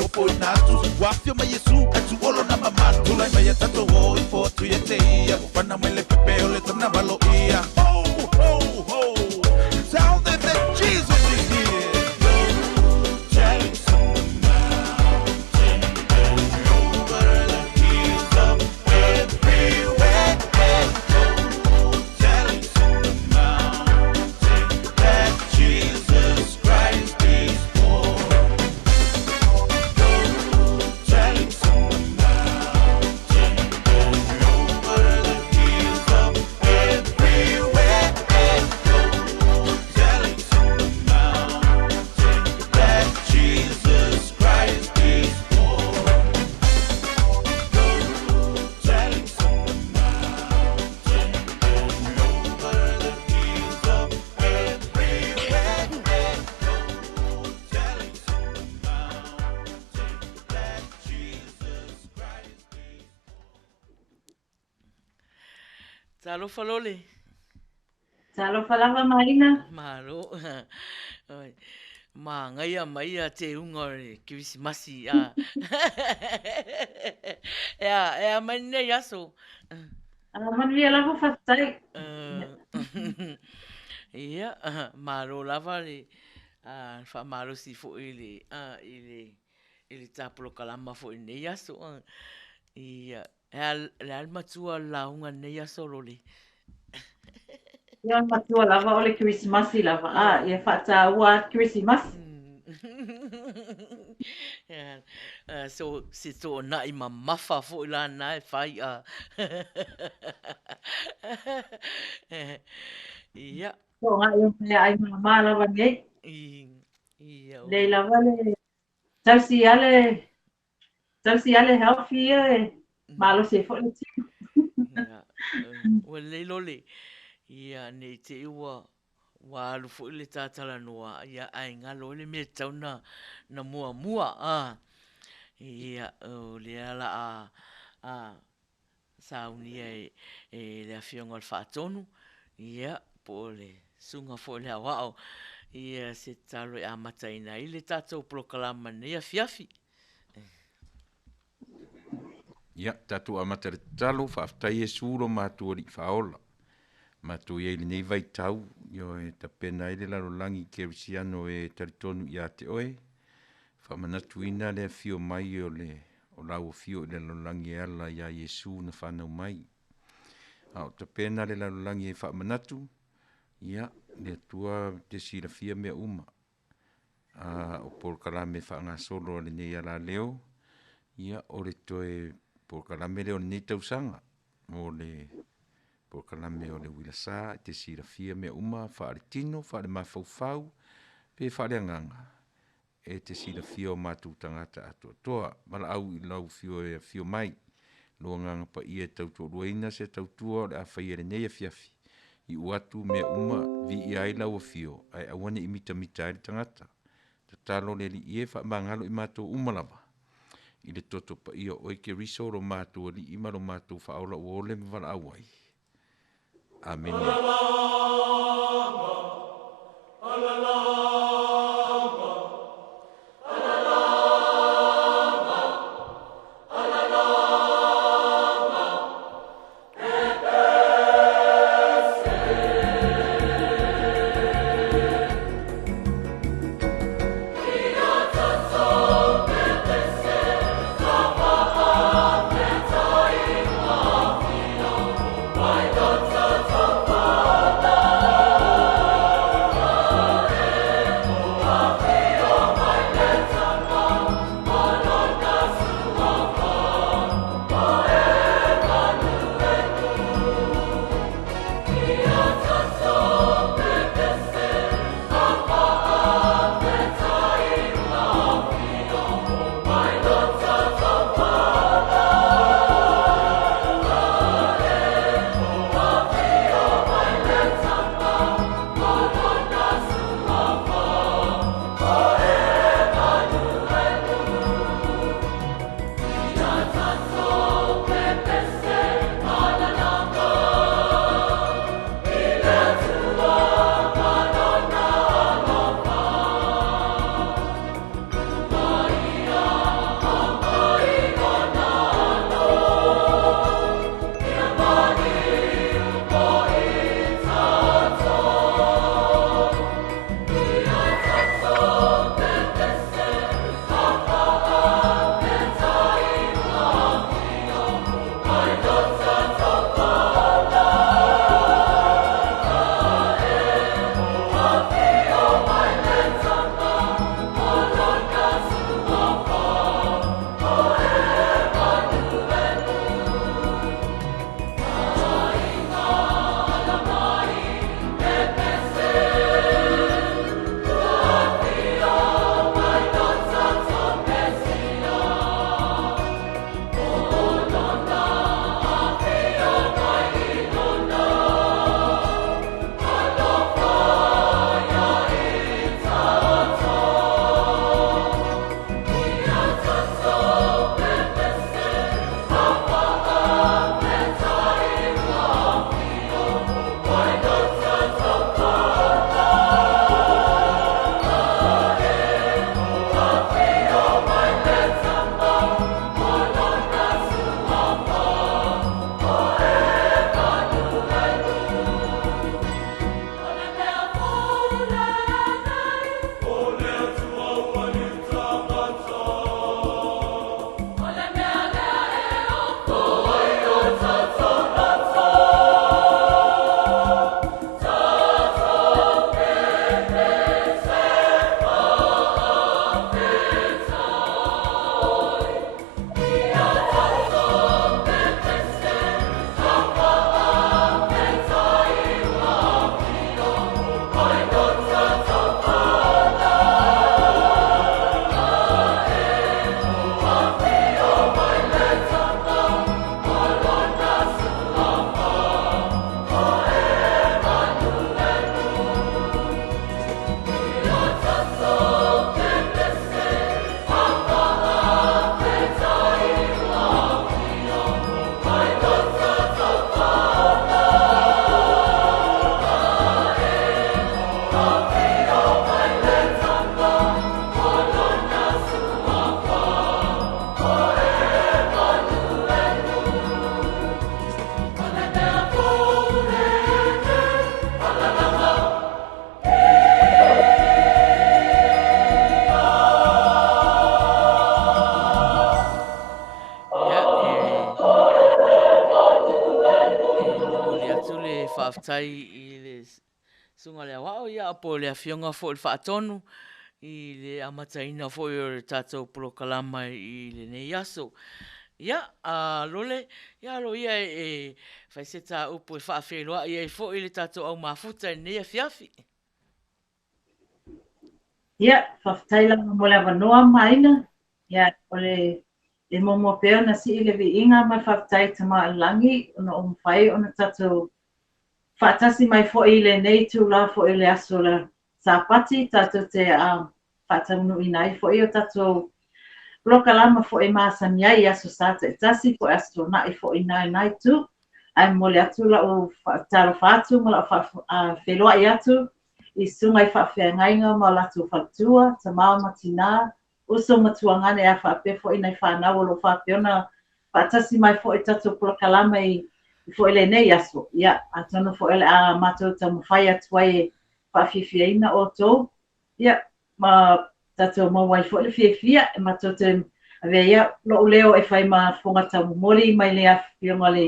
o po natu wafio ma Yesu atu olo na mamatu lai mai tato ho I fo tu ye te ia pana mele pepe o le tana valo ia ho ho ho tell them that Jesus is here Talo falole. Talo falava Marina. Malo. Ma ngai a mai a te unga Krismasi a. E a mai nei aso. Man via lava fatai. Ia, malo lava le fa malo si fo ile ile tapolo kalama fo nei aso. Ia, le alma tua launga nei aso loli. Ia matua lava ole Krismasi lava. Ia fata ua Krismas. So si to na I mamafa fo la na e fai a. Ia. So nga yung ai mama lava nei. Ia. Le lava le tausi ale healthy e malo se fo le tino. Wa le lole. Ia nei te ua wa lu fo le tatala noa ia ai ngalo le me tauna na mua ia o le ala a sauni e le afionga al fatonu ia po le sunga fo le awao ia se talo e amataina I le tatou proklama nei afiafi ia tatou amata le talo faafetai e sulo matua li faola matua ia I lenei vaitau io e tapena ai le lalolagi kerisiano e talitonu iā te oe faamanatuina le afio mai o lauafio I le lalolagi e ala iā Iesu na fanau mai a o tapena le lalolagi e faamanatu ia le atua te silafia mea uma o polokalame faagasolo o lenei ala leo ia o le toe polokalame leo lenei tausaga o le polokalame o le uilasā te silafia mea uma faaletino faalemafaufau pe faaleagaga e te silafia o matou tagata atoatoa ma laau I laufio e afio mai luagaga paia e tautoʻaluaina se tautua o le a faia lenei afiafi I ua atu mea uma vi'i ai lauafio ae aua neʻi mitamita ai le tagata tatalo le alii e faamagalo I matou uma lava I le toto paia o oe keriso o lo matou alii ma lo matou faaolaʻu ole ma valaau ai amen. tu le whaaftai i le sunga le wao ia po le afionga fo le whaatonu i le amataina fo i o le tātou polokalama i le nei aso. Ia, lole, ia lo ia whaiseta upo e whaafeloa ia i fo i le tātou au mafuta i nei a fiafi. Ia, whaftaila mo le wanoa maina. Ia, o le momo peo na si i le vi inga mai whaftai tama alangi, ona o mwhai ona tātou whaatasi mai fo i le nei tu la fo i le aso la sāpati, tātou te whaatamunu i nai fo i o tātou polokalama fo i māsania i aso sāta e tasi fo i aso na i fo i nai tu. Ai mo le atu la o talo whaatu, mo la wheloa i atu, i sunga i whaawhiangainga ma latu whaktua, ta maa matina, uso matuangane a whaape fo i nei whanau lo whaapeona, whaatasi mai fo i tātou polokalama i fo i le nei aso. Ia, atonu fo i le a mātou ta mwhai atuai e whaawhiwhiaina o tō. Ia, ma tātou mawai fo i le whiawhia, e mātou te avea ia lo leo e whai ma whonga ta mori mai le a whionga le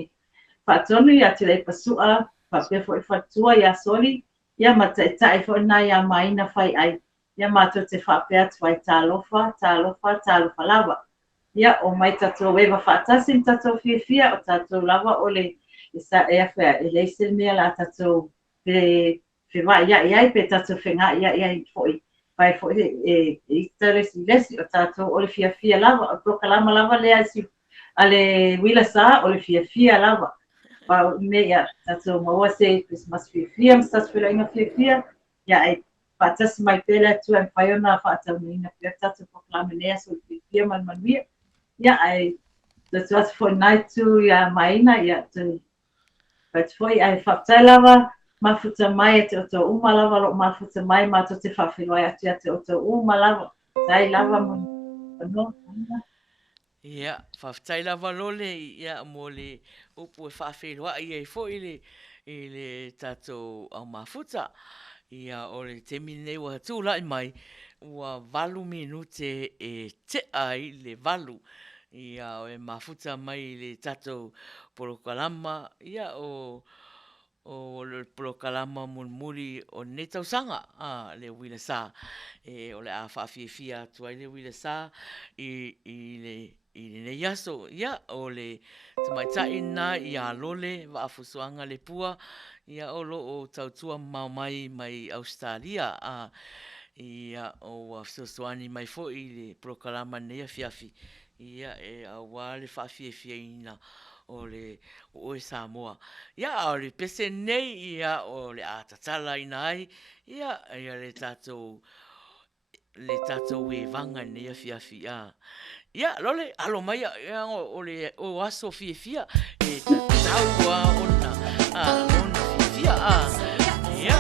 whaatonu i ati le pasua, whaape fo i whaktua i a soli. Ia mata e tae fo nai a maina whai ai. Ia mātou te whaape atuai tālofa lava. Ia o mai tātou ewa whaatasi tātou whiawhia o tātou lava o le isa e awhea e leisel mea la tātou whewha ia i ai pe tātou whenga ia i ai fo i. Pai fo i taresi lesi o tātou o le whiawhia lava, o prokalama lava lea si a le wila sa o le whiawhia lava. Pa mea tātou maua se Christmas whiawhia, mstas whila inga whiawhia, ia ai whaatasi mai pele atu ai whaiona whaataunina pia tātou prokalama lea so whiawhia manuia. Ia ai tātou atu fo nai tu ia maina, ia tu But foi ai whaptai lava, mafuta mai e te o tō uma lava, lo mafuta mai mātou te whawhiloai atu te o tō uma lava. Tai lava mo. Ia, whawhtai lava lole, ia mo le upu e whawhiloa, ia i fo i le tātou au mafuta. Ia o le te mine ua tūlai mai, ua 8 minute e te ai le valu. Ia o e mafuta mai le tātou polokalama, ia o le polokalama mulmuli o ne tausanga, le wila sa, o le a whawhiwhia tuai le wila sa, i le ne yaso, ia o le tamaitai na i a lole, wa afusuanga le pua, ia o lo o tautua mai Australia, ia o afusuani mai fo i le polokalama ne a fiafi. Ia e awa le whawhiawhiaina o le o e Samoa. Ia o le pese nei ia o le atatala ina ai. Ia le tātou e vanga nei a whiawhia. Ia lole alo mai o le o aso whiawhia e tātou a ona whiawhia. Ia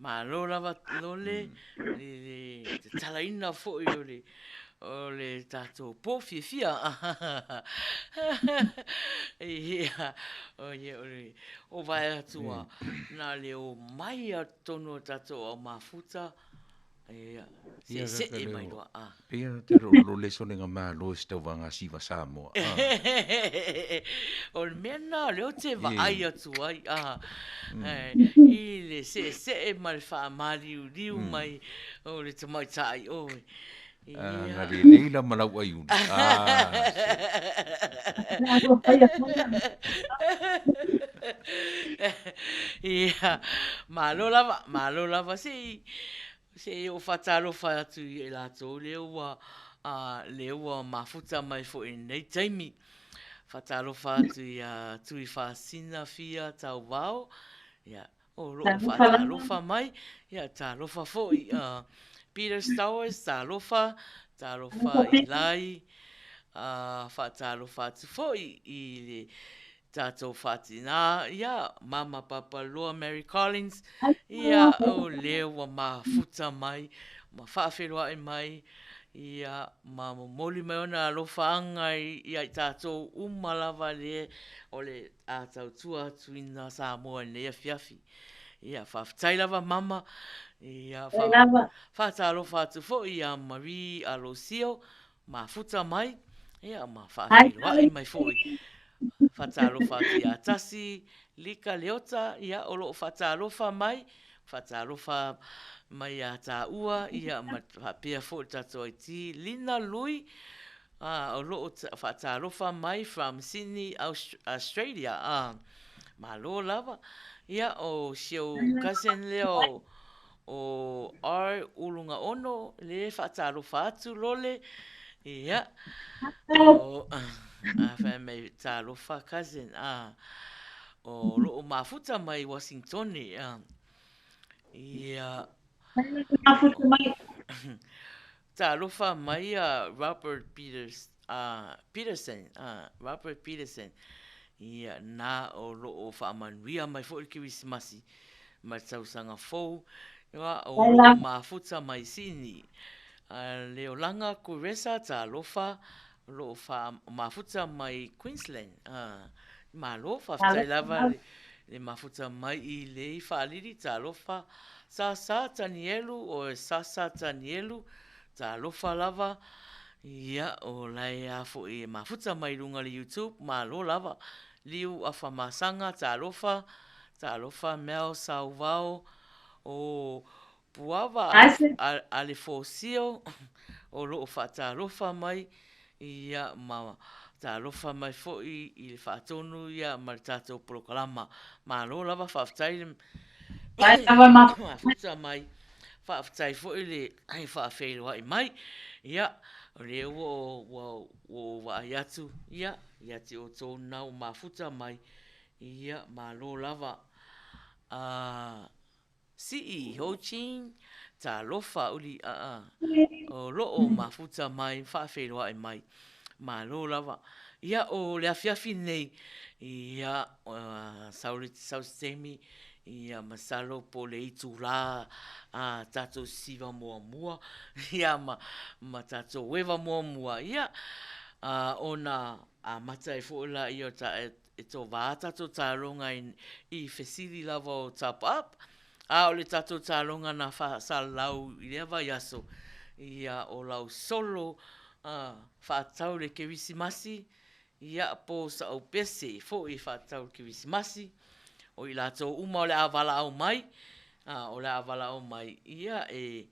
Ma lo lava lole le te talaina fo o le tato po fia ia o ye o vai atua na le o mai a tono tato o mafuta ia se e mai roa a Ia te lo le so nga ma lo ste vanga siva Samoa. o le mena le o te va Ie. ai atu ai i le se e mai fa mari riu mai o le te mai tai o Nga le leila malau ai uni. Ia, malo lava se o fatalo fa atu i lato le ua mafuta mai fo i nei taimi. Fatalo fa atu i tui fa sina fia tau wao. Ia, o loo fatalo fa mai. Ia, talo fa fo i Peter Stowers, talo fa i lai. Fatalo fa atu fo i le tatou fatina ia mama papa loa Mary Collins ia o leo mafuta mai ma whaawhiroa mai ia ma moli mai ona alofaanga ia i tatou umalawa le o le atau tua tuina Samoa nei a fiafi ia whawhtailava mama ia whaatalofa atu fo ia Marie Alosio mafuta mai ia ma whaawhiroa mai fo Fatalofa ki a tasi, lika leota, ia o loo fatalofa mai a tā ua, ia pia fo tato i ti, lina lui, o loo fatalofa mai from Sydney, Australia, ma lo lava, ia o siau kasen leo, o ar ulunga ono, le fatalofa atu lole, ia, o... me talofa cousin o loo mafuta mai Washington ia talofa mai Robert Peterson ia na o loo whaamanuia mai fo i Kiwisimasi mai tausanga fou ia o loo mafuta mai Sydney leo langa kuresa talofa lo fa mafuta mai Queensland ma lo fa lava le mafuta mai i le fa liri talo fa sa tanielu o sa tanielu talo fa lava ia o lai a fo e mafuta mai lunga le YouTube ma lo lava liu a fa masanga talo fa mel salvao o puava ale fosio o lo fa talo fa mai ia ma talofa mai fo'i i le whaatonu ia ma le tātou proklama. Ma lo lava whaaftai mafuta mai whaaftai fo'i le ai whaafeiloa i mai. Ia, le o wai atu, ia te o tōnau mafuta mai. Ia, ma lo lava si ho chin talofa uli o loo mafuta mai whaafeiloa i mai. Ma lo lava. Ia o le afiafi nei. Ia sausemi. Ia masalo po le itu la. Tato siva mua. Ia ma tato wewa mua. Ia ona mata e fuola ia e to vata to taronga i fesili lava o tap up. O le tato taronga na salau i lewa yaso. Ia o lau solo whaatau le Kiwisimasi, ia po sa au pese, fo i whaatau le Kiwisimasi, o i lato uma o le avala au mai, ia e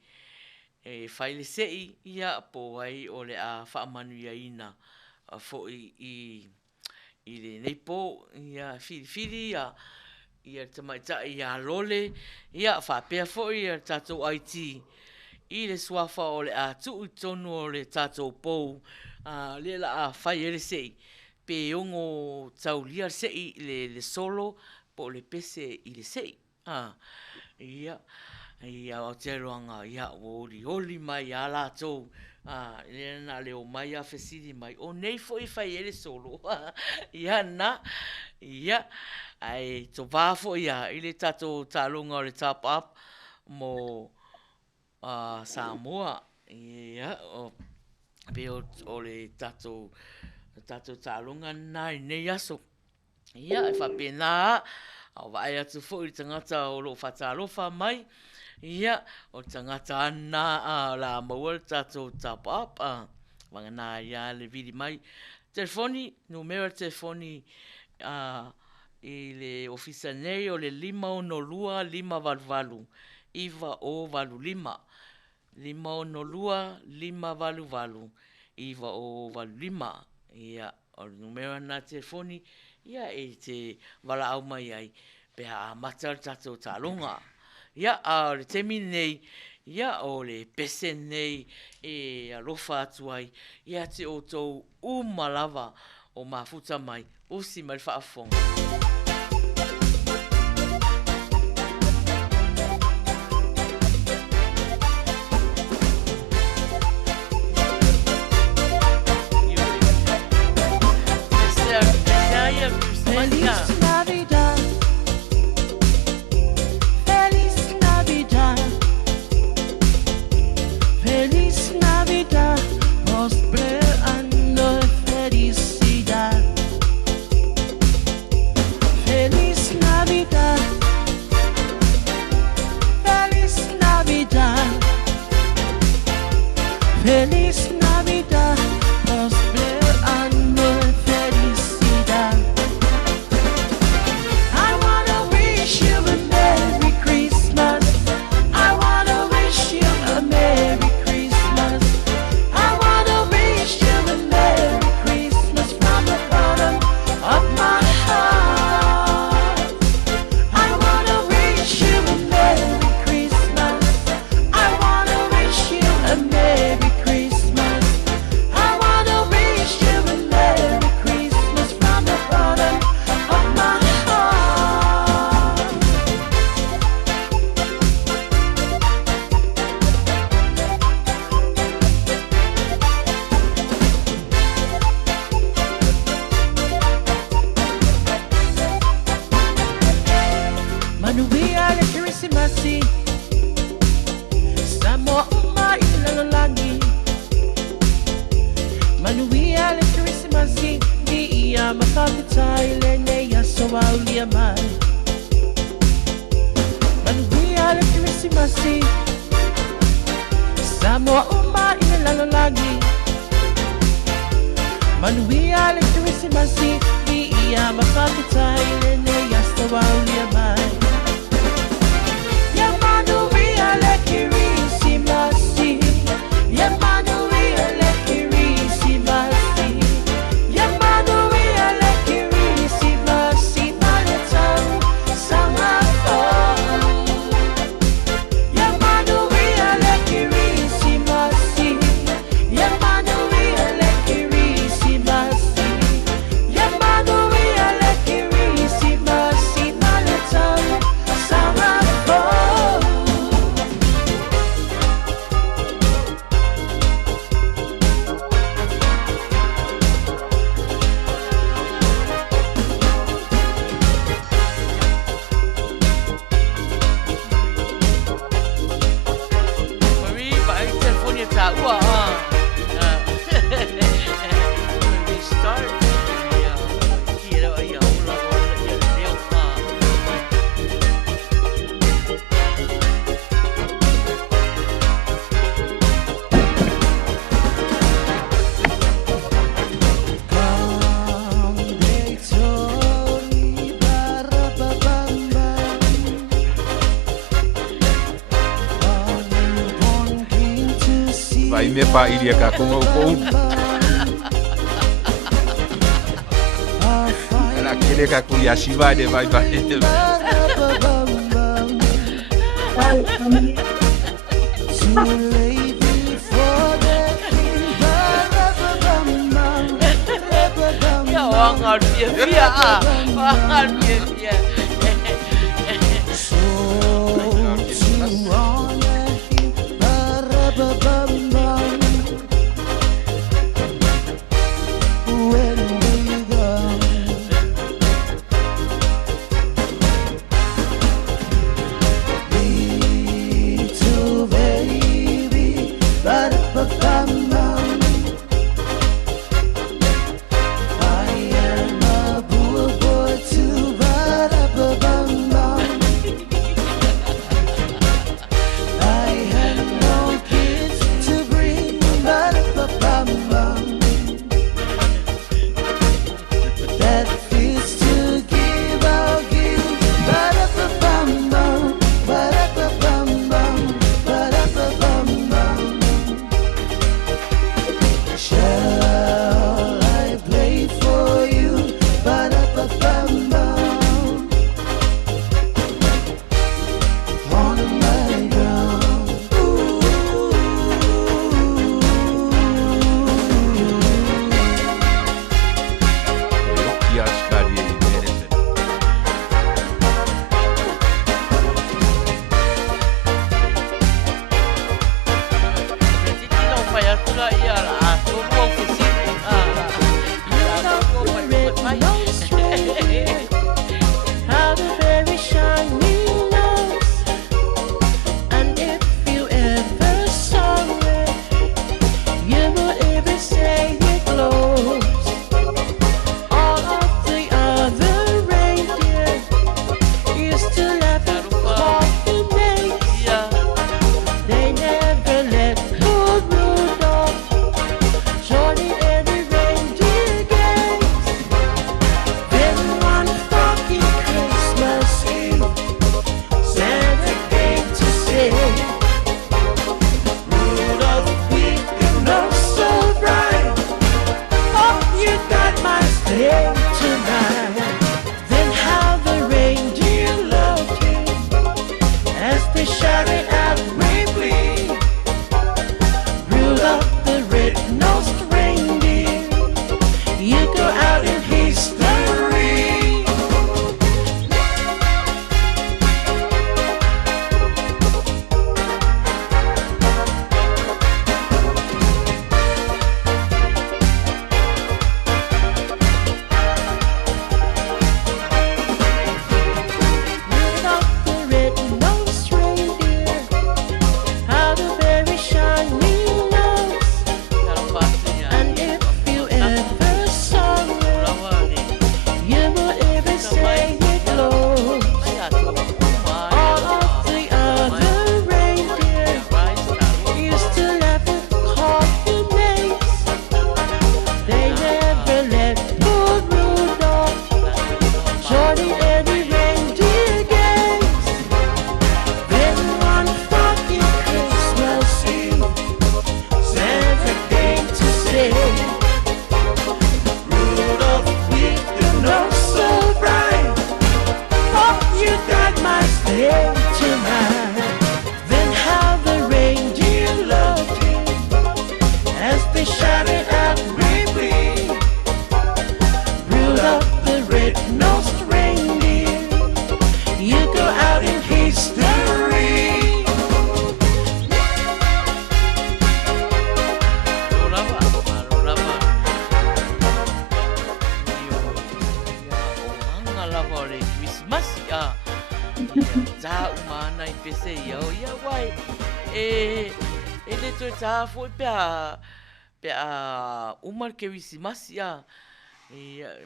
whaile sei, ia po ai o le a whaamanu ia ina, fo i le neipo, ia whiri, ia tamaita ia lole, ia whapea fo i tatou IT, i le swafa o le a tuu tonu o le tatou pou le la a whai ere sei pe ongo taulia sei le solo po le pese i le sei ia o te roanga ia o oli mai a la tou le na leo mai a fesiri mai o nei fo i whai ere solo ia na ia ai to vafo ia i le tatou talonga o le tap up mo Samoa. Ia, pe o le tatou tālunga nai nei aso. Ia, e whapena, au vai atu fo i tangata o lo whatalofa mai. Ia, o tangata ana la maua tatou tap up. Wangana ia le vidi mai. Telefoni, numero telefoni i le ofisa nei o le 512-5valu. Iwa o valu 5. 512-5valu. Iwa o valu 5. Ia, o le numero na telefoni. Ia, e te wala au mai ai. Pea matar tatou talonga. Ia, o le temi nei. Ia, o le pese nei e alofa atu ai. Ia, te o tou umalava o mafuta mai. Usi mai whaafonga. Feliz Navidad, Feliz Navidad, Feliz Navidad, prosperando felicidad. Feliz Navidad, Feliz Navidad, Feliz Navidad, prosperando felicidad. I wanna wish you a Merry Christmas. I wanna wish you a Merry Christmas. I wanna wish you a Merry Christmas from the bottom of my heart. I wanna wish you a Merry Christmas. I wanna wish you a Merry Christmas. I wanna wish you a Merry Christmas from the bottom of my heart. Manuia le Christmasi, Samoa uma ilalangi. Manuia le Christmasi, di ia makapitai le nei aso aulia mai. Manuia le Christmasi, Samoa uma ilalangi. Manuia le Christmasi, di ia makapitai le nei aso aulia mai. Ya Manuia le Christmasi, ya Manuia le Christmasi, ya Manuia le Christmasi, maletau sangafo. Ya Manuia le Christmasi, ya Manuia le Christmasi, ya Manuia le Christmasi, maletau sangafo. Marie, vai telefone tá ua. We start. Ia, ia ia ola ia leo Vai me pa iria ka konga ko. Era kele ka ku ya shiva de vai vai. ia wangal pia wangal pia. Ta umana I pese ia o ia wai. E le toi ta foi pe a umar ke wisi masia.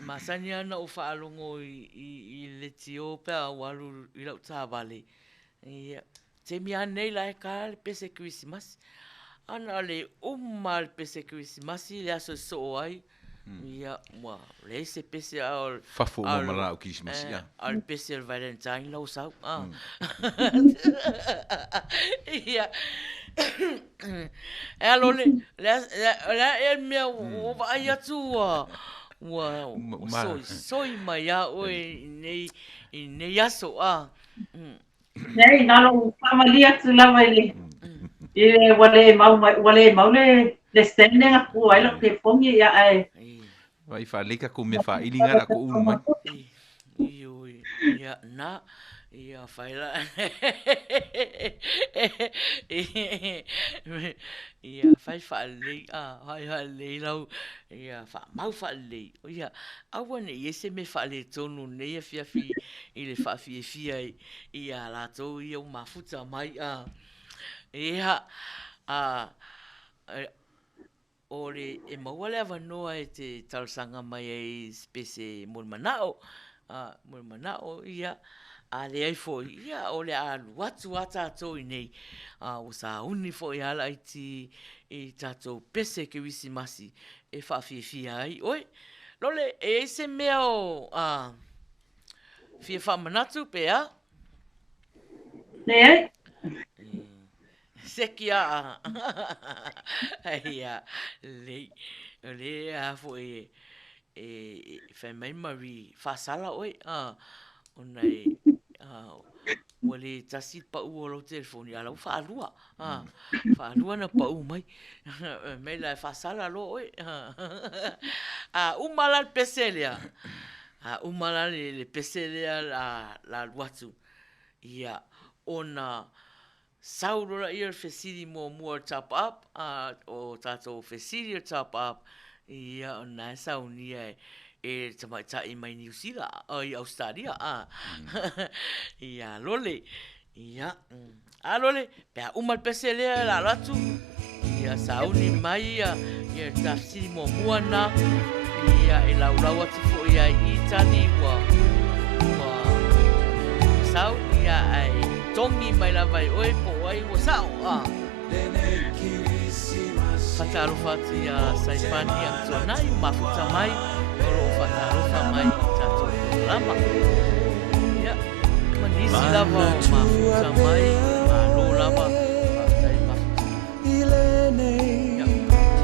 Masani ana o whaalongo I le tio pe a walu I lau ta vale. Te mia nei la e ka le pese Christmas. Ana le umar pese Christmas le aso so ai. Ia wa le se pese al Fafo o mara o Christmas ia. al pese al Valentine lau sau. Ia. E alo le el mea o vai atu wa soi mai a oi nei aso Nei, nalo familia tu lava ile. Ile wale mau le standing a ku ai lo ke fongi ya ai. Vai fa leka ko me fa ili ngara ko unu mai. Ioi, ia na ia faila. Ia fai fa le hai le lau ia fa mau fa le. Ia awane ese me fa le tonu nei fia fi ile fa fi ia la to ia mafuta mai ia ore e mawale avanoa e te talsanga mai e spese mulmanao ia a le ai foi ia o le alu watu ata to nei o sa uni foi ala iti e tato pese ke wisi masi e fa fi ai oi lole e se mea o fi fa manatu pe a Nei, sekia ia le a foi fe mai mari fa sala oi onai wale tasi pa u lo telefoni ala fa lua na pa u mai mai la fa sala lo oi umala peselia umala le peselia la watu ia ona saurora ia fesiri mo top up o tato fesiri top up ia ona saunia e tamai tai mai New Zealand ai Australia ia lole ia lole pe umal pesele la latu ia sauni mai ia tafsiri mo muana ia e laulau atu fo ia Italy wa sau ia ai tongi mai la vai oi po ai wo sao Fataro fatu ia saipani ang tonai mafuta mai oro fataro fa mai tato lama ya manisi lava mafuta mai malo lama sai mafuta ya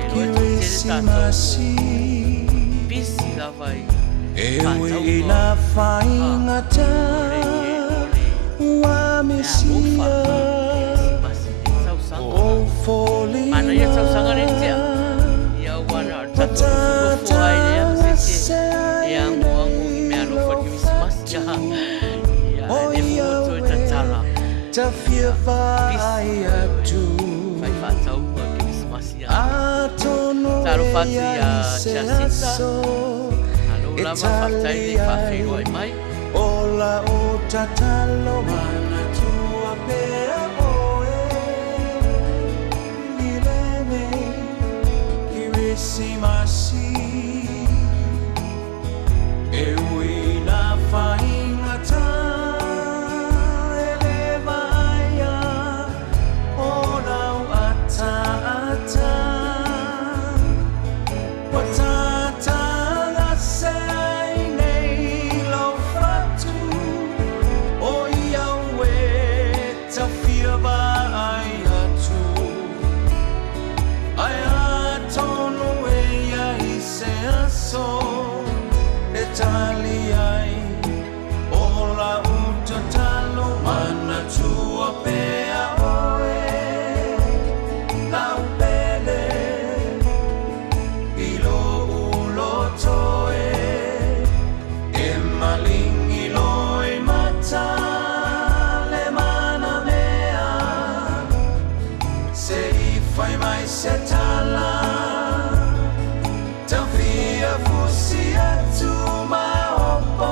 telo tato bisi lava Ewe na faingata wa mesia o falling mana ia tau sanga rente ia wana tato fo ai le sese ia moangu I mea lo fa Christmas ja ia e foto tatala ta fia vai atu fai fa tau Christmas ia atono taro fatu ia chasita alo lava fa tai le fa fero ai mai ola o tatalo mana tua pea oe ilene kirisimasi ewe na faingata elevaya ola o ata watata la sei nei lo fatu o iawe tafia vai atu ai atono e ai se aso Italiai ola utatalo mana tua pea oe lau pele ilo ulo toe e malingi loi mata le mana mea se I fai mai se tala tau fia fusi atu ma opa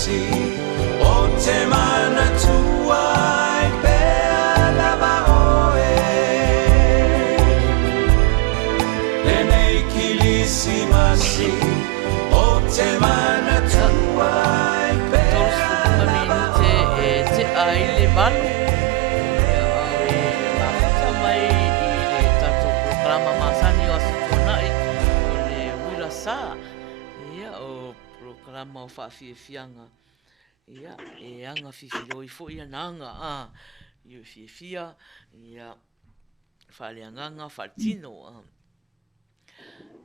masi o te mana tua I pea lava oe Lenei kilisi masi o te mana tua I pea lava oe Te ai le manu. Mafuta mai I le tatou programa masani o asutonai o le wira sa. Ia o programa o whaafiafianga. Ia e anga whiwhiroi fo ia nanga. Ia whiwhia. Ia whaleanganga whaatino.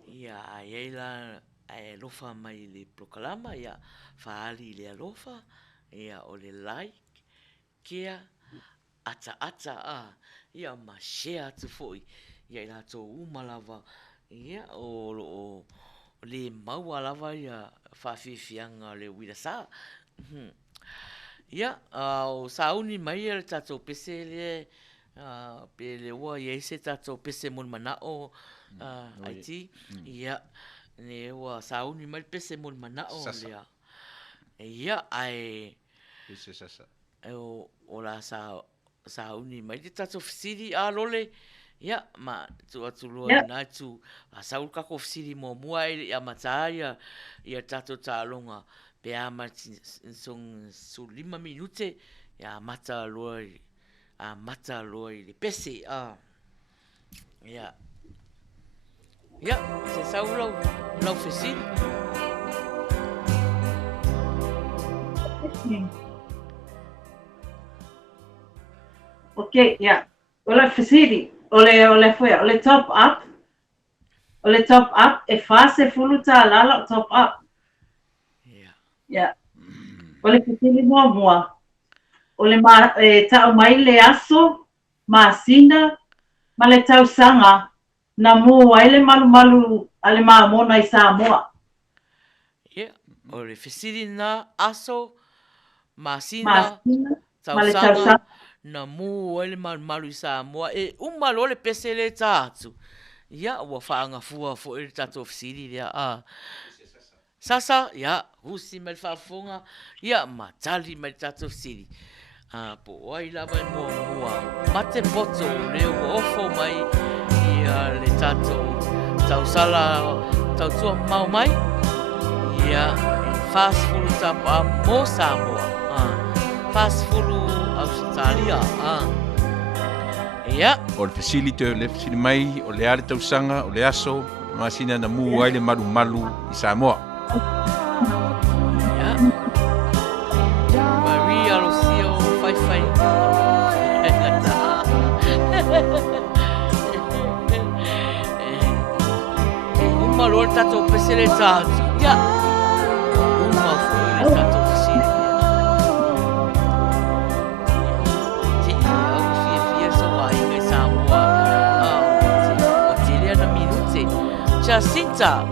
Ia eila e lofa mai le programa. Ia whaali le alofa. Ia o le like. Kia ata ia ma share atu foi ia ila to umalawa ia o le maua lava ia whawhiwhianga le wirasa ia o sauni mai le tatou pese le pe le ua ia se tatou pese mon manao IT ia ne ua sauni mai pese mon manao lea ia ai Pese sasa. o la sa uni mai te tato fisiri lole ia ma tu atu loa na tu sa ulka ko fisiri mo mua ia mataia ia tato talonga pe ama song su 5 minute ia mata loa le pese ia se sa ulau fisiri Okay, yeah. Ole fasiri, ole foi, ole top up e fase fuluta lala top up. Yeah. Ole fasiri mua. Ole tau mai le aso, masina, ma le tau sanga, na mua ele malu ale mona I Samoa. Yeah. Ole fasiri na aso, masina, tau sanga, na mu ele malu Samoa e umalo le pese le tatu ia ua whaanga fua fo ele tatu ofisiri lea sasa ia husi mai whaafonga ia matali mai tatu ofisiri po ai lava mua mate poto le ua ofo mai ia le tatu tau sala tau tua mau mai ia fast food tapa mo Samoa fast food Australia ia O le facility o le fasili mai o le ale tausanga o le aso masina na mu ai le malu I Samoa. ia Maria Lucio fai uma lor tato pesele tatu ia uma foi tato fisili Jacinta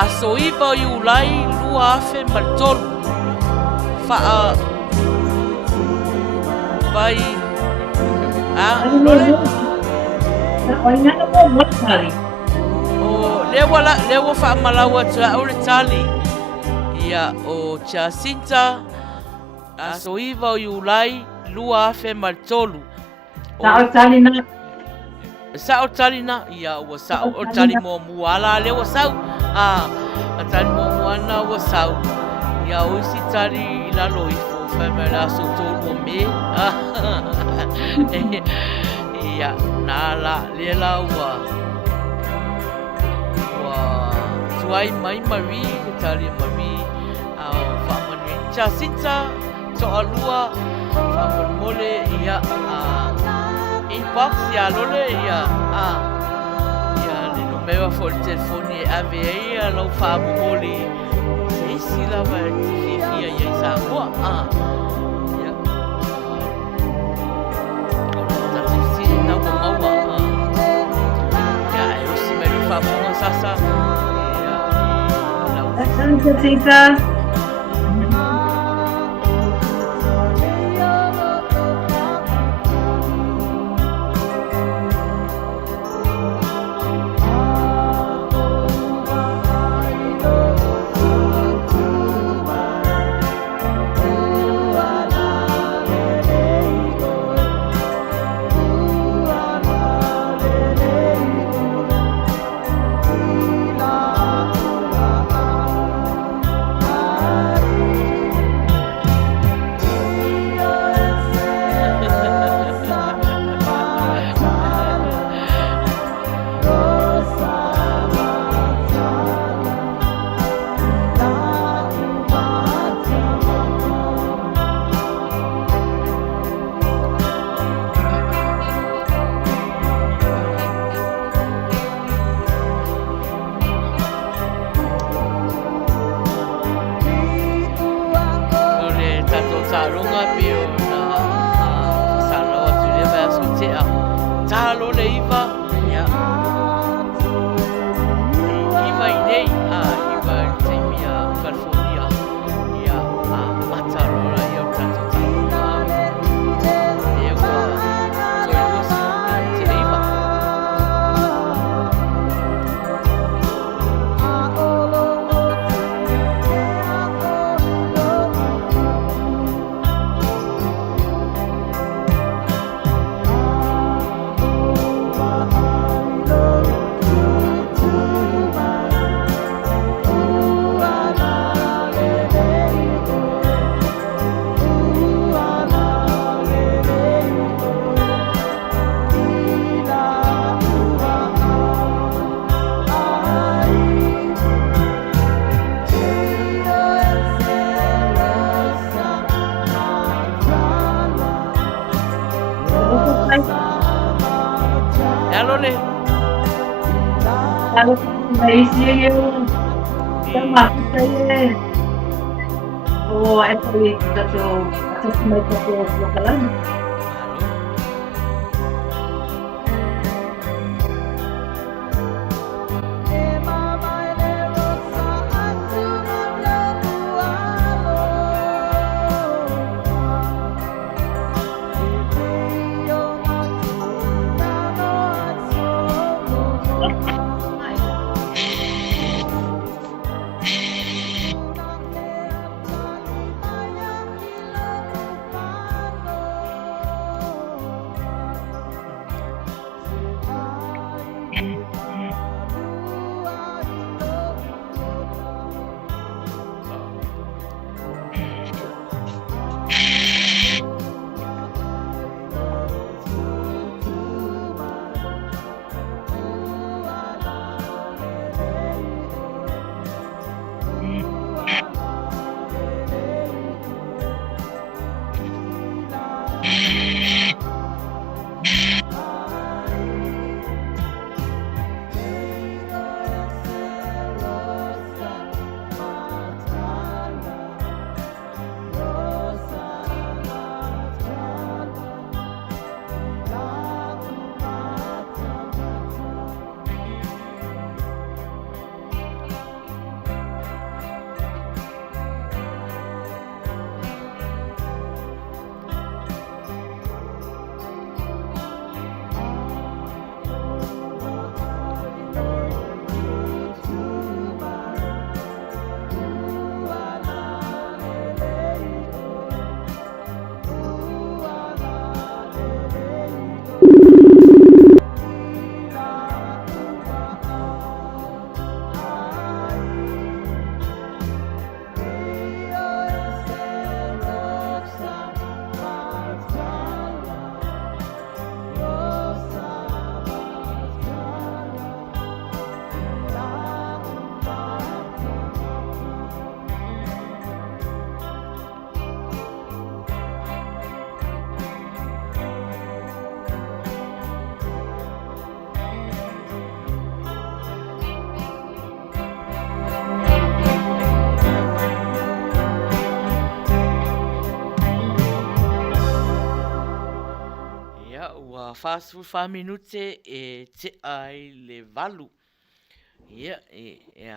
a soiva I ulai lua afe martolu faa vai lole o lewa faa malawa tua o le tali ia o Jacinta a soiva I ulai lua afe martolu Sao talina ia ua sao o tali mo muala le ua sao a tali mo muana ua sao ia o isi tali la loifo whamela so tolu o me ia nala le la ua tuai mai mari le tali mari a whamani Jacinta to alua whamani mole ia inbox ia lole ia le numero fo il telefoni ave ia lo fa moli e si la va ia sa mo ia ta si na mo maua ia e si me lo fa mo sasa Jacinta. le iwa ia iwa i nei iwa i te mia California ia matarora ia o tato e ua toi luasi te iwa Hello le. Kalau mai si eu sama saya itu satu mai satu lokalan. Fast food 5 minute e te ai le valu. Ia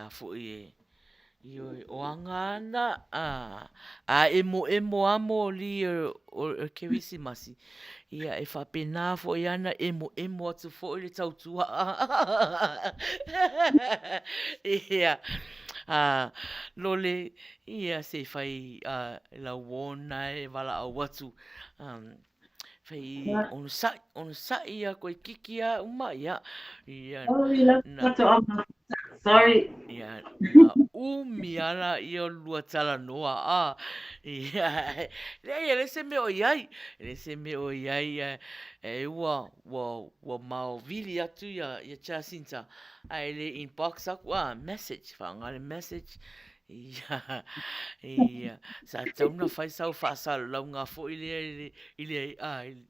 a fu o angana a emo amo li o ke visi masi. Ia e fa pena fo iana emo atu fo le tautua. Ia lole ia se fai la wona e vala au atu. Fai on sa ia koe kiki a uma ia Sorry. ia umiana ia lua tala noa ia le se me o iai e wa mau vili atu ia chasinta ai le inbox aku message fa ngale message ia sa tauna fai sau fa sal lau nga fo ile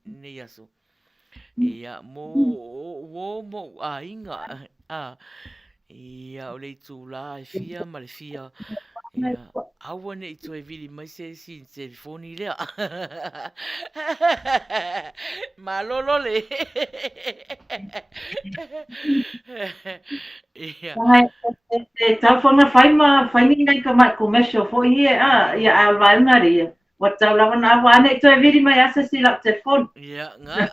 nei aso ia mo inga ia o le tula e fia ma le fia Ia, aua ne i toi vili mai si telefoni lea. Malolo le. Ia, Telefona fai ni ngai ka mai commercial fo ia alvaina ria. Wa tau la na wa ne to vidi mai asa si la telefon. ia, nga.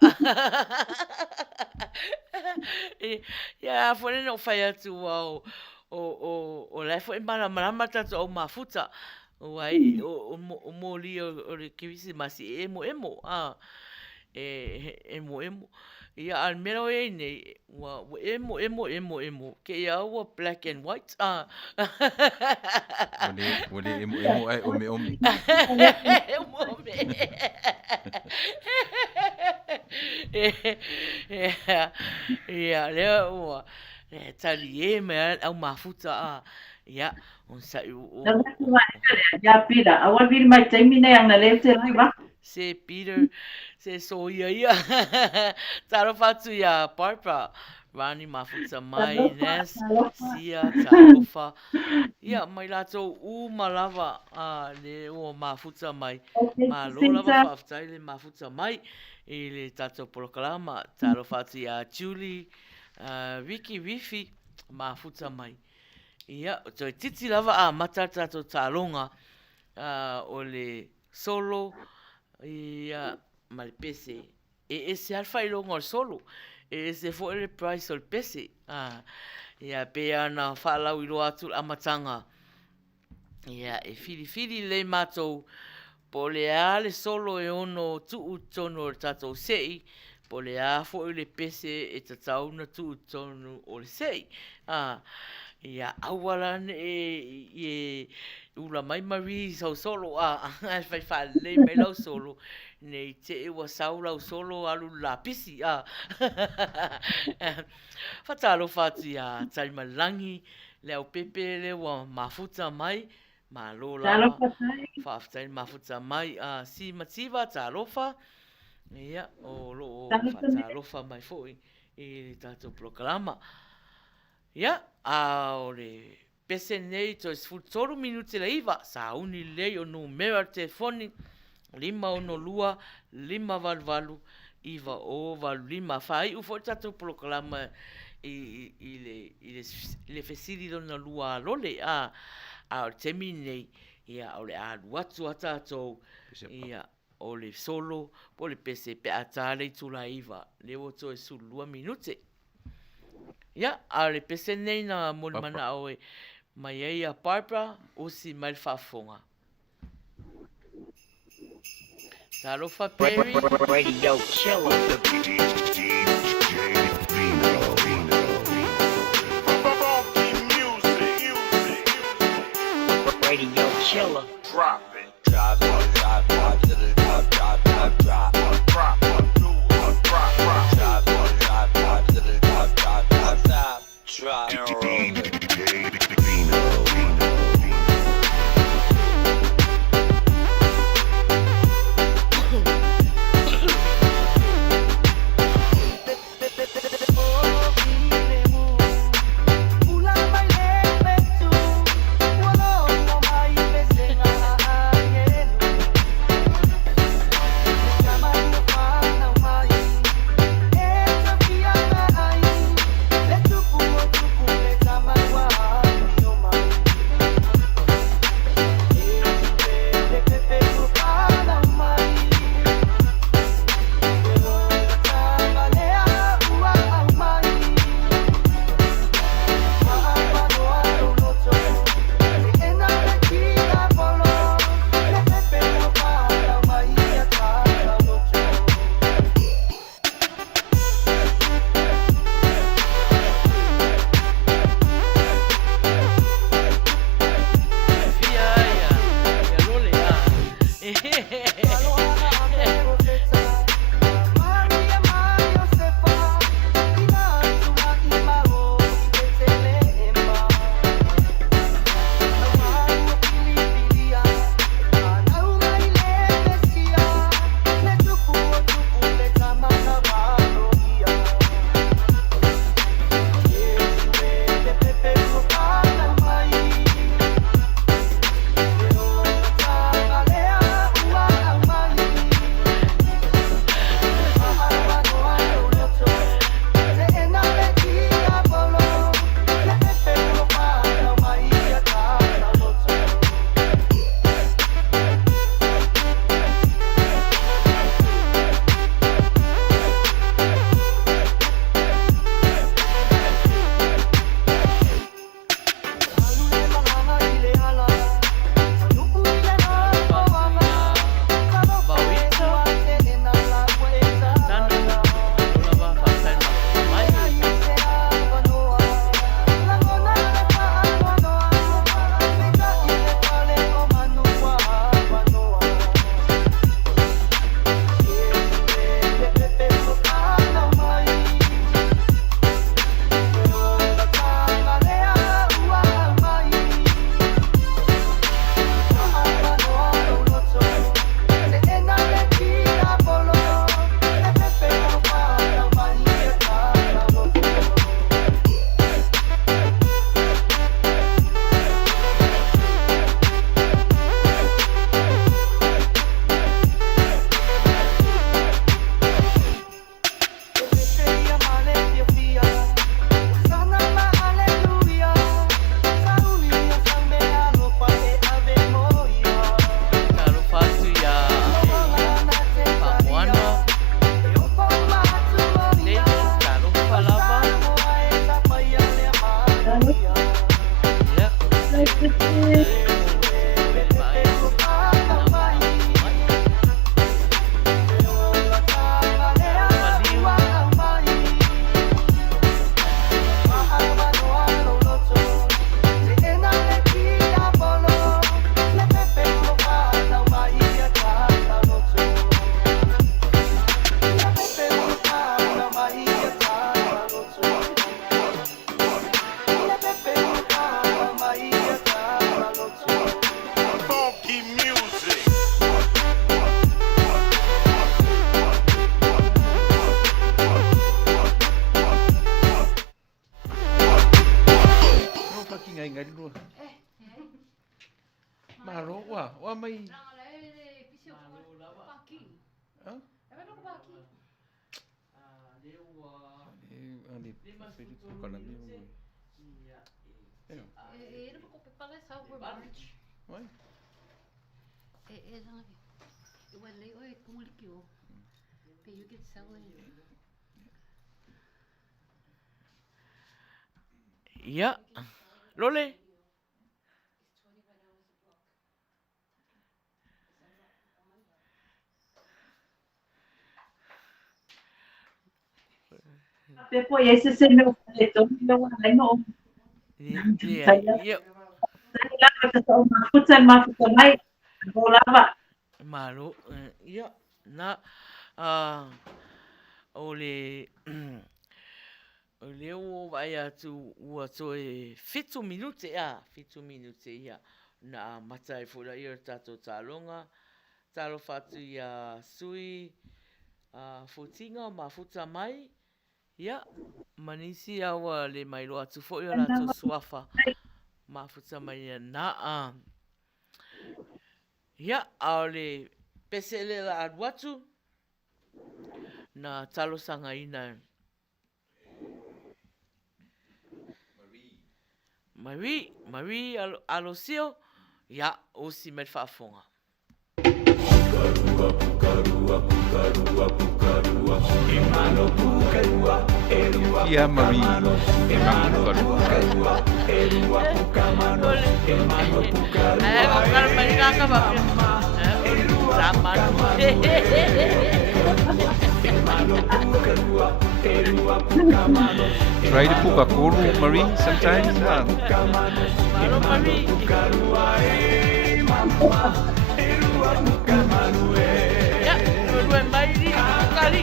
Ia, fone no fai atu o lai fo imana marama tatu o mafuta. Wai, o moli o le kivisi masi emo, emo. Ia al mero e nei, wa emo. Ke ia ua black and white. Wale emo ai ome. Ia, lea ua. Tali e me au mafuta ia, on sa Na watu wa ya pila. Awa vidi mai taimine yang na leo te lai wa. se Peter, se soia. Taro fatu ia Barbara. Rani mafuta mai, Nes, Sia, Talofa. Ia, mai lato malava le o mafuta mai. Ma lo lava whaftai le mafuta mai. I le tato polokalama. Taro fatu ia Julie, Vicky, Wifi, mafuta mai. Ia, toi titi lava mata tato talonga o le solo. Ia, ma le pese. E se alfa ilonga o solo. E se fo le price o le pese. Ia, pe ana whalau ilo atu amatanga. Ia, e fili le matou. Po le le solo e ono tuu tono o tatou sei. Po le fo le pese e tatauna tuu tono o le sei. Ia, awala e ula mai mari sau solo. Fai le mai lau solo. Nei te e wa saula o solo alu la pisi. Fatalo fati taimalangi. Leo pepe le wa mafuta mai. Malola. Faftai mafuta mai. Si mativa talofa. Ia, o lo talofa mai foi. E tato proclama. Ia, le pese nei to sfutoro minuti la iva. Sa uni lei o numero telefoni. 512 5valu iva o valu 5 fai u foi tato proclama le fesili dona lua lole o terminei ia o le alu atu atatou ia o le solo po le pese pe atale tula iva le o to su 2 minute ia a le pese nei na mo mana o mai ia Barbara o si mai fafonga Talofa Perry Radio Killer. Radio Killer. Drop it. Drop to the drop to the drop to the drop Malo wa mai. Ah? Ali Filipo kana ni. Wai. Ya. Lole. Pepo ia se se no le to no ai no. Ya. Ya. La ka to mafuta mai. Bolava. Malo. Ya. Na ole ole o vai atu ua toe fitu minute ia na matai fula ia tato talonga talo fatu ia sui futinga mafuta mai ia manisi awa le mai lo atu fo ia lato suafa mafuta mai ia na ia ole pesele la adwatu na talo sanga ina Marie alosio ya osi met fafonga. Ya Marie. Try to puka koru, Marie, sometimes. Malo Marie. Ya, dua mai di kali.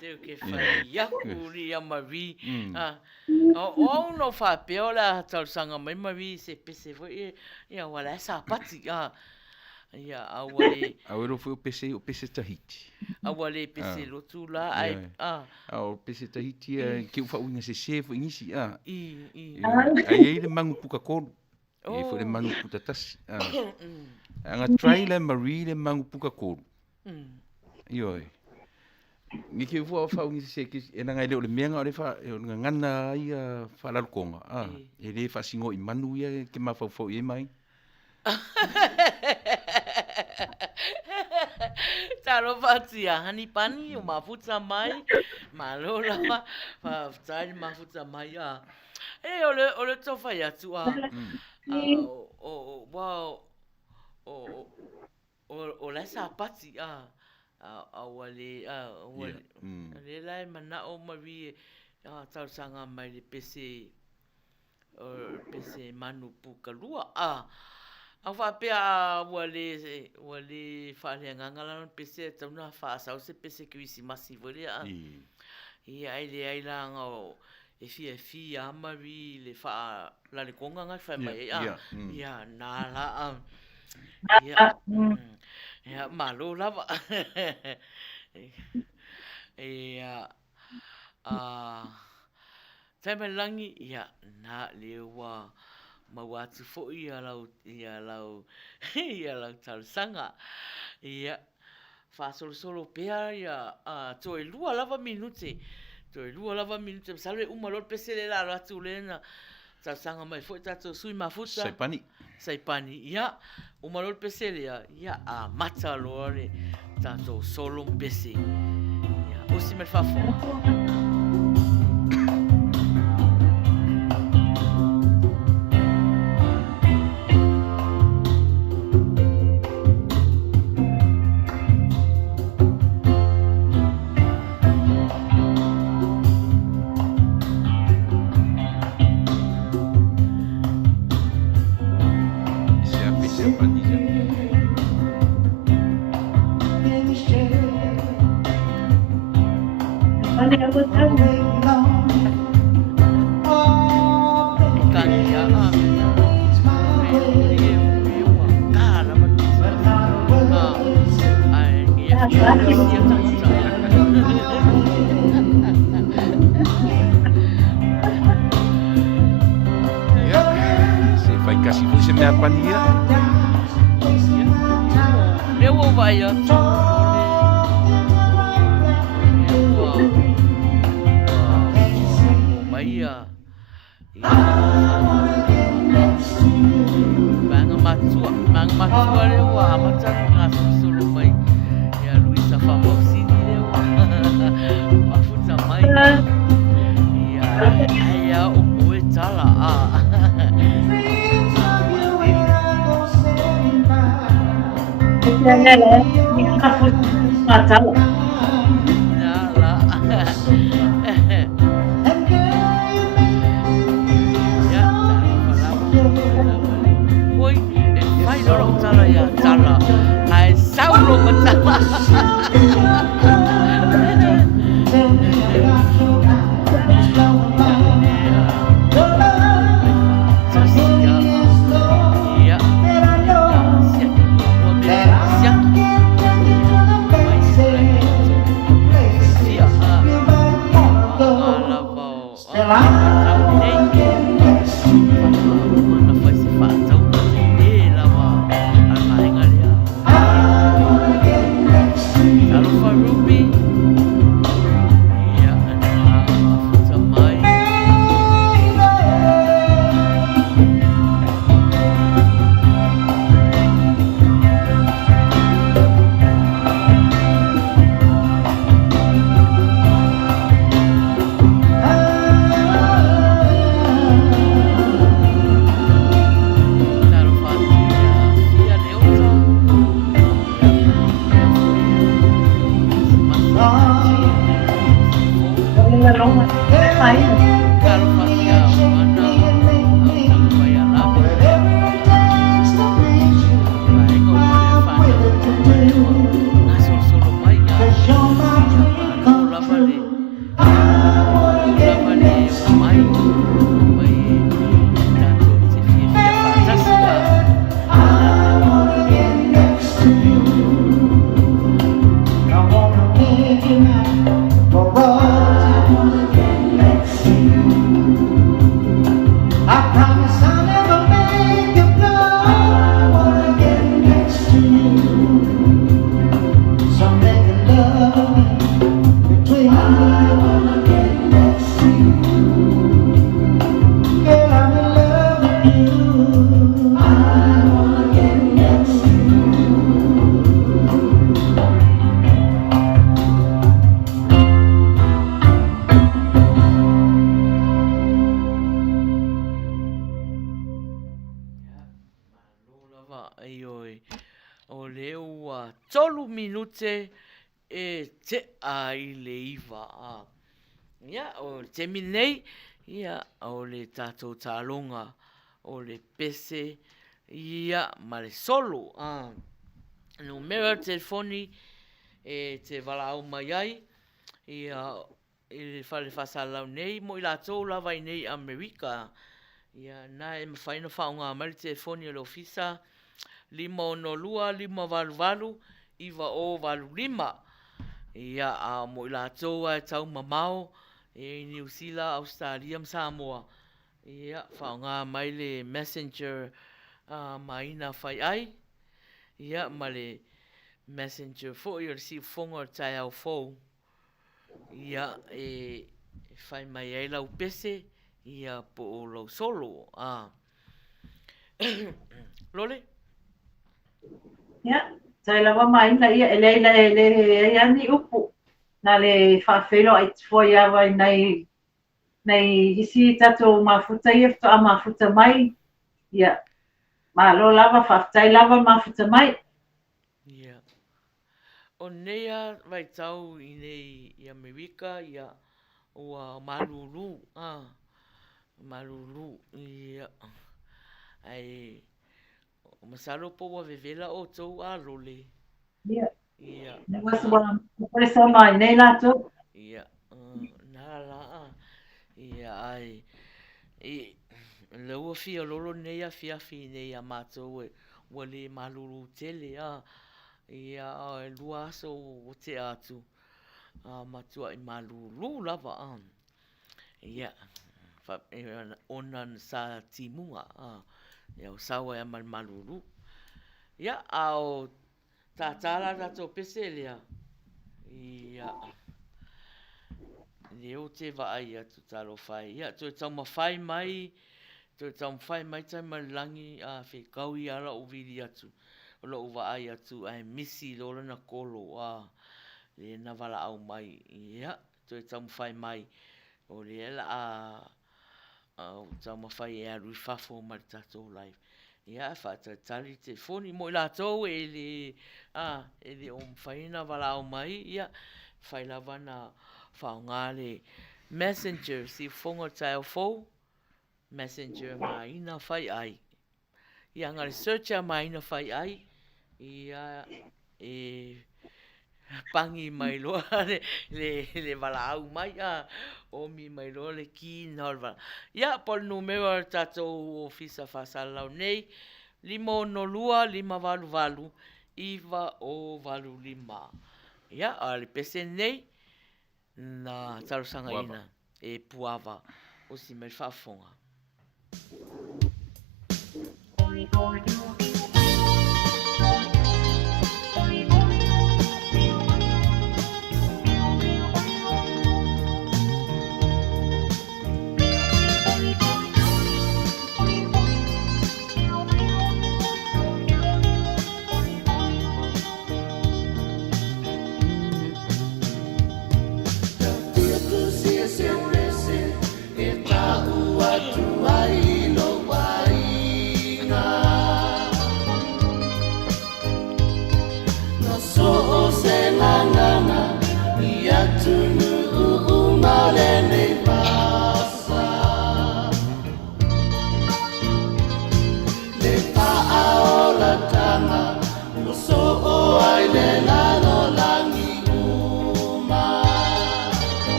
Sei que fai yakuri a Marie. O no fa peola tal sanga mai Marie se pese foi ia wala sa pati ia awale Awero foi o PC Tahiti. awale pese lotu la ai O PC Tahiti que o fa unha se foi ngisi i ai le mangu puka koru. E foi le mangu puta tas. Anga try le Marie le mangu puka koru. Ioi. Ni ke fu fa un se ke ena ngai le menga le fa ngana ia fa la konga e le fa singo i manu ia ke ma fa fo i mai taro fatia hani pani o mafuta mai malola fa tsai mafuta mai ole tofa ya tu o wow o o la sa pati a wale Ia. le lai mana o mavi tau sanga mai le pese manu pukalua a fa pe wale fa le ngala pese tau na fa sa se pese kwisi masivo le ia ai la ngo e fi mavi le fa la le konga nga fa mai ia na la ia malo lava ia Taimalangi ia na lewa mawatu fo ia lau talsanga ia fa solo pea ia toi lua lava minute sale uma lor pesele la atu lena talsanga mai fo tatu sui mafuta saipani ia uma lor pesele ia mata lore tatu solo pese ia osi me fa fo ai oi. O le ua tolu minute e te ai le iwa. Ia, o te minei, ia, o le tātou tālonga, o le pese, ia, ma le solo. Numero telefoni e te wala au mai ai, ia, e whale whasalau nei, mo i la tō lawa i nei Amerika. Ia, na e mawhaina whaunga mari telefoni o le ofisa, 512-522, iwa o 85. Ia, mo i la tō e tau mamao, e New Zealand, Australia, Samoa. Ia, whaunga mai le messenger maina whai ai. Ia, ma le messenger fo i resi fonga tai au fou. Ia, e whai mai ai lau pese, ia po o lau solo. Lole? Ia, tai lawa mai na ia ele ani upu. Na le whawhero ai tfoi awa nei isi tato mafuta ia fto a mafuta mai. Ia, ma lo lava whaftai lava mafuta mai. Ia. O nea vai tau i nei i Amerika, ia, ua malulu, malulu, ia. Ai, o masaro po wa vevela o tau a lole. Ia, Ia. na wasu wa presa mai nei lato. Ia, nā la, ia, ai, le ua fia lolo nei a fiafi nei a mātou e wale malulu tele, ia, e lua aso o te atu, matua i malulu lava, ia, onan sa timunga, ia, o sawa e malulu, ia, au tātala tato pese lea, ia, leo te vaai atu talo whai. Ia, toi tau mawhai mai, toi tau mawhai mai tai malangi a whekau i ala o viri atu. O la uwa ai atu ai misi lola na kolo le na wala au mai. Ia, toi tau mawhai mai. O le ela tau mawhai e arui whafo mari tatou live. Ia, whata tali telefoni mo i la tau e le o mwhaina wala au mai. Ia, whai lava na whaongale messenger si fonga tai fou messenger maina whai ai. Ia ngare searcher maina whai ai. Ia pangi mai loa le wala au mai omi mai loa le ki nolva. Ia pol numero tatou ofisa whasalau nei 512-522 iwa o 85. Ia ale pese nei na tarosanga ina e puava o si mai whafonga.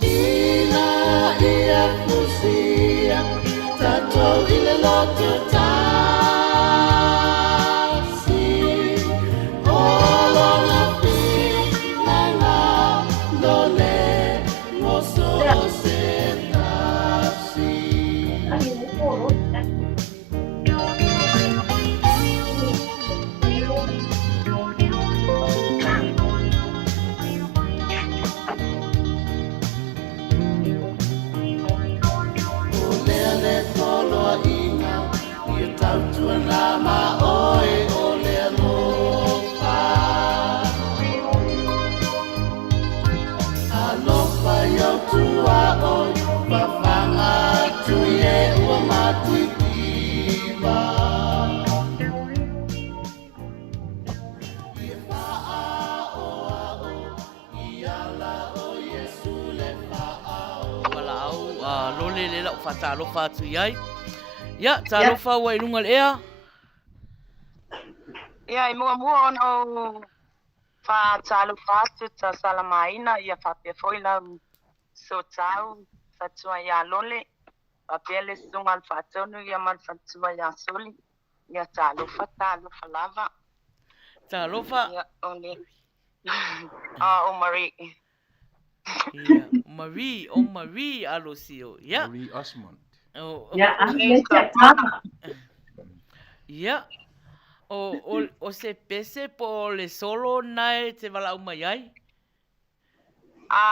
Ina ia fusia tua o whawhanga tui e ua matui iwa. I wha o au, I ala o Yesu le wha au. Wala au, lole le lau whatalofa atu iai. Ia, talofa ua i runga le ea. Ia, i mua ono wha talo whatu ta salamaina ia whapea foi lau so tau whatua ia lole. Whapea le sunga al whatonu ia mal whatua ia soli. Ia talo lava. Talofa. Ia, one. O Marie. Ia, Marie alosio. Ia. Marie Osmond. Ya, ane te tama. Ia. O se pese po le solo nai te wala mai ai.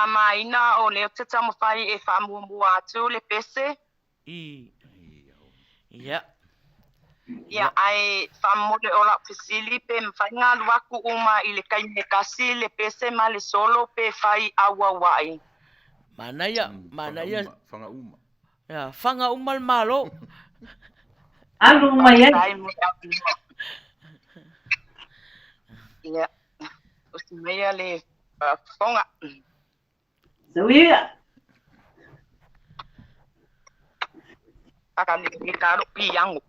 Maina o leo te tamawhai e whamuamua atu le pese. Ia. Ia ai whamole o la pisili pe mwhainga luaku uma i le kaime kasi le pese ma le solo pe whai awa wai. Mana ia. Whanga uma. Ia, whanga umal malo. Alu mai ai. Ia, o si mea le whonga. Suia. Taka le karo piango.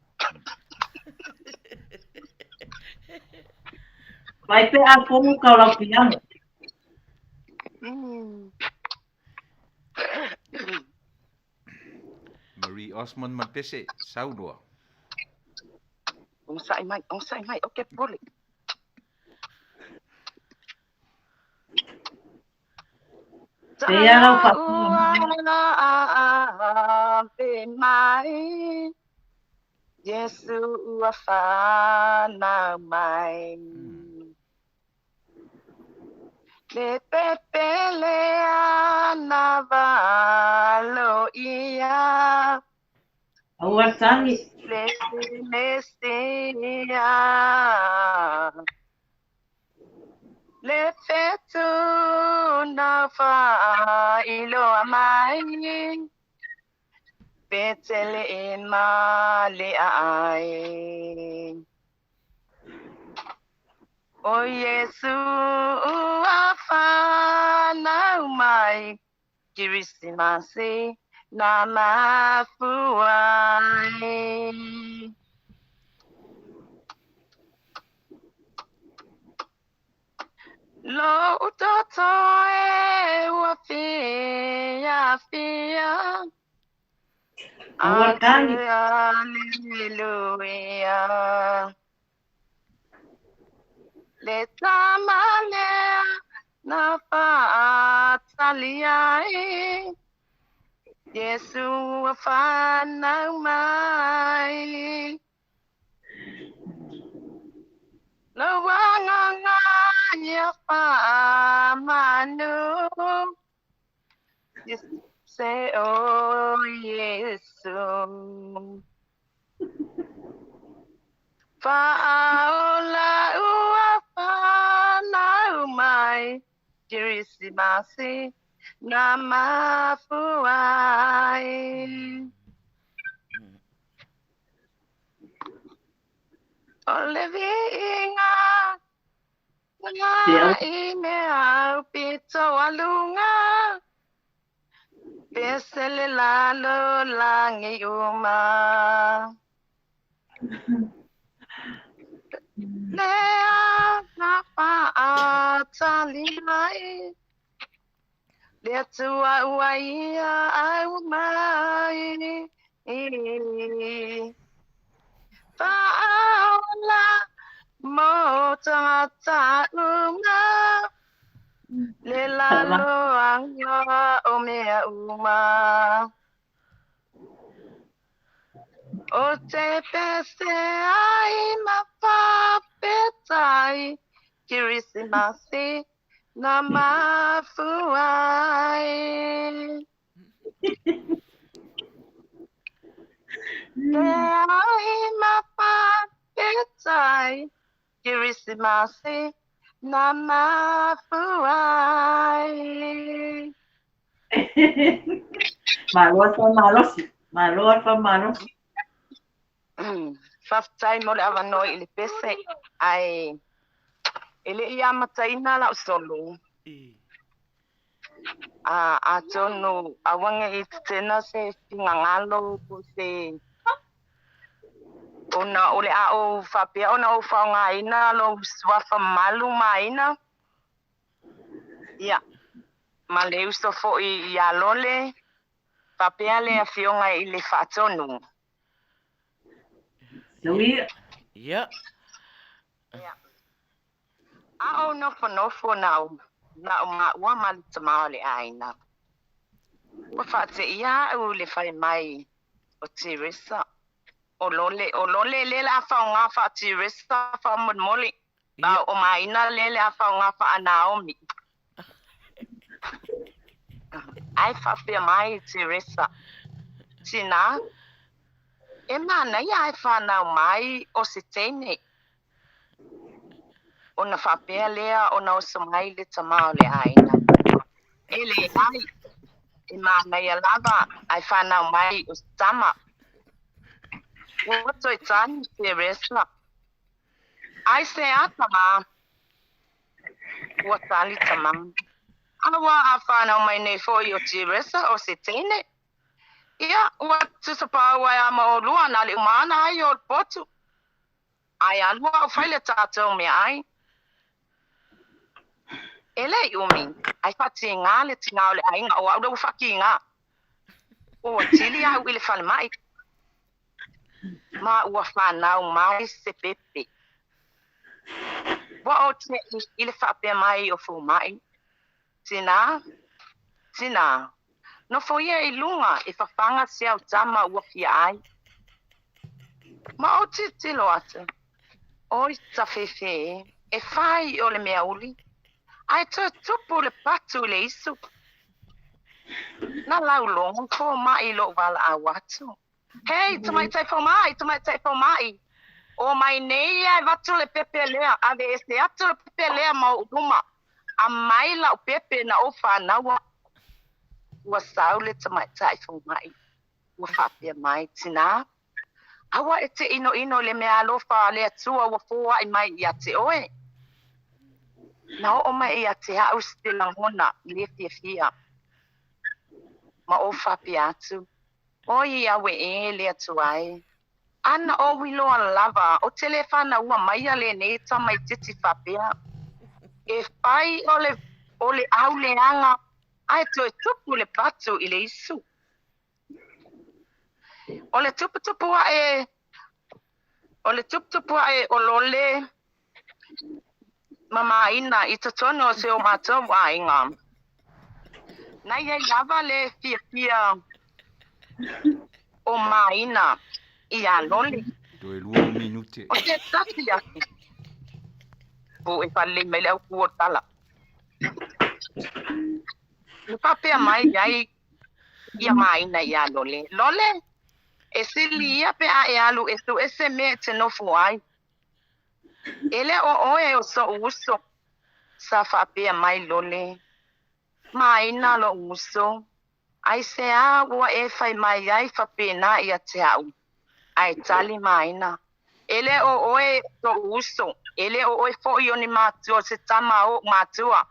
Vai pe a fomu ka la piano. Marie Osmond Mapese, Saurua. On sai mai, ok, pole. Te ara fa. Pe mai. Yesu afana mai. Le pepele anavalo ia. Awatani. Le mestia. Le fetu na fa ilo amai. Betele in male ai. O Yesu afana mai. Kirisimasi na mafuai. Lo utoto e wafia fia. Awatani. Hallelujah. Le tamalea na fataliai. Yesu afana mai. Lo wanganga ya fa manu. Say, oh, Yesu. Faola uafana umai. Kirisimasi na mafuai. Olevinga. Nga ime au pito alunga. Besele lalo langi uma. Lea na faatalai. Lea tua uaia au mai. Faala mo tangata uma. Le lalo anga o mea uma. O te pese ai mapapetai. Kirisimasi na mafuai. Le ai mapapetai. Kirisimasi na mafuai. Malo fa malosi. Malo fa malosi. Whaftai mo le awanoi i le pese ai ele ia mataina la solo. A tonu awange i tena se ngangalo po se ona ole a o whapea ona o whaonga ina lo swafa malu maina. Ia. Ma le uso fo i alole whapea le a whionga i le whatonu. Lui, Ia. A o nofo na o ma ua mali tamao le aina. Ua whaate ia au le whai mai o Teresa. O lole le la whaonga wha Teresa wha mole. Ba o maina le la whaonga wha Naomi. Ai whawhia mai Teresa. Tina, e mana ia ai whanau mai o se tene. Ona whapea lea ona o samai le tamao le aina. E le ai, e mana ia lava ai whanau mai o tama. Wato i tani Teresa. Ai se atama. Ua tali tama. Awa a whanau mai nei foi o Teresa o se tene. Ia, ua tusapa wai ama o lua na le umana ai o potu. Ai alua o whaile tātou me ai. Ele umi, ai whati ngā le tingau le ainga o au rau whaki ngā. O tili au i le whale mai. Ma ua whanau mai se pepe. Wa o te i le whapea mai o fu mai. Tina. No fo ia i lunga e whawhanga se au tama ua fia ai. Ma o te tilo atu. O i tawhewhe e whai o le mea uli. Ai tupu le patu le isu. Na lau longo ko mai lo wala a watu. Hei, tamai tai fo mai. O mai nei ai watu le pepe lea. Ave e se atu le pepe lea ma uduma. A mai la o pepe na o whanawa. Ua sau le tamai tai fo mai. Ua whapea mai tina. Awa e te ino le mea alofa le atua ua fua i mai i a te oe. Na o mai ia te hau stila hona le fia. Ma o whapi atu. O i awe e le atu ai. Ana o wiloa lava. O telefana ua maia le ne tamai titi whapea. E whai o le au le anga. Ai tu e tupu le patu i le isu. O le tupu a e o lole. Mama ina i tono se o matou a inga. Nai e lava le fia o maina i a loli. Do e lua minute. O te tasi aki. O e whale me leo kua tala. Ni papea mai iai i a maina i a loli. Lole, e sili ia pe a e alu e su ese me te nofu ai. Ele o oe o so uso sa whapea mai lole. Maina lo uso. Ai se a ua e whai mai ai whapena i a te au. Ai tali maina. Ele o oe so uso. Ele o oe fo i oni mātua se tama o mātua.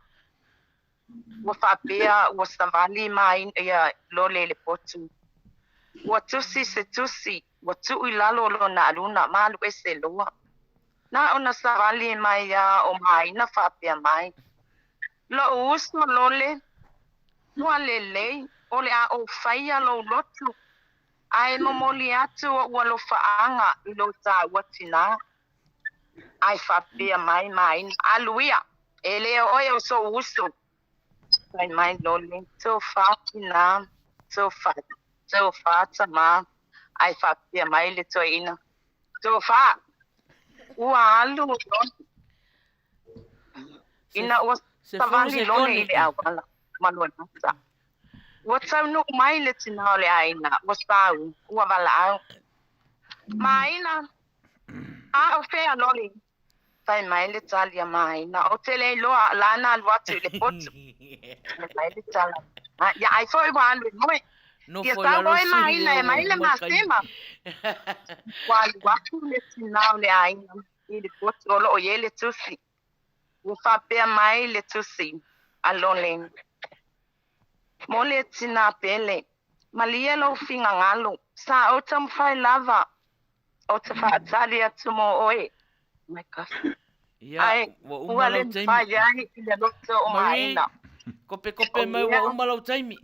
Ua whapea ua savali maina i a lole le potu. Ua tusi se tusi. Ua tu i lalo lo na aluna malu e se loa. Na ona savali mai o mai na whapea mai. Lo uso lole. Mua lelei. Ole a o whaia lo lotu. Ai momoli atu o ua lo whaanga i lo tā watina. Ai whapea mai mai. Aluia. Ele oe o so uso. Ai mai lole. Tō whātina. Tō whāta mā. Ai whapea mai le toi ina. Tō whā. Ua alu ina ua savali lone i le awala malua nasa. Ua tau nuk mai le tinao le aina, ua sau, ua wala au. Maina, a o whea loli, tai mai le talia maina, o te le loa lana aluatu i le potu. Mai le tala. Ya ai foi wale moi. No Ia foi sa la lo voi si. mai na mai le masema. Wale waku le sinau le ai. Ile pot olo o yele tusi. Wo fa pe mai le tusi. Alone. Mole tina pele. Malia lo finga ngalo. Sa o tam fai lava. O te fa tali atu mo oe. My God. Ia, Ai, wa ua umalau le taimi. fai ai i le loto o Marie, maina. kope mai wa umalau taimi.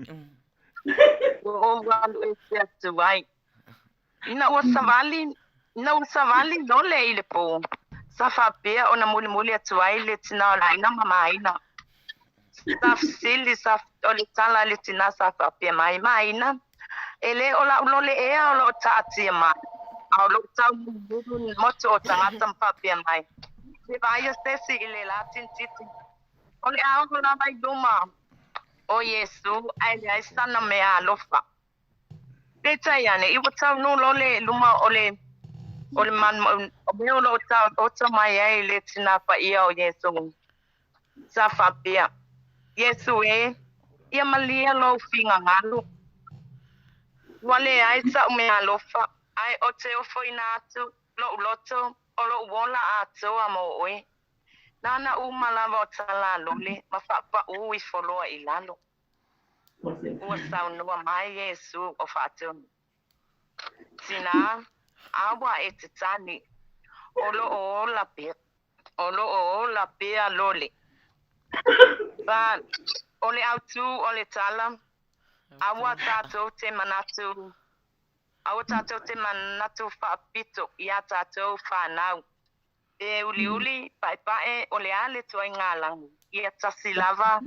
O walu e te atu ai. Ina ua savali no le i le po. Sa whapea o na muli atu ai le tina o laina mamaina. Sa fsili sa o le tala le tina sa whapea mai maina. Ele o la ulole ea o lo taati e mai. A o lo tau mulu moto o tangata mpapea mai. Se vai o stesi i le latin titi. O le ao ko la mai duma. O Yesu, ai sana mea alofa. Te tai ane, i watau no lole luma ole man, o meo lo tau oto mai ai le tina pa ia o Yesu. Sa whapea. Yesu ia malia lo finga ngalu. Wale ai sa mea alofa. Ai o te ofo ina atu, lo uloto, o lo uola atu a mo oe. Nana umalawa o tala lole, mawhapa ui foloa i lalo. Ua saunua mai Yesu o whātunu. Tina, awa e te tani, olo o la pia lole. Ba, ole autu, ole tala, awa tātou te manatu, whaapito, ia tātou whanau. E uli, pai, ole ale tua ngalang, ia tasi lava,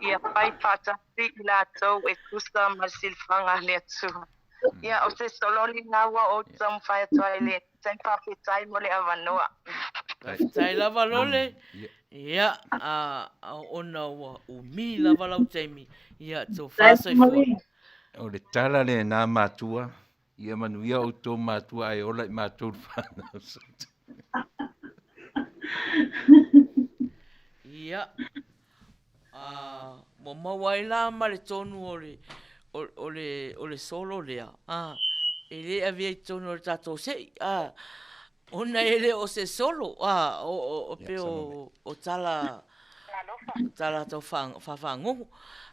ia pai patasi la tau e kusa masilfanga le tu. Ia o te sololi nawa o tam fai toile, tem papi tai mole avanoa. Tai lava lole. Ia, ona wa umi lava lau taimi. Ia, tō whāsai fua. O le tala le nā mātua, ia manuia o tō mātua ai ola i mātua whanau. Ia. Mo mawai la ma le tonu o le solo lea. E le avia i tonu o le tatou sei. Ona ele o se solo. O pe o tala tau whawhangongo.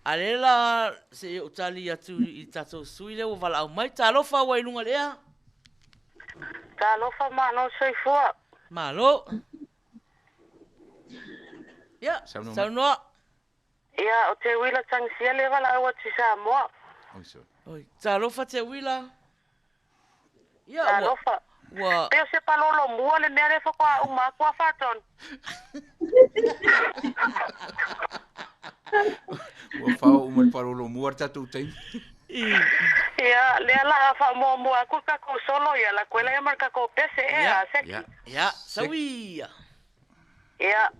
A le la se o tali atu i tatou sui le o wala au mai. Talofa wa ilunga lea. Talofa ma no soifua. Malo. Ia, saunoa. Ia, o te wila tangsia le wala awa ti sa moa. Oi, talofa te wila. Ia, Talofa. Wa. Peo se palolo mua le mea le whakua uma kua whaton. Ua whao umar parolo mua tatou taimi. Ia, lea la wha mua kuka ko solo ia la kuela ia marka ko pese ea seki. Ia, sawia. Ia.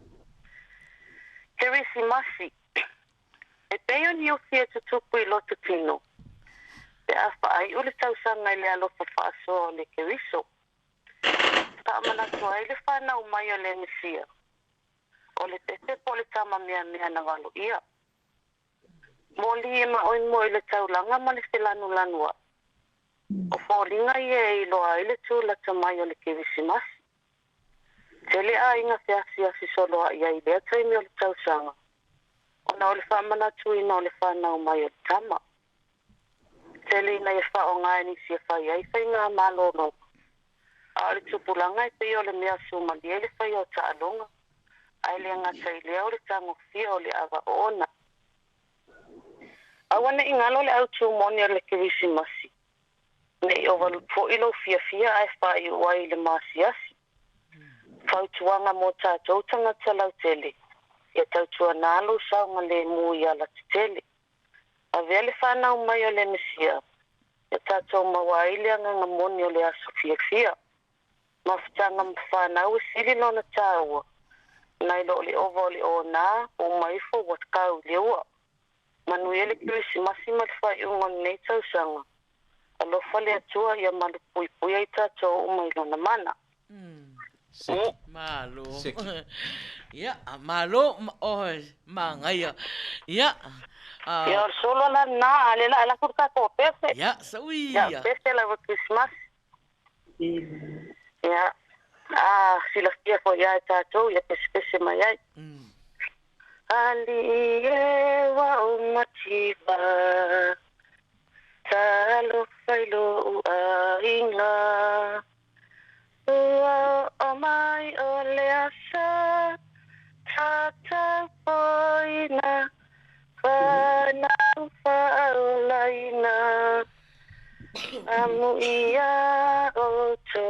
Kerisi masi. E peo ni o fia tutupu i lotu tino. Te awha ai ule tausanga i le alofa whaasoa o le keriso. Ta amana tua i le whanau mai o le misia. O le tete po le tama mea na walo ia. Moli e ma oin mo i le taulanga ma le lanu lanua. O whaulinga i e loa i le tūla tamai o le kerisi masi. Tele a inga fiasi asi solo a ia i lea taimi o le tausanga. Ona o le whamana tuina o le whanau mai o le tama. Tele ina e whao ngai ni si e whai ai whai ngā mālono. A le tupulanga e pei o le mea sumali e le whai o ta alonga. Ai le ngata i lea o le tango fia o le awa ona. Awane ingalo le au tūmoni o le kerisi masi. Nei o walu po ilo fia ai whai uai le masiasi. Fautuanga mo tātou tangata lau tele. Ia tautua nalo saunga le mui ala te tele. A vele whanau mai o le mesia. Ia tātou mawaile anga ngamoni o le aso fia. Mawhitanga mwhanau e sili lona tāua. Nai lo le ova o le o nā, o maifo wat kau le ua. Manu ele kirisi masima le whai ungon nei tausanga. Alofa le atua ia malu pui ai tātou umai lona mana. Seki. Malo. Seki. Ya, malo mangaya. Ya. Ya solo na lela la kurta ko pese. Ya, sawi. Ya pese la Christmas. Ya. Sila kia ko ya tato ya pese mayai. Ali wa umatiba. Talo failo inga. Ua amai ole asa. Tata poina. Fana faulaina. Amu ia oto.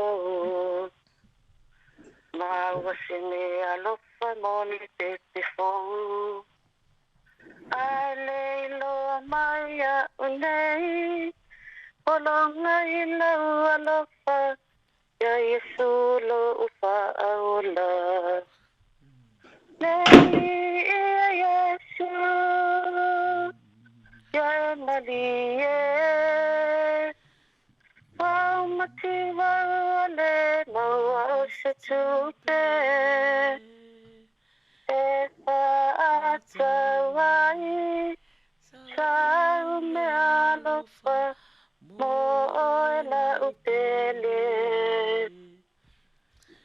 Mawasine alofa moni te fou. Alelo maya unei. Olonga ila alofa. Ya Yesu lo ufa aula. Nei ya Yesu. Ya Maria. Wow mativa le no shatupe. Efa atawai. Sa me alofa. Moela upele.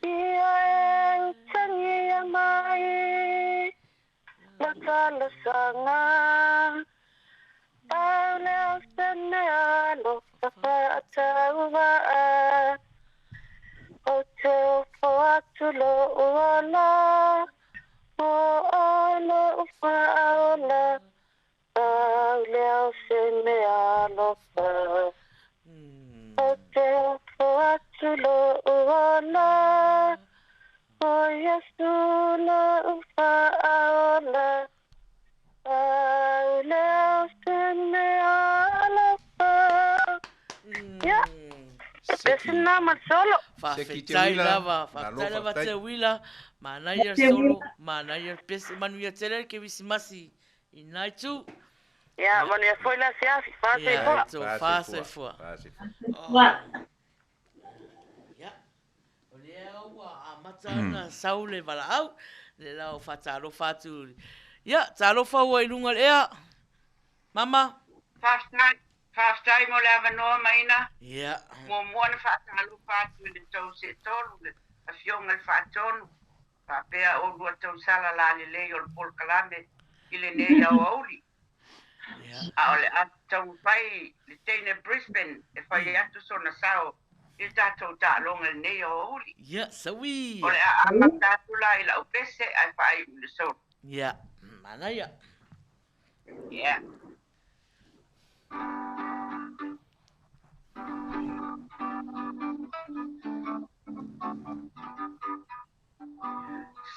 Ia tangi mai. Matala sanga. Aula sene alofa atawa. Oto foatulo ola. Ola ufa ola. Aula sene alofa. Oto foatulo ola. O Yesu lo ufa ola. Aula sene alofa. Ya. Pese nama solo. Seki te Fafetai wila, lava, na fafetai lo lava fafetai. te wila, mana ia Te solo, wila. mana ia pese manu ia tere ke visimasi. Inai tu, Ya, manu ya foi la sia, fase ia fo. so fase fua. Fase fua. Wa. Ya, o lea ua a mata na saule wala au, le lau fatalo fatu. Ya, talo fa ua ilunga lea, mama. First time o le avanoa maina. Ya, Mua mua na whaatalo whātu i le tau se tolu. A fionga le whaatonu. Whapea o lua tau sala la le lei o le polkalame. I le nei au auli. ya, A o le atu tau whai le teine Brisbane. E whai atu sona sao. I tātou tā longa le nei au auli. ya, sawi. O le a matatu la i la upese ai whai i le sol. Ya, mana ya. Yeah.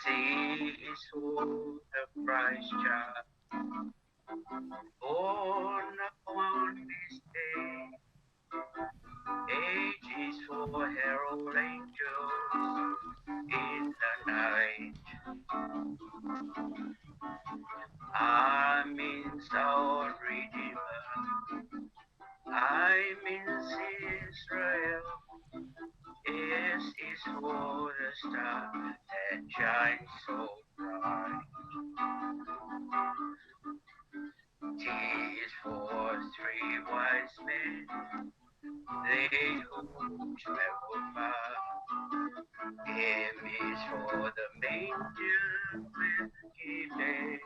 See is who the Christ child born upon this day. Ages for herald angels in the night. I'm in our Redeemer. I'm in Israel. S is for the star that shines so bright. T is for three wise men, they who travel far. M is for the manger where he lay.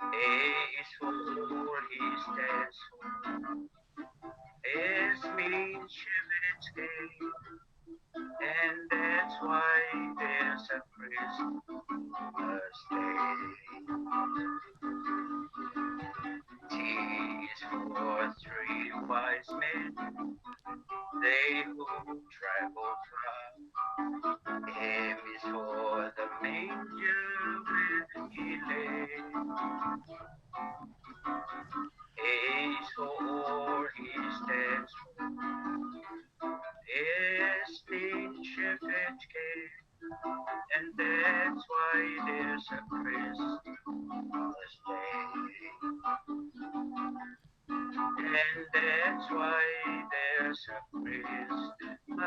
A is for he stands for. S means shepherd's gate. And that's why there's a Christmas day. T is for three wise men, they who travel far. M is for the manger where he lay. A is for he stands for. S means shepherd's gate. And that's why there's a Christmas day. And that's why there's a Christmas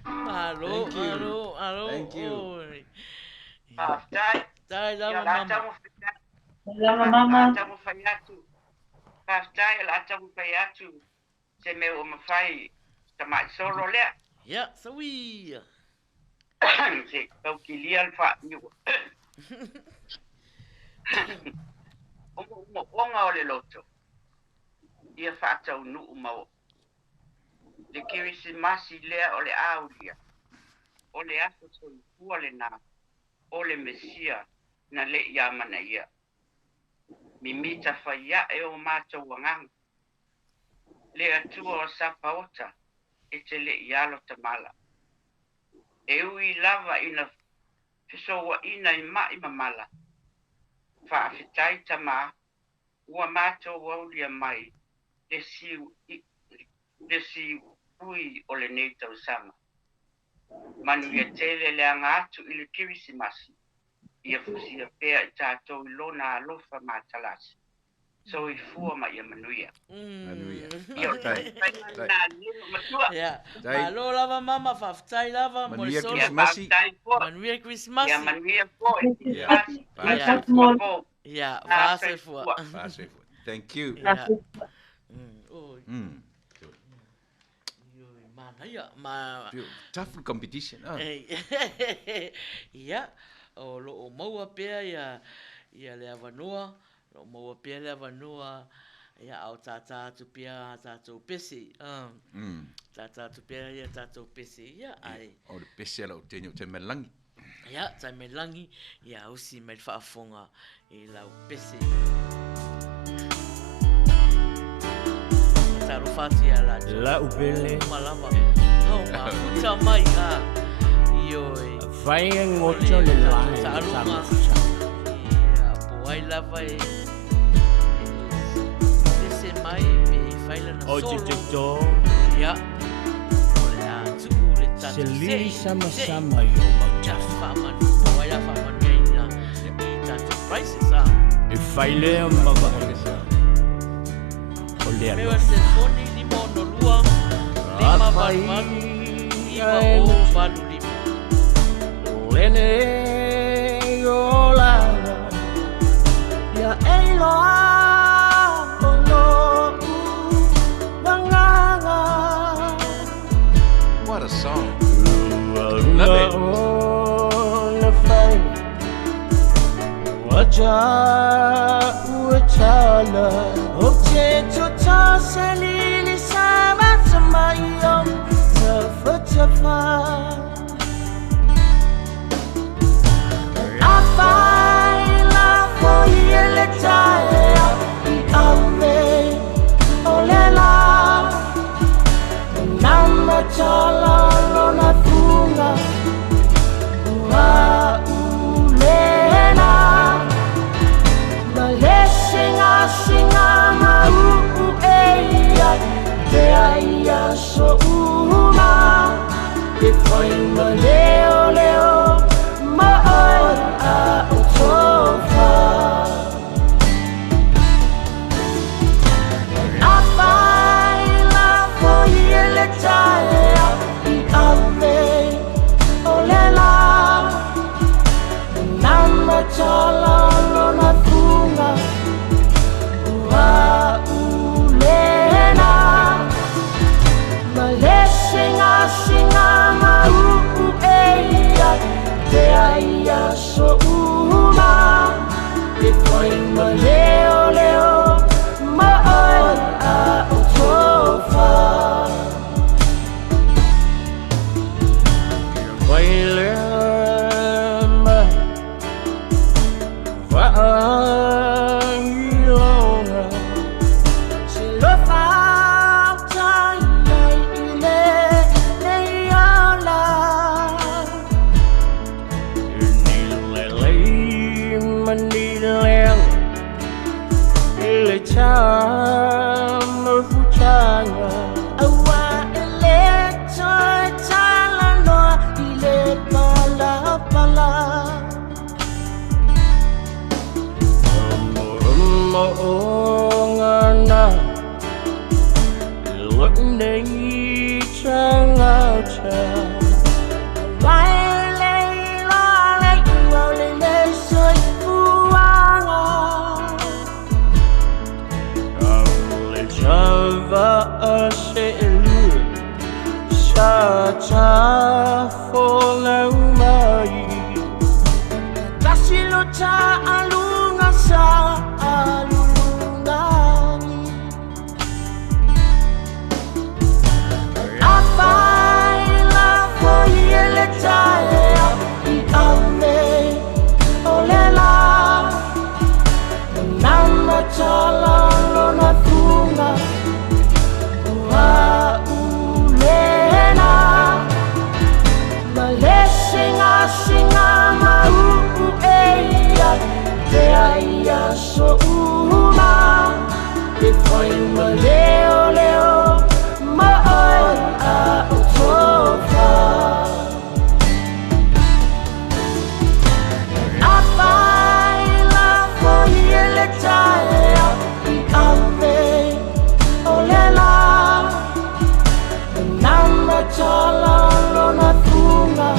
Malo, Thank you. malo, malo. Thank you. Oi. Whaftai. Tai Ia lava la mama. tamu whia. Lama mama. La tamu whai atu. Whaftai la tamu whai atu. Se me o mawhai. Ta mai solo lea. Ya, sawi. Se kau ki lia alfa niwa. Onga o le loto. Ia whaatau nuu mau. Le kirisimasi lea o le aulia. O le aso soifua le nā. O le mesia na le ia mana ia. Mimita whaia e o mātou wanganga. Le atua o sapaota e te le ialo tamala. E ui lava ina fisoa ina i mai mamala. Whaafetai tama ua mātou waulia mai le si ui o le nei tau sama. Manu ia tele le anga atu i le kirisimasi. Ia fusia pea i tātou i lona alofa mātalasi. So i fua ma ia manuia. Manuia. Ia Tai. nā lino matua. Ya. Tai. Malo lava mama, whaftai lava, mo Manuia solo. Ia Krismasi. whaftai fua. Manuia Christmas. Ia manuia fua. Ia. Ia. Ya, Nā vase fua. Passe. Thank you. Ya. Oi. Yoi, mana ya, ma. Tough competition. Ya. O lo o maua pea ia le avanua. Lo maua pea le avanua. Ia au tata atu pea tatou pesi. Tata atu pea ia tatou pesi. Ia ai. O le pese ala o tene o te melangi. Ia, tai me langi. Ia usi me whaafonga i lau pesi. Taro whati a la jo. La upele Malama. Hau ma puta mai ha. Ioi. Vai ngoto le lai Taruma. sama. Ia, poai lava e. Pese mai me whaila na O te solo. te tō, Ia. O le a tuku le tatu. se lili sama sei. sama yo Ja mautau. whamanu. Poai a whamanu e ina. I tatu prices a. E whai lea mawa o lea Mewa no. telefoni lima ono lua. Lima Awhai valu valu. Iwa ai o valu lima. Lene o lana ia e loa o no wanganga. What a song. Love it. Na whai waja uetala o te tota se lili sama sama iom tafa tafa. I find love for you, let's Leo, Leo, my I find love for you, let's Leo, Leo, my ta alunga sa alungani. Afaila foi ele taia I ame olela. Nama tala lona tunga wa ulena. Singa singa mau eia te aia so uma e foi uma leo leo ma ai a utofa a baila foi ele taia I ave olela nama tala lona tunga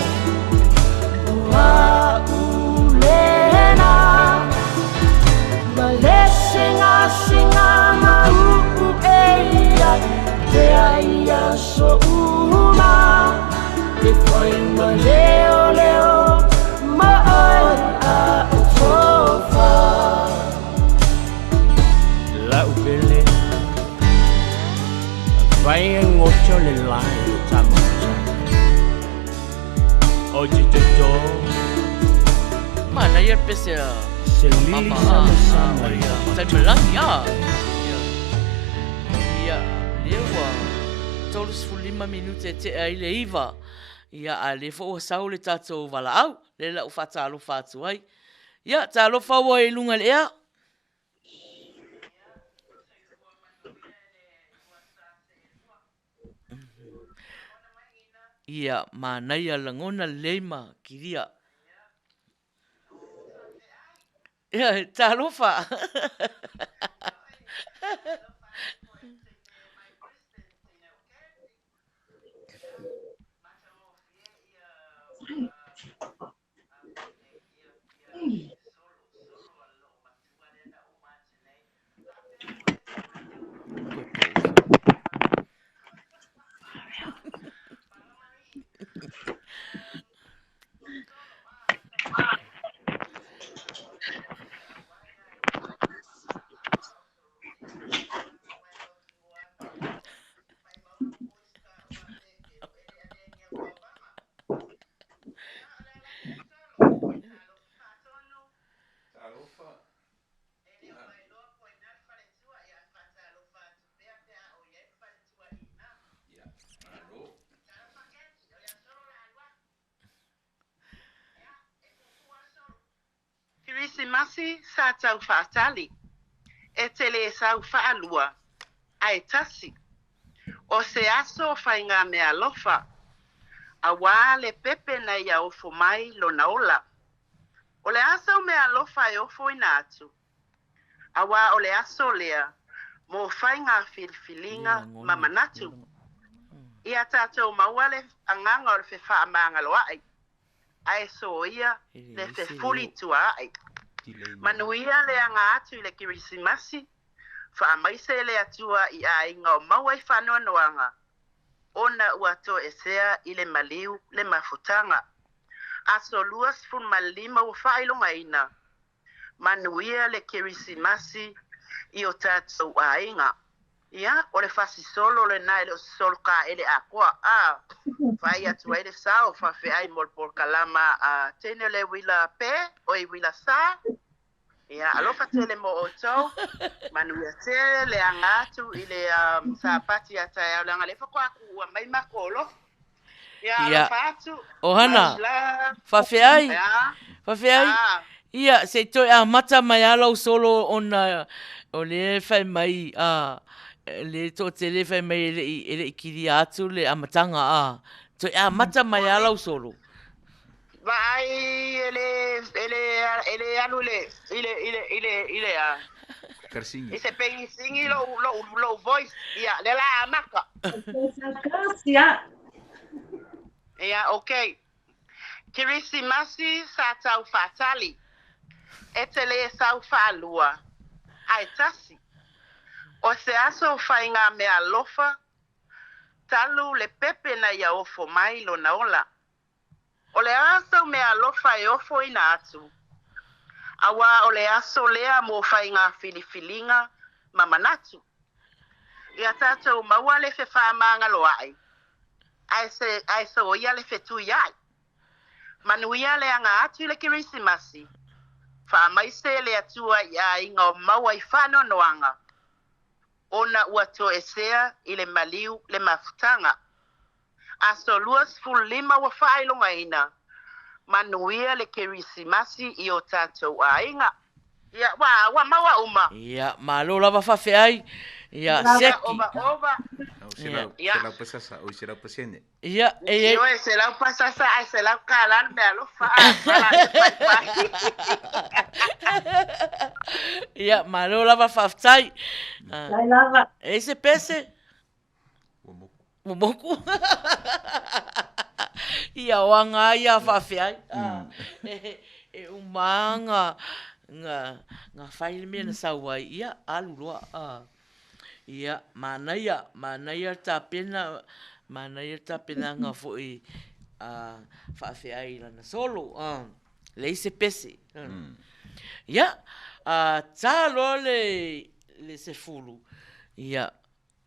singa mau eia te aia so uma e foi ma leo leo ma ai a utofa la upele vai ngocho le lai tamusa oji jojo Mana ia pese selili sama ya. Sai melang ya. Ya, lewa. Tolus fu 5 minute te ai le iva. Ya ale fo sau le tato vala au. Le la ufa talo fatu ai. Ya talo fa wa e lunga le ya. Ya mana ia langona lema kiria. Ya, talofa. Kirisimasi sa tau whaatali. E tele sau whaalua. Ai tasi. O se aso whainga mea lofa. A wā le pepe na ia ofo mai lo naola. O le aso mea lofa e ofo ina atu. A wā o le aso lea. Mo whainga filfilinga mamanatu. Ia tātou maua le anganga o le whewha amanga loa ai. Ai so ia le fuli tua ai. Manuia le anga atu I le kirisimasi. Fa mai se le atua I a inga o maua I whanua noanga. Ona ua to esea I le maliu le mafutanga. Aso luas fun malima ua whailonga ina. Manuia le kirisimasi I o tātou a inga. Ia, o le fasi solo le nai le solo ka ele a koa. Fai atu ele sao, fa fe ai mol por kalama tene le wila pe, o I wila sa. Ia, alofa tele mo o tau. Manuia tele le angatu I le sa pati ata e alanga le whakua kua mai makolo. Ia, alofa atu. Ohana, whawheai. Whawheai. Ia, se toi a mata mai alau solo ona o le whai mai le to te le whai mai ele I kiri atu le amatanga toi a mata mai alau solo. Vai ele anu ile a. Karsingi. Ise pengi singi lo voice ia le la maka. Ya. Ia okay. Kirisimasi sa tau fatali. Etele sau falua. Ai tasi. O se aso whainga mea lofa. Talu le pepe na ia ofo mai lo naola. O le aso mea lofa e ofo ina atu. Awa o le aso lea mo fai ngā filifilinga ma manatu. Ia tātou maua le fe whaamanga loa ai. Ai se o ia le fe tui ai. Manuia le anga atu le kirisimasi. Whaamai se le atua ia inga o maua I whano noanga. Ona ua to esea I le maliu le mafutanga. Aso luas fulima wa whailonga ina. Manuia le kirisimasi I o tātou ainga. Ia, wa maua uma. Ia, malo lava whawhi ai. Ia, seki. Ova. Se lau pasasa, o se lau pasene. Ia, e. Io se lau pasasa, ai se lau kalan me alo fa. Ia, malo lava whawhtai. Lai lava. E se pese? Momoku. Ia, wanga ia whawhi ai. E umanga. Nga whaile mea na sauai. Ia, alulua. Ia, mana ia tapena nga foi whaafi ai lana solo. Lei se pese. Ia, talo le se fulu. Ia,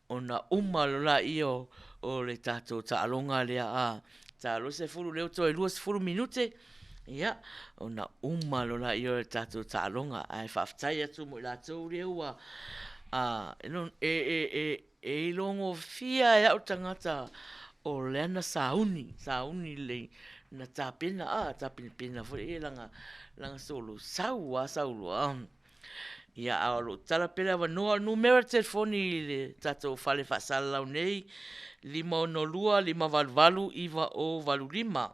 ona umalola io o le tato taalonga lea. Talo se fulu leo toi 2 minute. Ia, ona umalola io le tato taalonga. Ai whaftai atu mo la tau reua. E longo fia e au tangata o leana sauni le na tapena pena foi e langa solo saulu ia alo tala pela wa no numero telefoni le tato fale fasala nei 592 5valu iva o valu 5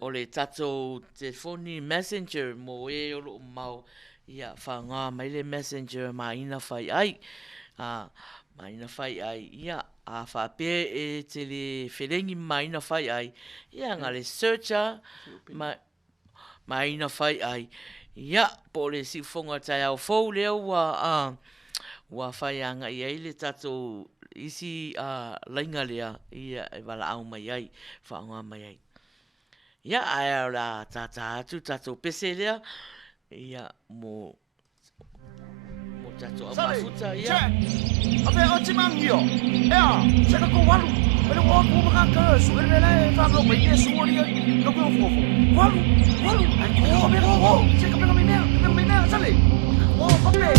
o le tato telefoni messenger mo e o mau ia whanga mai le messenger maina whai ai. Maina whai ai. Ia a whape e te le wherengi maina whai ai. Ia ngā le searcher maina whai ai. Ia po le si whonga tai au fau leo wa whai anga i ai le tato isi lainga lea. Ia e wala au mai ai. Whaonga mai ai. Ia ai la tato pese lea. Ia mo tato amafuta ia Ape o timangio ea seka ko walu ele wo ko maka ka su ele fa ko mai su ori ko ko fofo walu ai ko be ko seka pe ko mina sale o pape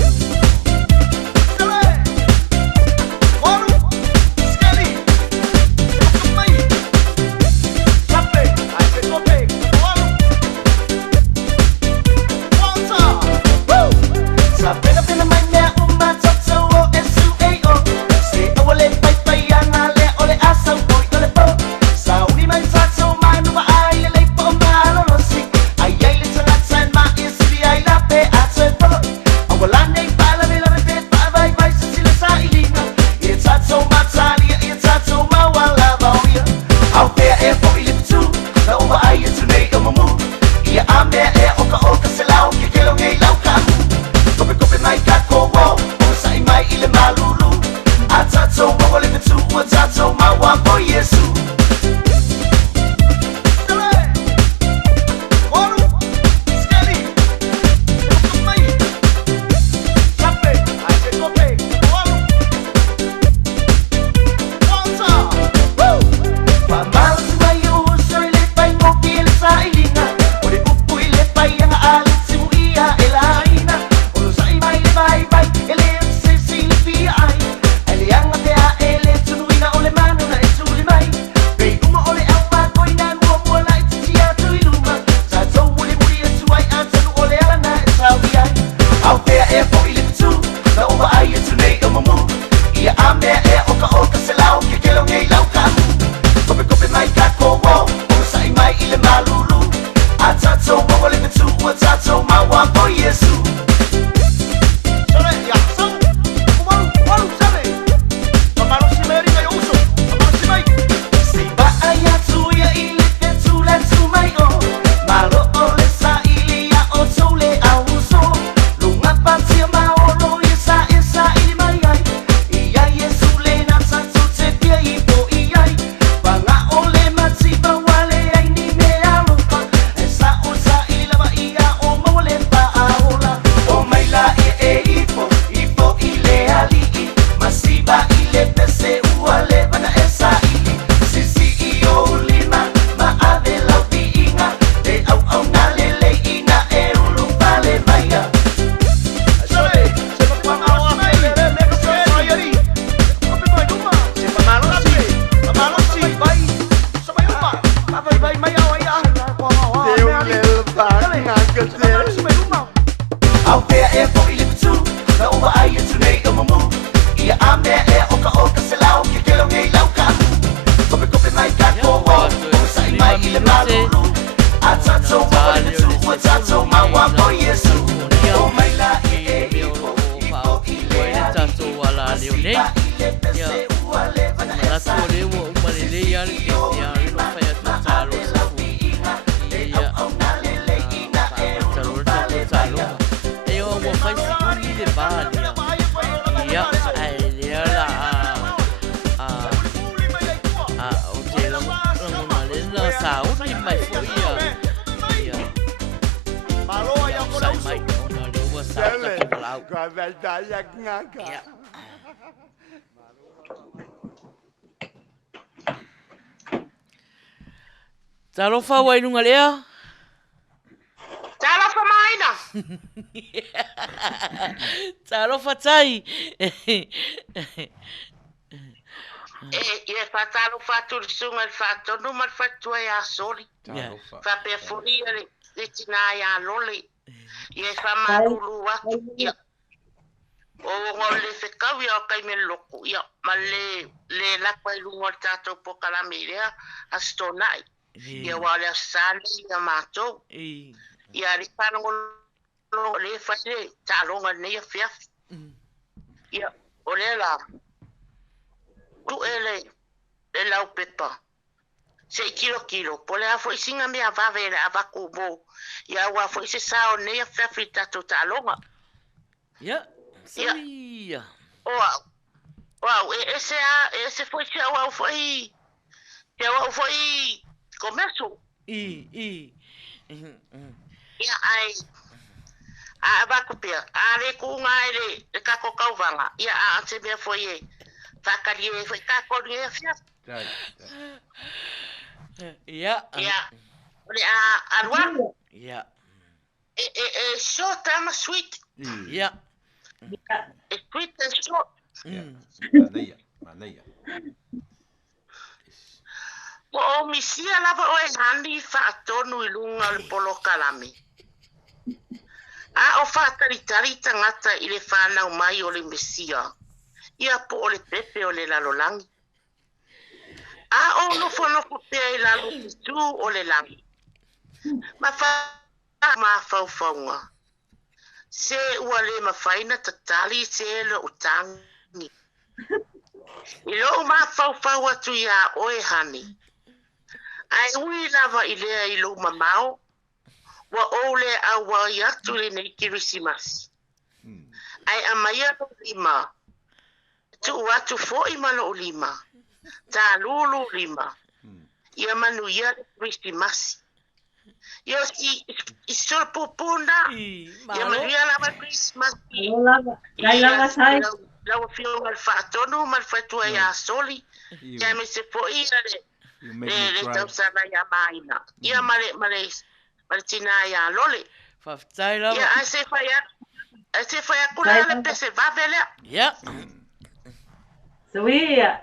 ua tatou maua po Iesu. O mai la I e iko I lea tatou ala leo nei. Ia, manatu o leo ua umalele ia le pia le no whai atu talo sa fu. Ia, talo tatou talo. E o ua whai si uni le bali. Ia, ai lea la o te langona le na sa uni mai fu ia. Ia, sai mai ona le ua sa tatou lau. Ia. Talofa wai nunga lea? Talofa maina. Talofa tai. Ia fa talofa tu sunga fa tonu mal fa tu ia soli. Fa pe furi le tina ia lole. Ia fa malulu wa ia. O ngole se kawi o kai me loko ia male le la kwai lungo tato pokalami lea astonai. Ia wale asali ia mato. Ia ri panongo le fate talonga ne fia. Ia ole la. Tu ele le lau pepa. 6 kilo. Pole a foi singa me ava vele ava kubo. Ia wa foi se sao ne fia frita to talonga. Ia. Ia. Wow, esse foi seu foi começo. I. Ia ai. A va copia. A le ku ngai le ka ko kauvanga. Ia a se me foi. Fakari foi ka ko ni fia. Ia. Ole a rua. Ia. Short and sweet. Ia. Sweet and short. Maneia. O misia lava o handi fa tonu ilunga le polo kalami. A o fa tari tangata ile whanau mai o le misia. Ia po o le pepe o le lalolangi. A o no fono kupea i lalo tu o le langi. Ma faufaunga. Se ua le mawhaina tatali se le utangi. I lo ma fau atu ia oe hani. Ai ui lava I lea I lo mamao. Wa ole a wa I atu le nei kirisimasi. Ai amaya lo lima. Tu atu fo I malo o lima. Ta lulu lima. Ia manu ia le kirisimasi. Ia si isor popunda. Ia manu ia lava kirisimasi. Lava sai. Lau fio mal fatonu mal fatua ia soli. Ia me se po ia le tau sana ia maina. Ia male tina ia lole. Faftai lava. Ia ase faya kula le pese vavele. Ia. Suia.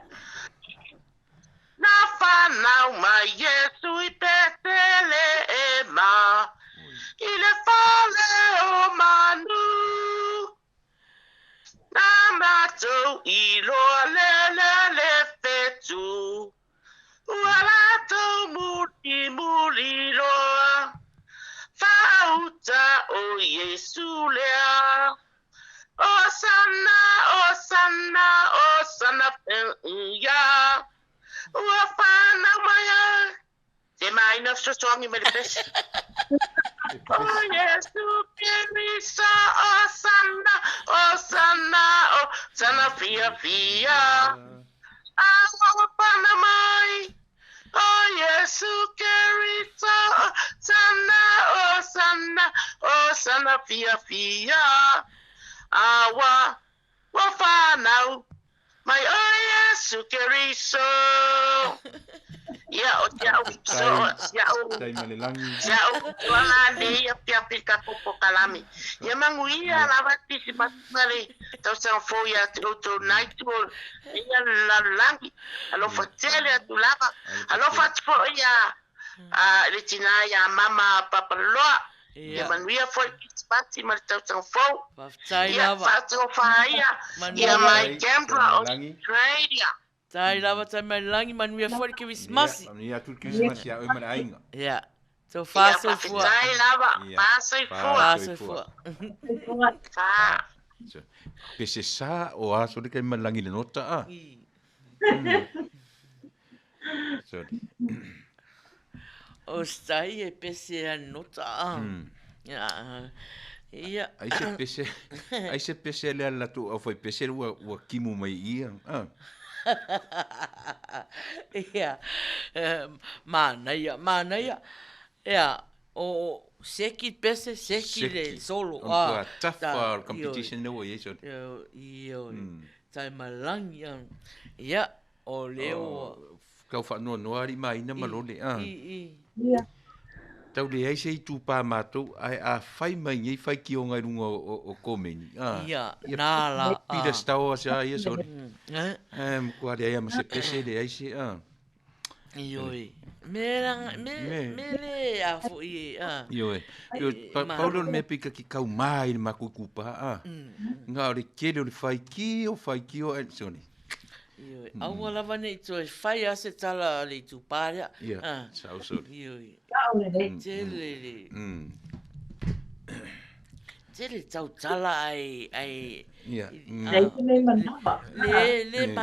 Na whanau mai Yesu I petele e ma. I le fale o manu. Na matou I loa le fetu. Ua latou muli loa. Fauta o Yesu lea. Osana ya. Ua whana maya. Te mai na sosongi me le pese. Oh Yesu Kirisa, Osana fia. Awa panamai. Oh Yesu Kirisa, Osana fia. Awa wafanau. My oh Yesu Kirisa. Ya o Tai malelangi. ya o wala le ya pia popo kalami ya manguia lava tisi masmare tau sa fo ya to night or ya la langi alo fatele tu lava alo fat fo ya le tina ya mama papa loa ya manguia fo spati mar tau sa fo ya fat fa ya my camera Australia. Tai lava tai mai langi manuia fori Christmas. Ia tu Christmas ya o mai ainga. Ia. So faso Ia fua. whawhitai lava. Ia. Pasoi fua. Faso fua. Sa. Pese sa o aso le kai malangi le nota a. Sorry. O stai e pese a nota a. Ia. Ai se pese le ala tu au foi pese ua kimu mai ia. Ia. Mana ia. Ia. O seki pese, seki le solo. Kua tafa competition no ia so. Io. Tai malangi. Ia. O leo. Kau fa no ari mai na malole a. Ia. Tau le ai sei tu pa matou ai a fai mai ngai fai ki o ngai runga o komeni. Ia. Nā la. Pira stau sa ia so. Kua le ai ma se pese le ai se a. Ioi. Me le a fo i a. Ioi. Paulo me pika ki kau mai ma ku kupa a. Nga o le kele o le fai ki o soni. Ioi. Aua lava nei toi fai ase tala le tuparia. Ia. Sau sori. Ioi. Tele. Tele tau tala ai. Ia. Leise me manava.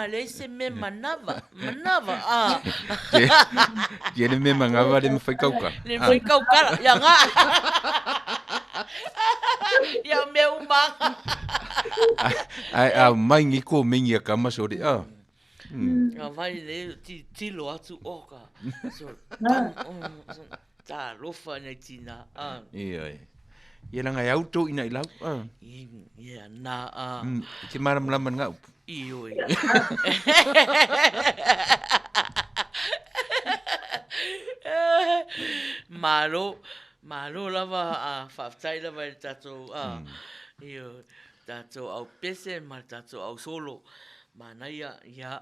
Leise me manava. Manava. Ele me mangava le me fai kauka. Le foi kaukara. Ia ngā. Ia me umanga. Ai mai ngi ko mingi a kama sori a. Ia vai le tilo atu oka. So. Ta lofa nei tina. Ia. Ia langa e auto ina i lau. Ia na. Ke maram laman ngau. Ioi. Malo lava whaftai lava e tatou io tatou au pese ma tatou au solo mana ia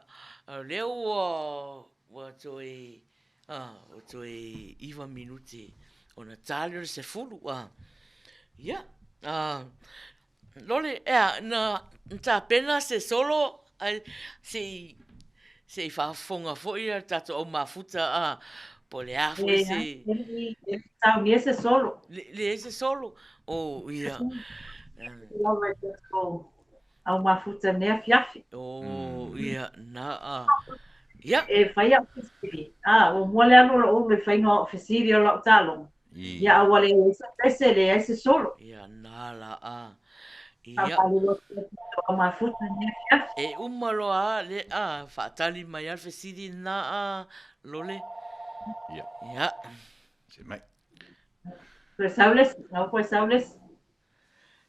leo wa toi iwa minuti ona taler se fulu ia lole na ta pena se solo se fa fonga foi tatou au mafuta po le afo se Tau ni ese solo. le ese solo ia Au mafuta nea fiafi. Ia na ia E fai au fesiri. O mole alo o me fai no fesiri o lau talo. Ia awale ese pese le ese solo. ia na la Ia. Au mafuta nea fiafi. e umalo le fatali mai al fesidi na lole ia Se mai. Pues hables, no pues hables.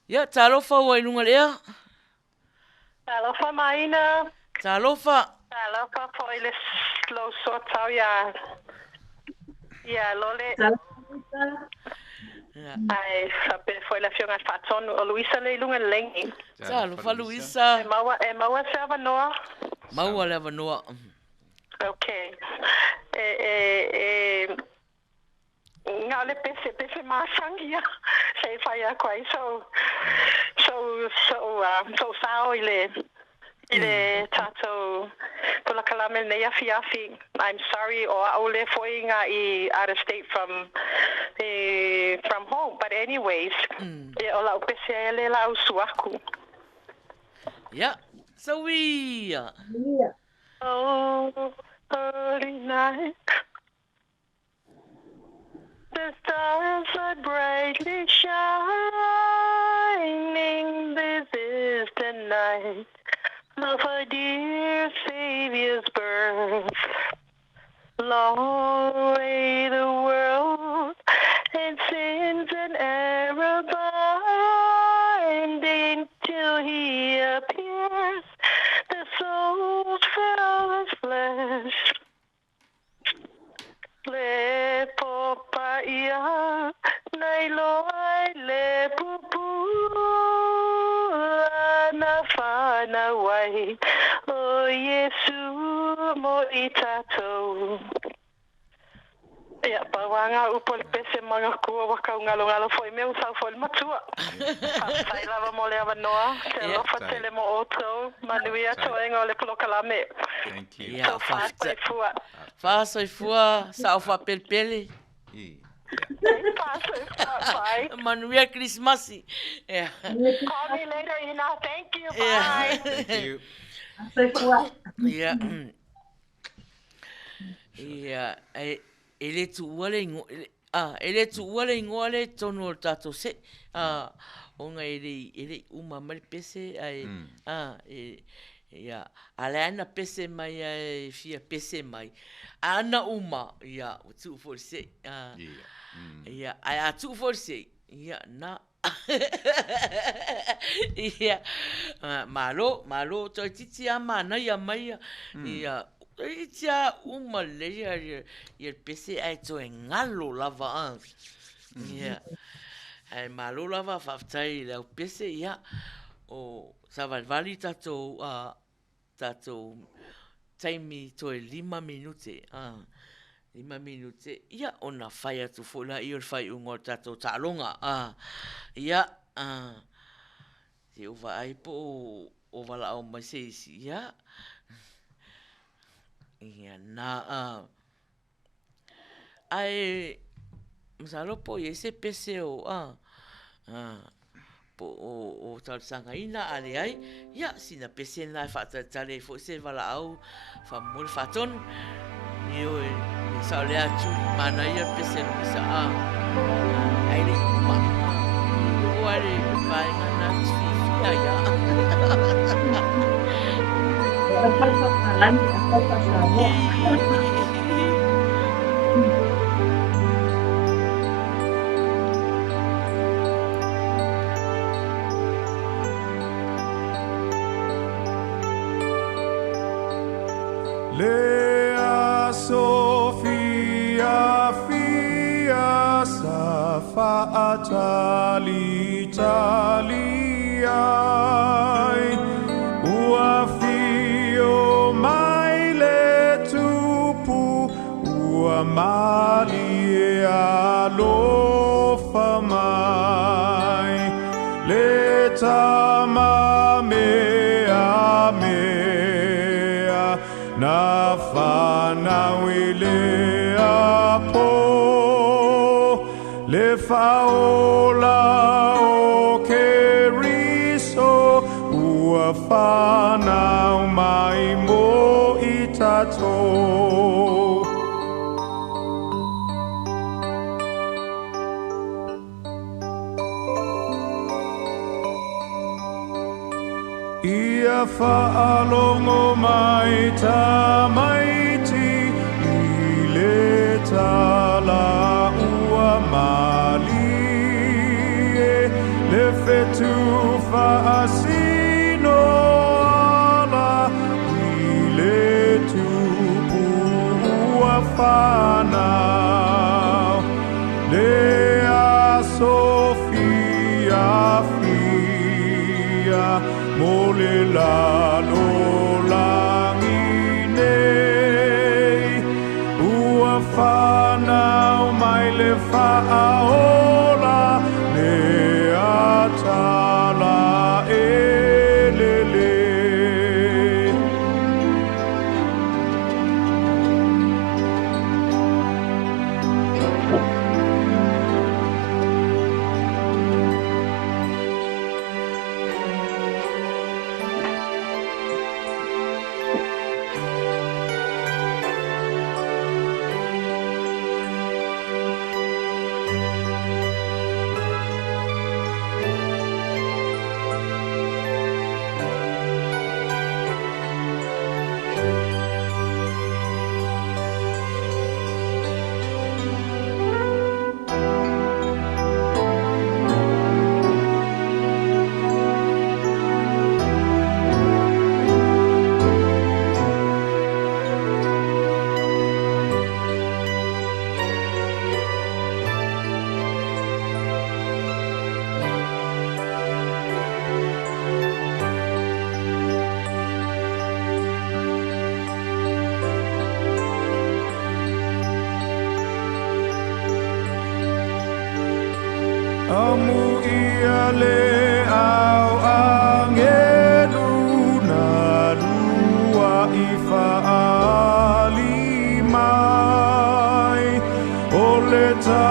ia talofa wa inunga lea Alofa maina. talofa Alofa po ile slow sort out ya lole. Ai sabe foi la fiona faton o Luisa le lunga lengi. talofa Luisa Maua serva noa. maua leva noa Okay. Nga le pese masangia. Sei fai a quai so sao ile tato pula kalame ne yafi. I'm sorry or ole foinga I out of state from home, but anyways ola pese le la usuaku. ia sawia Oh, early night. The stars are brightly shining. This is the night of our dear Savior's birth. Long lay the world and sins and error binding till He appears. The soul's filled with flesh. Le popa ia nai loi le pupu na whana wai o Yesu mo I tatou. Ia, pawanga upo le pese mga kua waka ngalo foi meu sa foi matua. Sai lava mo le avanoa, te lofa tele mo outro, manuia toenga le polokalame. Thank you. ia fa so fua sa fa pelpele Bye. Manuia Christmasi. Yeah. Call me later, Ina. Thank you. Yeah. Bye. Thank you. Asai fua. Yeah. Yeah. Ele tu wale ngo ele tu wale ngole tono tato se. Onga ele uma mal pese ai ya alana pese mai ai fia pese mai. Ana uma ya tu for se. Ya ai tu for se. Ya na ia malo to titi ama na ya mai ia ia uma le ia pese ai to ngalo lava ia ai malo lava faftai le pese ia o savali tato tato taimi to 5 minute 5 minute ia ona fai atu fola ia fai ungo tato talonga ia se uva ai po o vala o mai se ia ia na ai msalo po ese pese o po o tal sanga ina ale ai ia sina pese na fa tale fo se vala au fa mul faton io sa le atu mana ia pese sa ai le ma o ale vai na fifia ia Asai fua langi, asai fua sa. Lea Sophia Fia Safa Atali Taliai Ua Fio Maile Tupu Ua Mali Alofa Mai Le Tama Mea Mea Na whanawile apo Le faola o ke riso Ua whanau mai mo i tatou Ia whaalongo mai ta maiti I le tala ua mali Le fetu whaasino ala I le tupu ua whanau Lea Sophia Fia Mole la lo langi nei Ua whanau mai le whaaola Le atala e lele Amu ia le au angelu na lua I whaali mai O le tā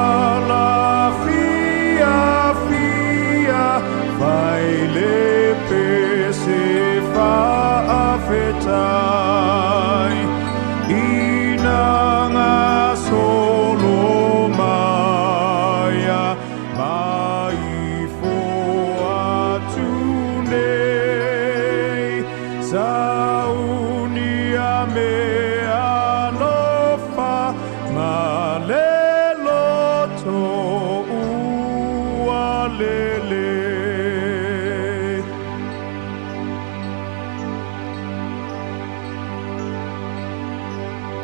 so ua lele.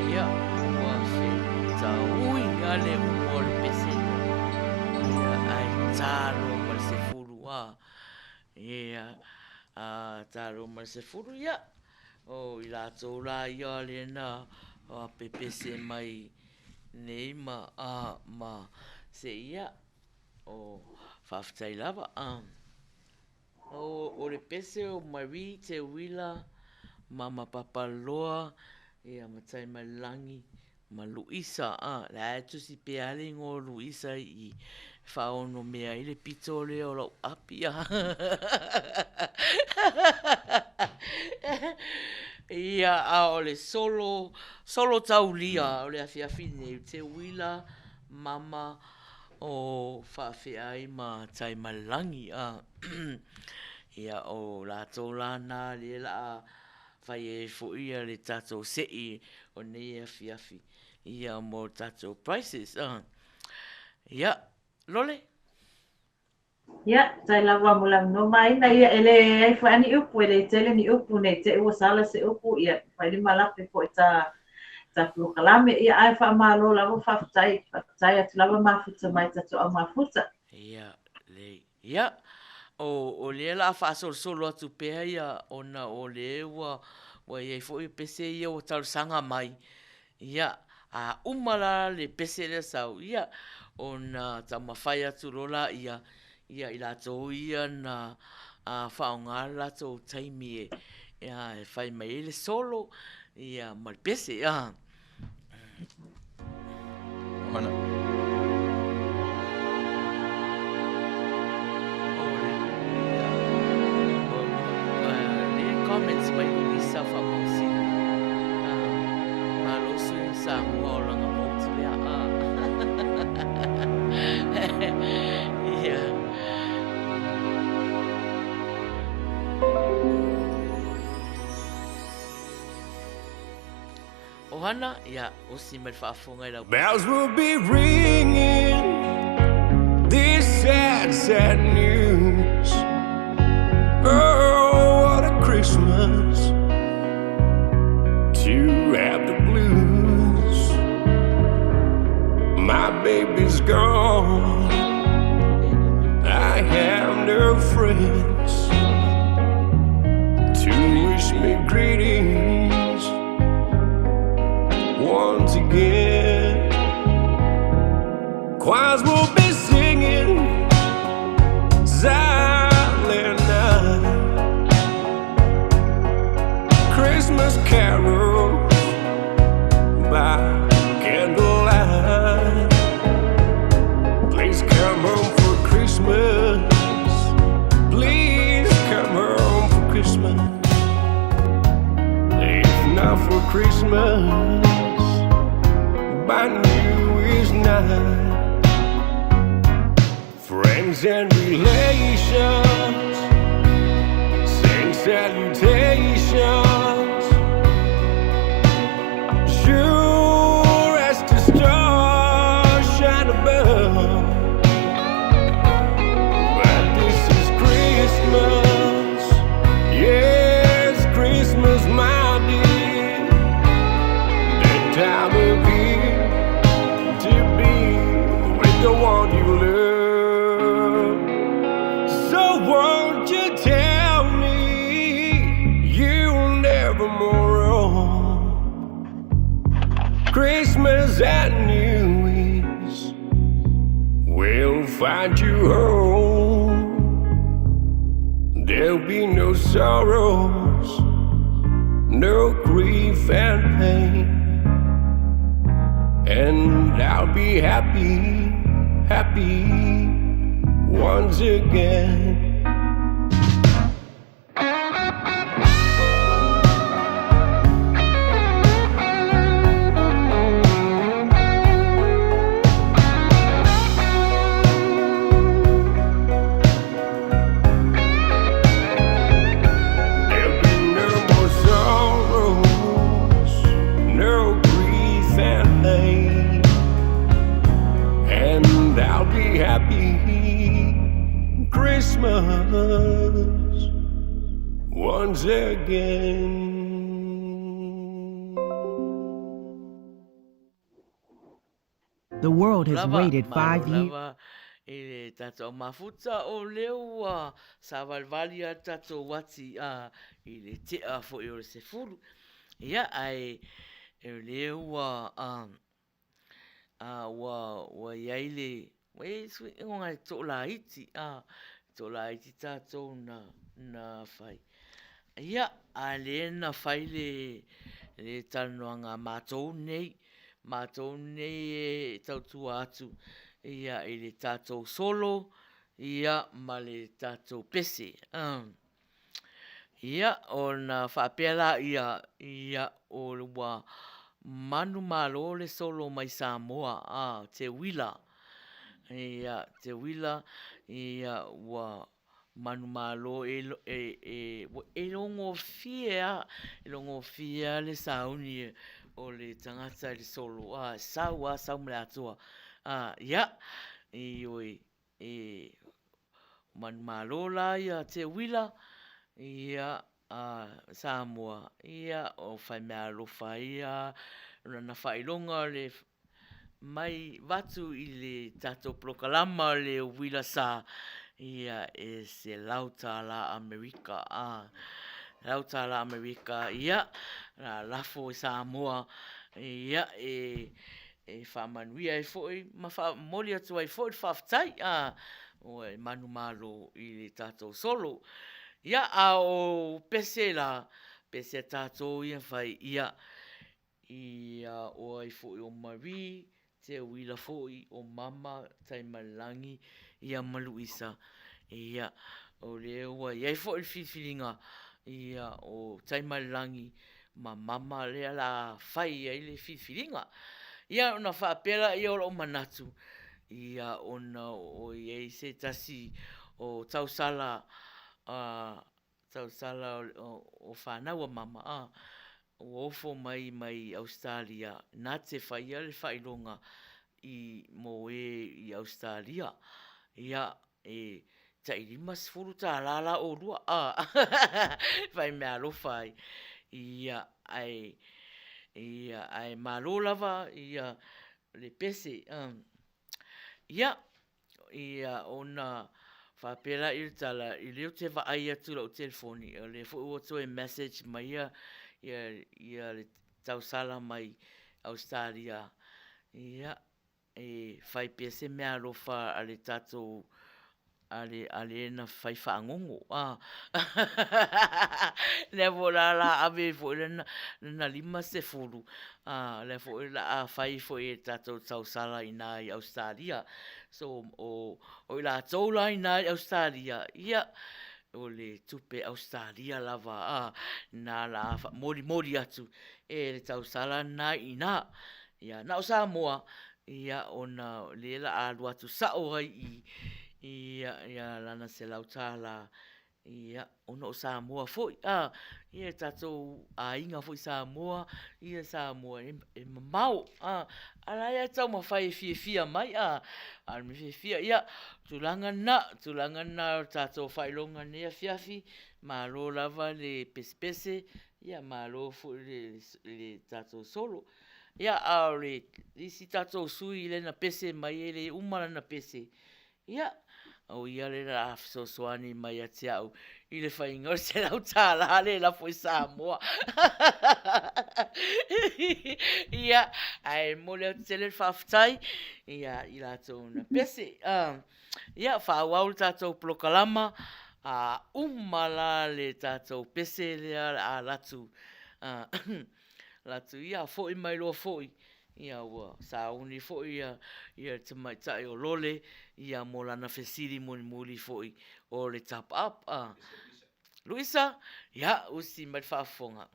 Ia, ua se taui ale o le pesena. Ia, ai talo ma le se furu a. Ia, talo ma le se furu ia. O i la tō la ia le na a pepese mai nei ma se ia o whawhtai lava o le pese o Marie te wila mama papaloa ia matai mai langi ma Luisa la e tusi pe ale ngō Luisa i whaono mea i le pito le o lau apia ia o le solo taulia o le afiafine te wila mama o whawhiai ma tai malangi ia o la tōlana le la whai e fuia le tato sei o nei afiafi ia mo tato prices ia lole Ia, tai lava mula no mai na ia ele ai fa ani upu ele tele ni upu nei te ua sala se upu ia fa ni malape po ta kalame ia ai fa malo lava fa tai atu lava mafuta mai tatu au mafuta. Ia le ia o le la fa solo atu pe ia ona o le wa ia fo pese ia o tal sanga mai ia a umala le pese le sau ia ona tamafai atu rola ia i lato ia na whaonga lato taimi ia e whai mai le solo ia malpese ia. Mana? Le comments mai Luisa famosi malosu sa muolanga moti ia ia Ohana, ia, o si mai whaafonga i lau. Bells will be ringing this sad, sad news. Oh, what a Christmas to have the blues. My baby's gone. I have no friends to wish me greetings once again. Choirs will be singing silent night, Christmas carols by candlelight. Please come home for Christmas. Please come home for Christmas. If not for Christmas, by New Year's night, friends and relations sing salutations, sure as the stars shine above. But this is Christmas, yes, Christmas, my dear, the time of year to be with the one you love. So won't you tell me you'll never more wrong? Christmas and New Year's will find you home. There'll be no sorrows, no grief and pain, and I'll be happy, happy once again. There'll be no more sorrows, no grief and pain, and I'll be happy Christmas once again. The world has waited 5 years. Lava e tatou mafuta o leo sa valvali a tatou wati i le te a fo i o le se furu. Ia ai e leo wa iai le sui ngonga to la iti tatou na fai. Ia a le na fai le tanoanga mātou nei e tautua atu ia i le tātou solo ia ma le tātou pese. Ia o na whaapela ia o le wa manu malo le solo mai Samoa te wila. Ia te wila ia wa manu malo e longo fia le sauni o le tangata le solo sau mle atua ia i oi man malola ia te wila ia Samoa ia o fai mea lofa ia na fai longa le mai watu i le tato prokalama le wila sa ia e se lauta la Amerika ia la lafo Samoa ia e whamanuia e foi ma moli atu ai foi whaftai o e manu malo i le tato solo ia o pese tato ia whai ia o ai foi o Marie te wila foi o mama taimalangi ia Maluisa ia o leo ia foi filinga ia o taimalangi ma mama lea la fai ai le filinga ia ona whaapela ia o manatu ia ona o ia se tasi o tausala o whanau a mama o ofo mai Australia na te whai le whailonga i i Australia ia tairima sfuru ta lala o rua whai mea lofai ia ai malolava ia le pese ia ona whapela i tala i leo te vai atu la o telefoni le fo o to message mai ia le tausala mai Australia ia fai pese mea lofa ale tatou ale na fai whaangongo le vola ave fo na lima se furu le fo la fai fo e tatou tausala ina i Australia so o la tola ina i Australia ia o le tupe Australia lava na la mori atu e le tausala na ina ia na o Samoa ia ona le la alu atu sao ai ia lana se lautala ia ona o Samoa foi ia tatou ainga foi Samoa ia Samoa e mau ala ia tau mawhai fia mai al me fia ia tulanga na tatou whailonga nea fiafi malo lava le pespese ia malo foi le tatou solo ia aure isi tatou sui le na pese mai le umala na pese ia o ia le la sosoani mai atiau i le whainga o se lau tāla le la foi Samoa ia ai mole o te le whaftai ia i la tau na pese ia whauau tatou plokalama umala le tatou pese le a latu latu ia foi mai loa foi ia ua sauni foi ia te mai tai o lole ia molana fesiri muli foi o le tap up Luisa ia usi mai whaafonga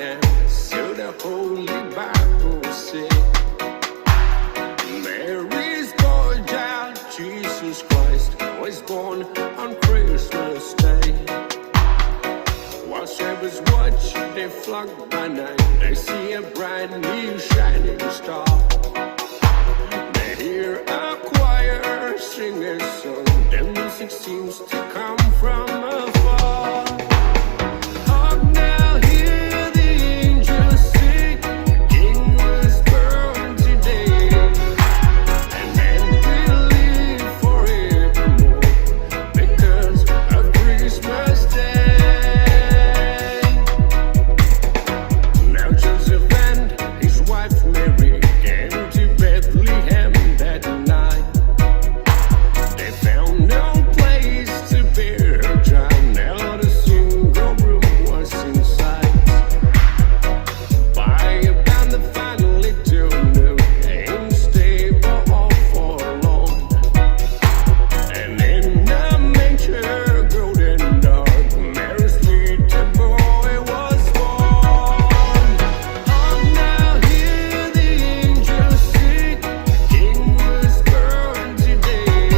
and so the Holy Bible said, Mary's boy child, Jesus Christ, was born on Christmas Day. While shepherds watch, they flock by night, they see a bright new shining star. They hear a choir sing a song, the music seems to come from afar. Hark now, hear the angels sing, the King was born today, and men will live forevermore because of Christmas Day. Now Joseph and his wife Mary came to Bethlehem that night. They found no place to bear her child. Now the single room was in sight. By about the final little nook, ain't stable or forlorn. And in a manger, golden dark, Mary's little boy was born. Hark now, hear the angels sing, the King was born today,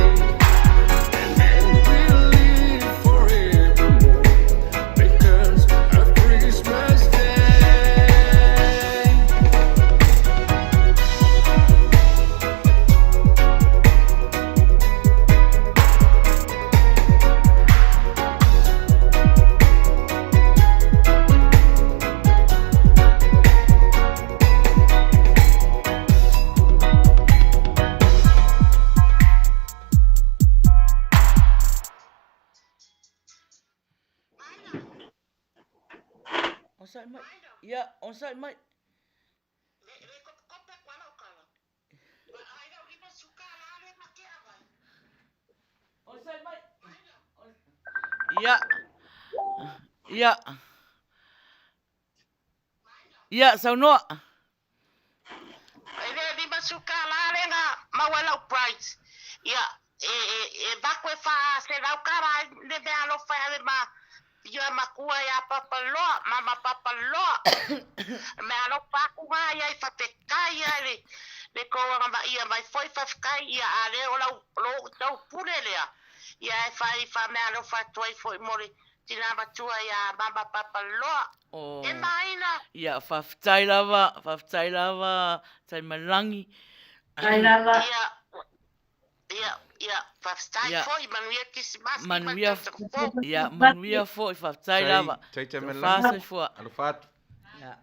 and men will live forevermore because of Christmas Day. On side mic. Yeah, on side mic. On side mic. Yeah. Yeah. Yeah, saunoa. Ele di masuka la lenga mawala price. Ya, bakwe fa se la kara le be alo fa ma yo makua ya papa lo, mama papa lo. Me alo pa ku ya fa te kai ya le ko ma ia mai foi fa kai ya ale o lo tau pure le ya fa me alo fa toi foi mori tina batua ya mama papa lo. Oh. E maina. Ya, faftai lava, tai malangi. Tai lava. Ja, faftai Ja. foi, manuia kisimasi. Manuia foi, faftai lava. Tai te Te malangi. fasa foi. Alo fatu. Ya.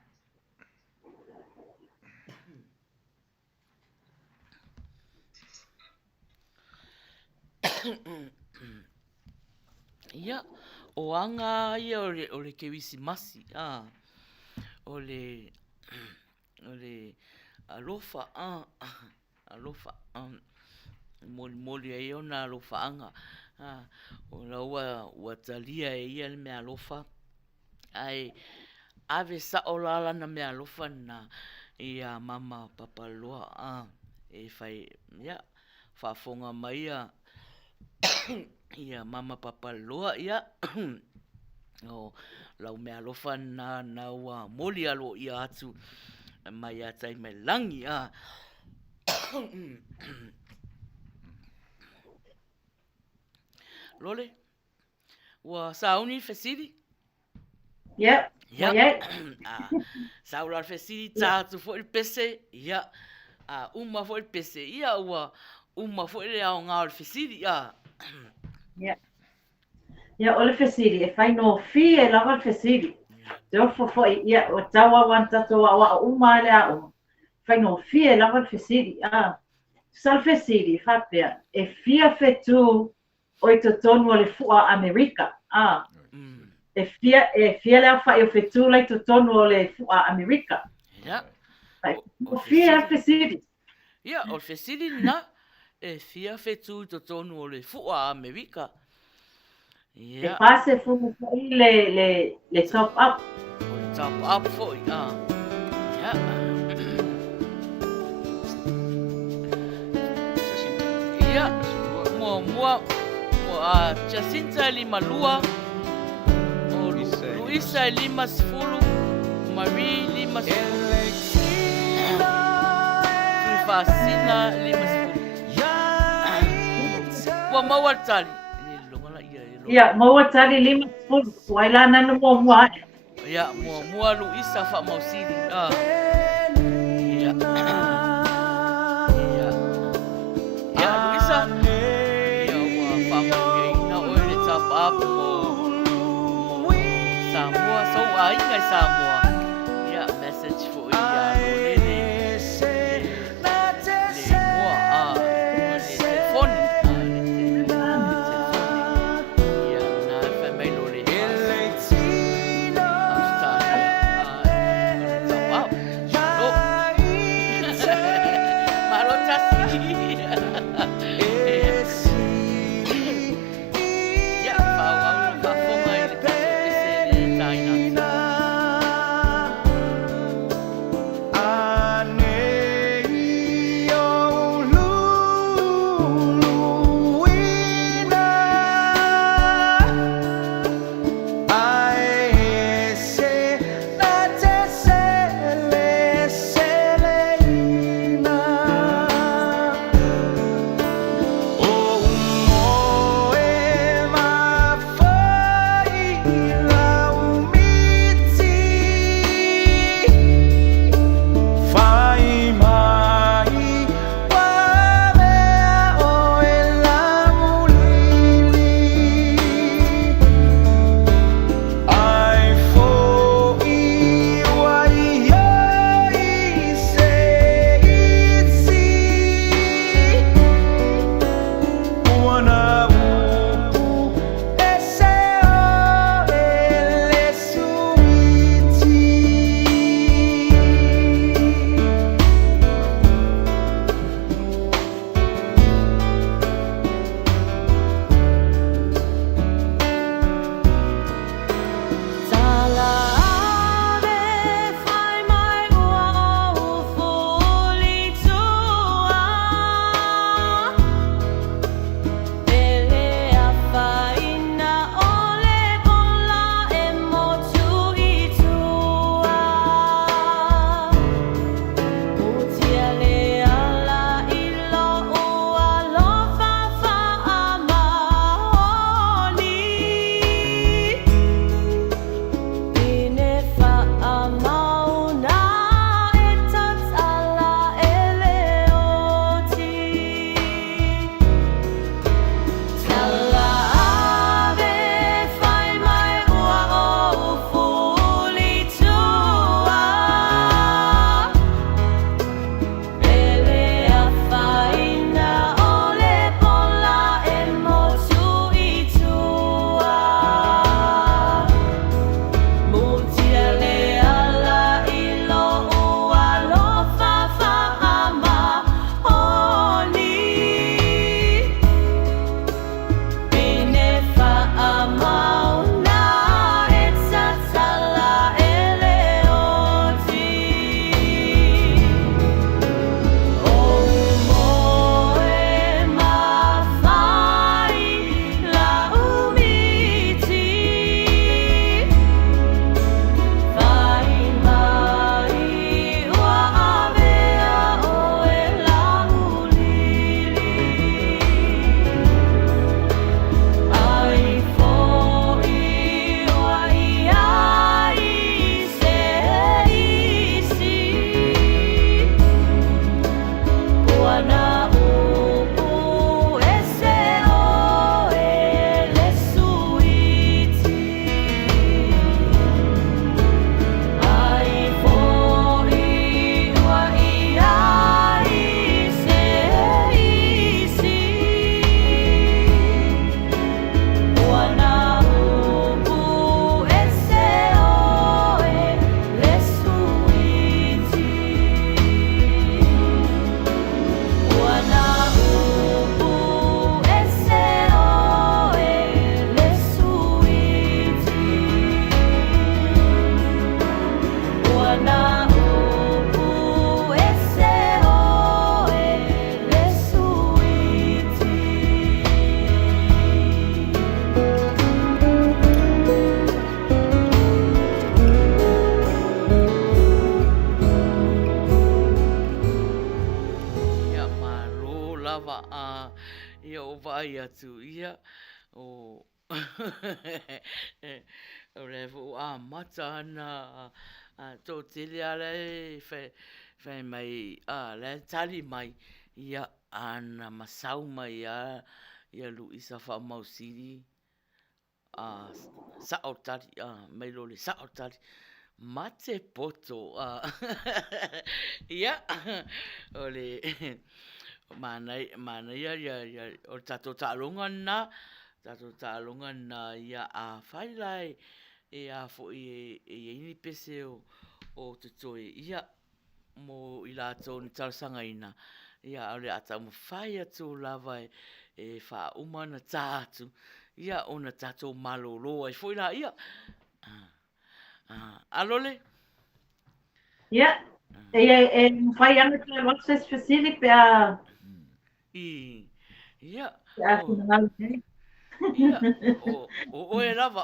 Ia, o anga ia o le kewisi masi. O le alofa alofa moli ai ona alofa anga. O la ua talia e ia le mea alofa. Ai ave sa o lala na mea alofa na ia mama papaloa. E fai, ia, whafonga mai ia mama papaloa ia. O lau mea alofa na ua moli alo ia atu mai atai mai langi Lole, ua sauni fesiri? Yep. Ia. Yep. Saula fesiri tātu fo i pese, ia. Uma fo i pese, ia ua uma fo i le au ngā o le fesiri, ia. Yep. Ia o le fesiri, e whai no fi e lava le fesiri. Te ofo foi, ia, o taua wan tato wa uma le au. Whai no fi e lava le fesiri, Sal fesiri, whapea, e fia fetu o i to tonu o le fua Amerika, E fia le awha i o fetu lai to tonu o le fua Amerika. Ia. O fia e fesiri. Ia, o le fesiri na, e fia fetu to tonu o le fua Amerika. E Ia. pase fumu foi le top up. O le top up fo i, Ia. Ia, mua Jacinta e lima lua, o Luisa e lima sifulu, Fasina 50. Wa mawatali. Ya, mau tadi 50. Wailana no mua. Ya, mua Luisa fa mausili. Ya. Ya, Luisa. Ya, wa fa mau na oile tap up mo. Samoa, so ai ngai Samoa. Ya, message for ya lolele. lava ia o vai atu ia o o le fu mata ana tō tele ale fe mai le tali mai ia ana masau mai ia lu isa fa mausiri sa otari mai lo le sa otari mate poto ia ole mana ia o tato talonga na ia a failai e a fo e ni pese o te toe ia mo i lato ni talasanga ina ia ole ata mo fai atu lava e fa umana tatu ia ona tato malolo ai foi la ia alole ia e fai anga te access facility pe a ia ia o e lava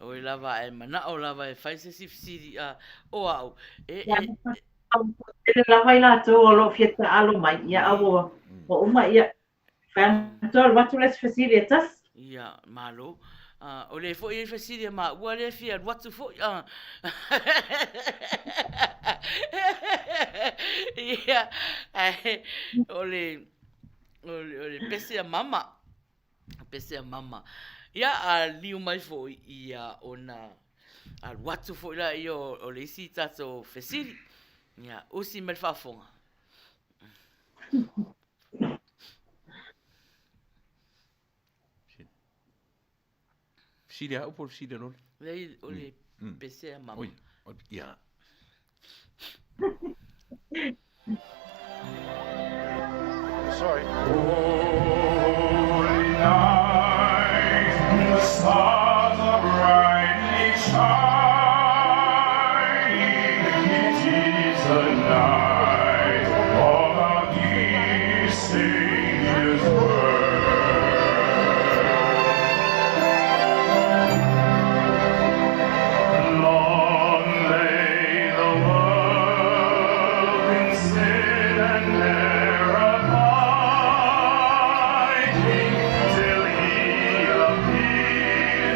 o e lava e mana o lava e fai se sifsiri o au e lava i lato o lo fieta alo mai ia awo o uma ia fantor watu les facilitas ia malo o le fo i facili ma ua le fia watu fo ia o le pese a mama ia a liu mai fo ia ona al watu fo la io o le si tato facili ia usi mel fa fonga Siria por siria no. Lei o le pese a mama. Oi, ja. Sorry. Holy night, the stars are brightly shining. It is a night of our dear Savior's birth. Long lay the world in sin and error abiding, till he appeared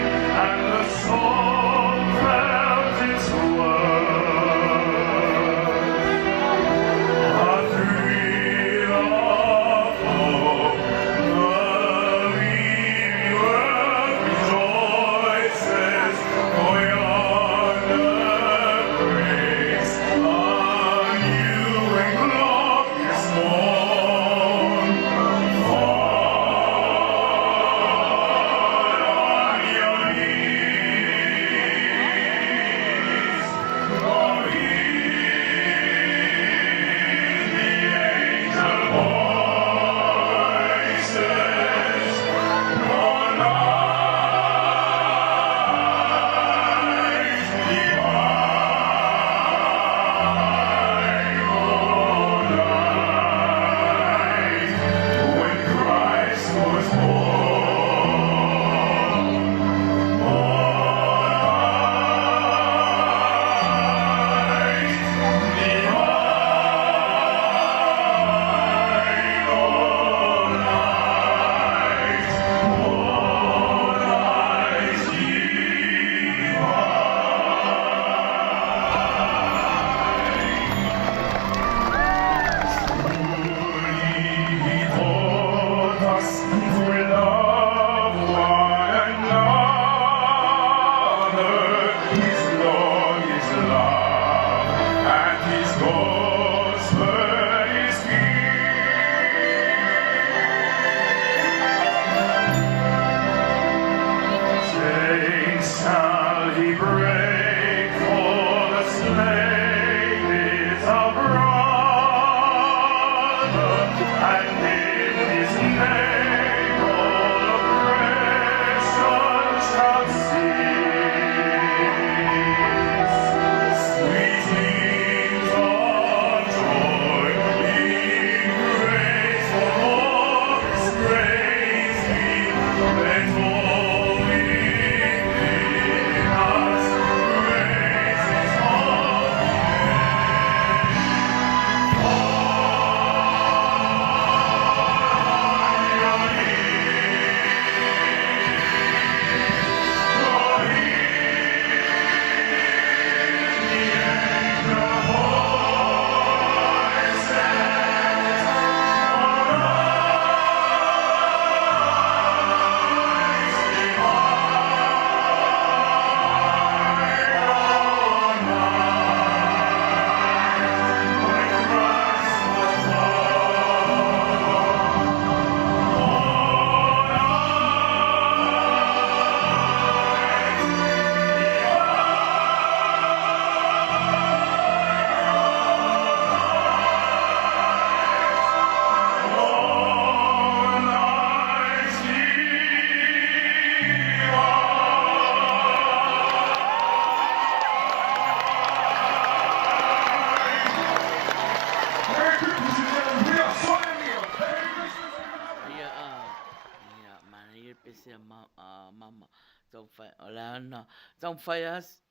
lana tau faias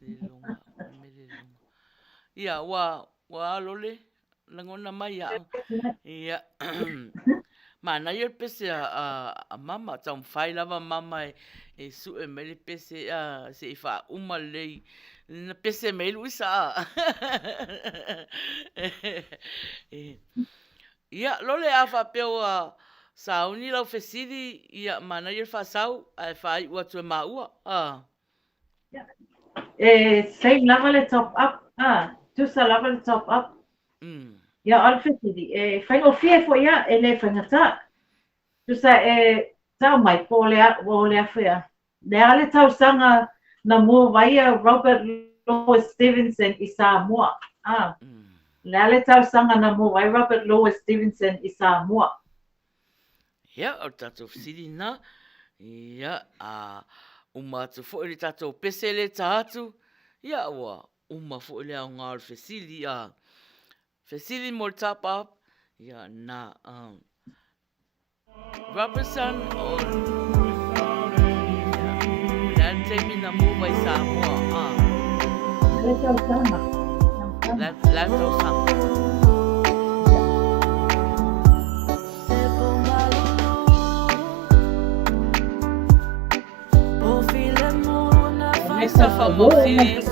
le longa me le longa ia wa lole langona mai ia mana ia pese a mama tau fai lava mama e su e mele pese se ifa uma lei na pese me luisa ia lole afa peo sauni lau fesiri ia mana ia fa sau ai fai ua tu maua Sei lava le top up tu sa lava le top up ia alfesiri fai o fie fo ia ele fangata tu sa tau mai po le fia le ale tau sanga na mo vai Robert Louis Stevenson i Samoa le ale tau sanga na mo vai Robert Louis Stevenson i Samoa ia o tatou fesiri na ia uma tu fo le tatou pese le tatu ia ua uma fo le aunga fesiri fesiri mo top up ia na Robertson o dan temi na mo vai Samoa le tau sanga la tau sanga essa famosili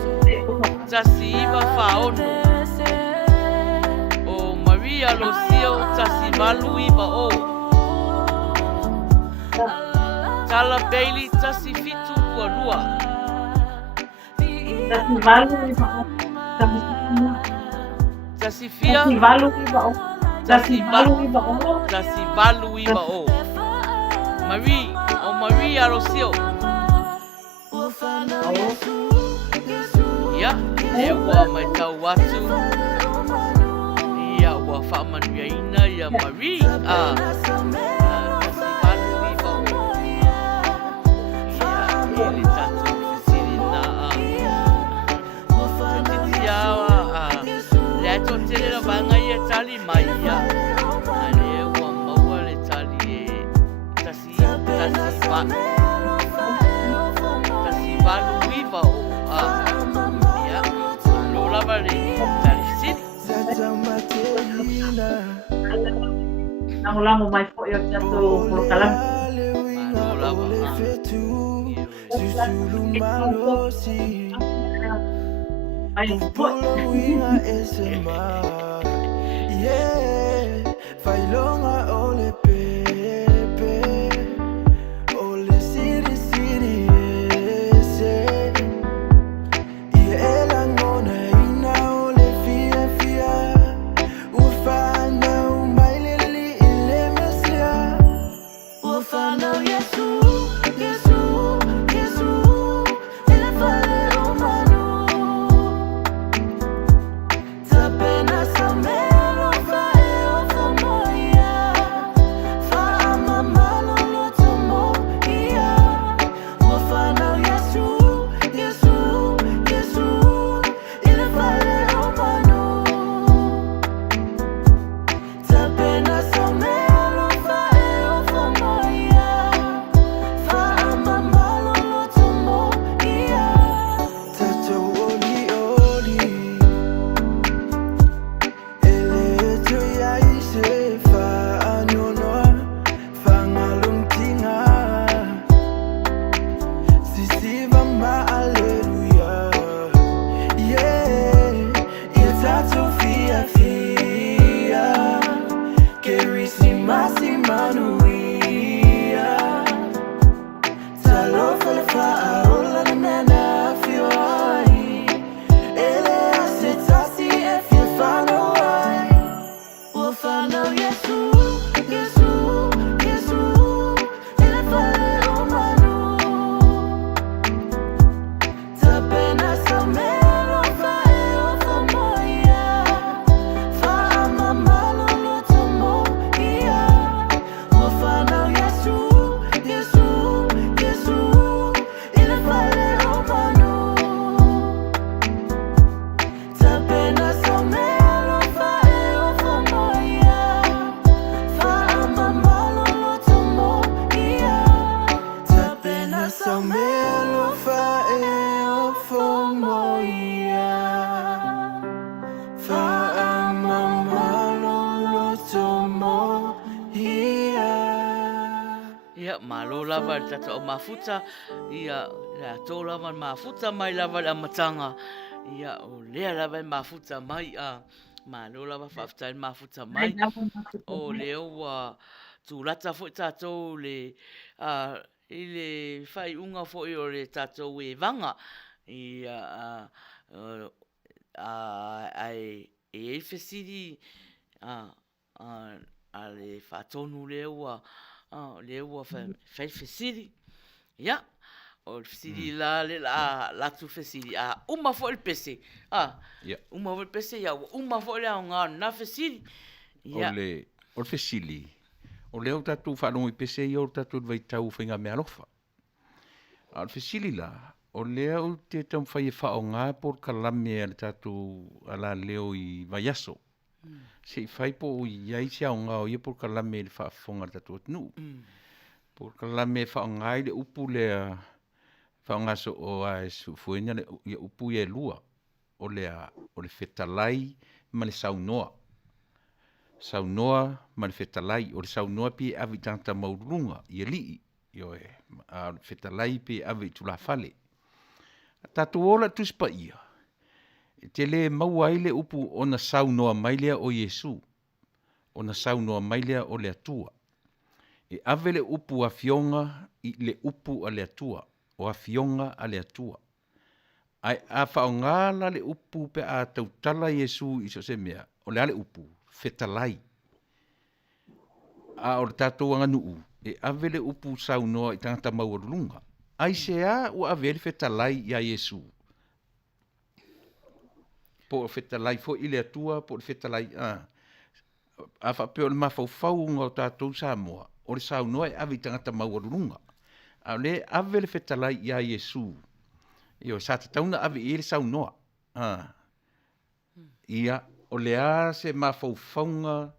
tasi iba faono o Maria Lucio tasi malu iba o Tala Bailey tasi fitu lua tasi malu iba o tasi fia tasi malu iba o tasi malu iba o tasi malu iba o Maria Lucio ia e ua mai tau atu ia ua whaamanuiaina ia Marie kasi malu iwa o ia e le tatu fesiri na titi awa le ato tele la vanga ia tali mai ia ale ua maua le tali e tasi malu iwa o Lango mai fo yo tato por kalam. Ai fo. Vai longa ole pepe ole siri lava le tata o mafuta, ia le tō lava mafuta mai lava le amatanga, ia o lea lava e mafuta mai a ma lo lava whaftai mafuta mai, o leo tūlata fo i tātou le i le whai unga fo i o le tātou e vanga, ia ai e fesiri a le whatonu leo whai fesiri ia o le fesiri la le la tu fesiri uma fo le pese uma fo le pese ia uma fo le ngā na fesiri ia o le fesiri o leo tatu whanongo i pese i o tatu vai tau whainga mea lofa a le fesiri la o leo te tam whai e whao ngā por kalame a le tatu ala leo i vai aso se fai po iai se au ngā o ia por kalame le whaafonga le tatu atnu por kalame whao ngā i le upu le whao ngā so o a e su fuenia le ia upu i e lua o le whetalai ma le saunoa ma le whetalai o le saunoa pi avi tangata maurunga i e lii i oe a whetalai pi avi tula fale tatu ola tuspa ia te le maua ai le upu o na saunoa mailea o Yesu o na saunoa mailea o le atua e ave le upu a fionga i le upu a le atua o a fionga a le atua ai a whaongala le upu pe a tautala Yesu i so se mea o le ale upu whetalai a o le tātou anga nuu e ave le upu saunoa i tangata maurunga ai se a o ave le whetalai i a Yesu po whetalai fo i le atua po le whetalai a whapeo le mawhau ngā o tātou Samoa o le saunoa e ave i tangata maurunga a le ave le whetalai i a Yesu i o sa tauna ave i le saunoa ia o le a se mawhauwhaunga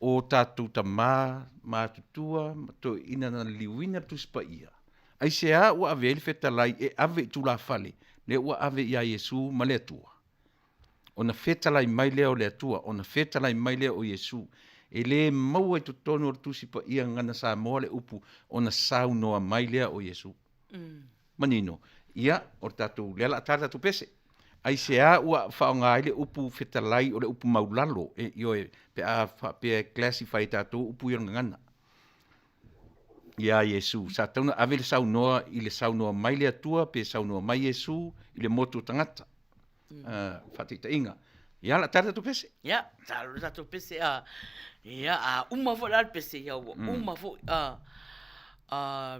o tātou ta mātutua to ina na liwina tuspa ia ai se a ua ave le whetalai e ave i tula fale le ua ave i a Yesu ma le atua ona whetalai mai lea o le atua ona whetalai mai lea o Yesu e le maua i tutono o tusipa ia ngana sa moa le upu ona saunoa mai lea o Yesu manino ia o tātou le ala tata tu pese ai se a ua whaonga ai le upu whetalai o le upu maulalo e ioe pe a pe classify tātou upu i ngana ia Yesu sa tauna ave le saunoa i le saunoa mai le atua pe saunoa mai Yesu i le motu tangata fatita inga ia la tata tu pese ia talo tatu pese ia uma fo la pese ia uma fo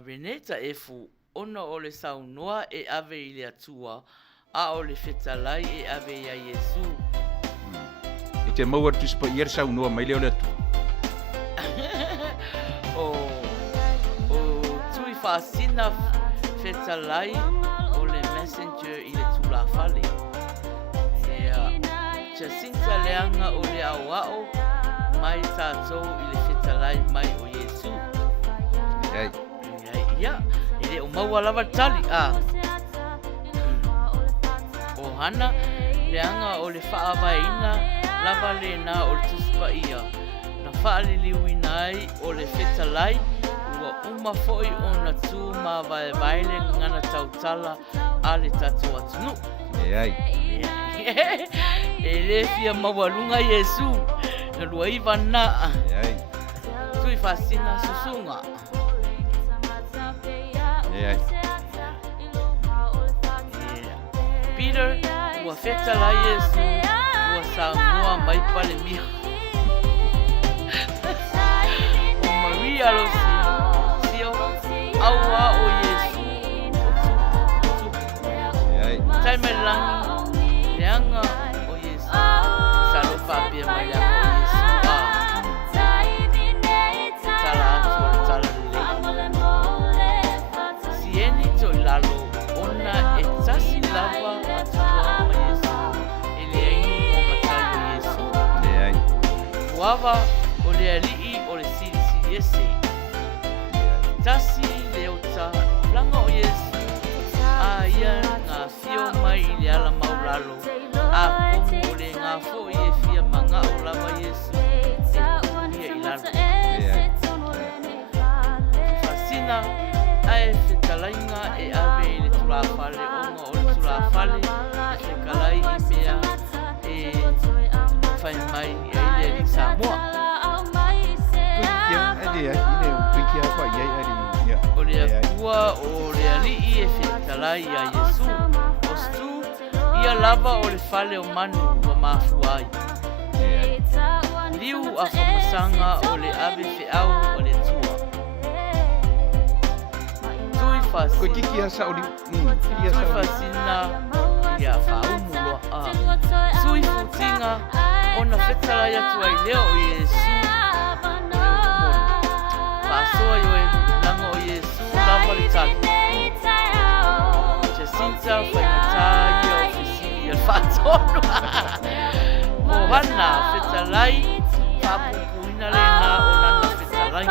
Renata efu ona o le saunoa e ave i le atua a o le whetalai e ave ia Yesu e te maua tuspa i er saunoa mai leo le atua o tui whaasina whetalai o le messenger i le tula fale Jacinta leanga o le awao mai tātou i le whetalai mai o Yesu. Ia, i le o maua lava tali o hana leanga o le whaawaina lava le na o le tuspa ia. Na whaaliliwina ai o le whetalai ua uma foi o na tū ma vaevaele ngana tautala a le tātou atunu. E le fia mawalunga Yesu na lua iwa na tui fasina susunga Peter ua whetala Yesu ua saunua mai pale mia o Maria lo sio aua o Yesu taimelangi leanga o Yesu salo papia mai o Yesu tala atu sieni to lalo ona e tasi lava atua ma Yesu ele aini o matai o Yesu wava o le alii o le siri ese tasi leota langa o Yesu ia ngā fio mai i le ala maulalo a komo le ngā fo i e fia manga o lava Yesu e ia i lalo Fasina lainga e ave i le tula fale onga o le tula fale e se kalai i mea e whai mai e le ri Samoa. Kuikia, ade ai, ine kuikia pa iai ari. O le akua o le alii e whetalai a Yesu. O stu, ia lava o le fale o manu wa mafuai. Liu a whamasanga o le ave whiau o le tua. Tui whasina. Ko kiki asa o li. Tui whasina ia whaumuloa a. Tui futinga o na whetalai atu ai leo o Yesu. Pasoa yo e nanga o Yesu lava le tali. Jacinta whaingatai o whisi i al whatonu. Mohana whetalai, whapupuina le na o nana whetalai.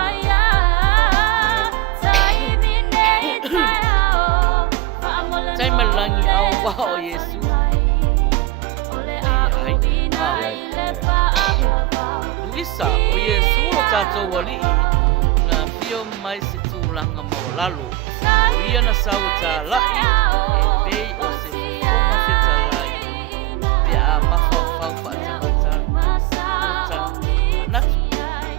Taimalangi au wa o Yesu. Lisa o Yesu o tatou wali. Pio mai se tūlanga mo lalo. O ia na sau tā lai, e pei o se whonga whita lai. Pea a mawhau whatamata. Natu.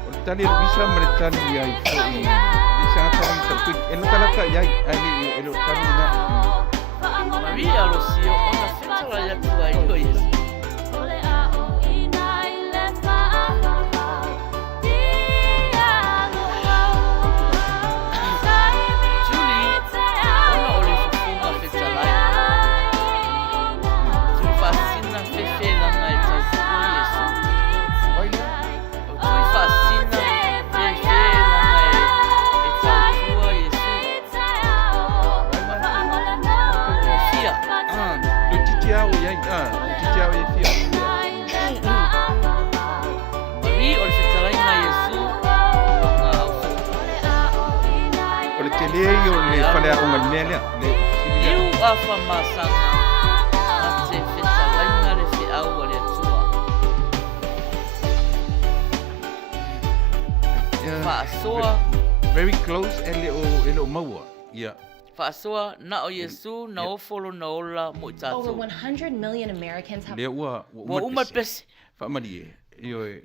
O le tali e bisa ma le tali ai. Bisa ngata wang sa kui. E laka laka iai, ali e lo tali na. Maria lo sio, o na whita lai atu ai o Yesu. Iu a whamasanga a te whetalainga le whiau a le atua. Whaasoa. Very close e leo maua. Yeah. Whaasoa na o Yesu na ofolo na ola mo i tātou. Over 100 million Americans have... Leo ua uma pese. Whaamari e.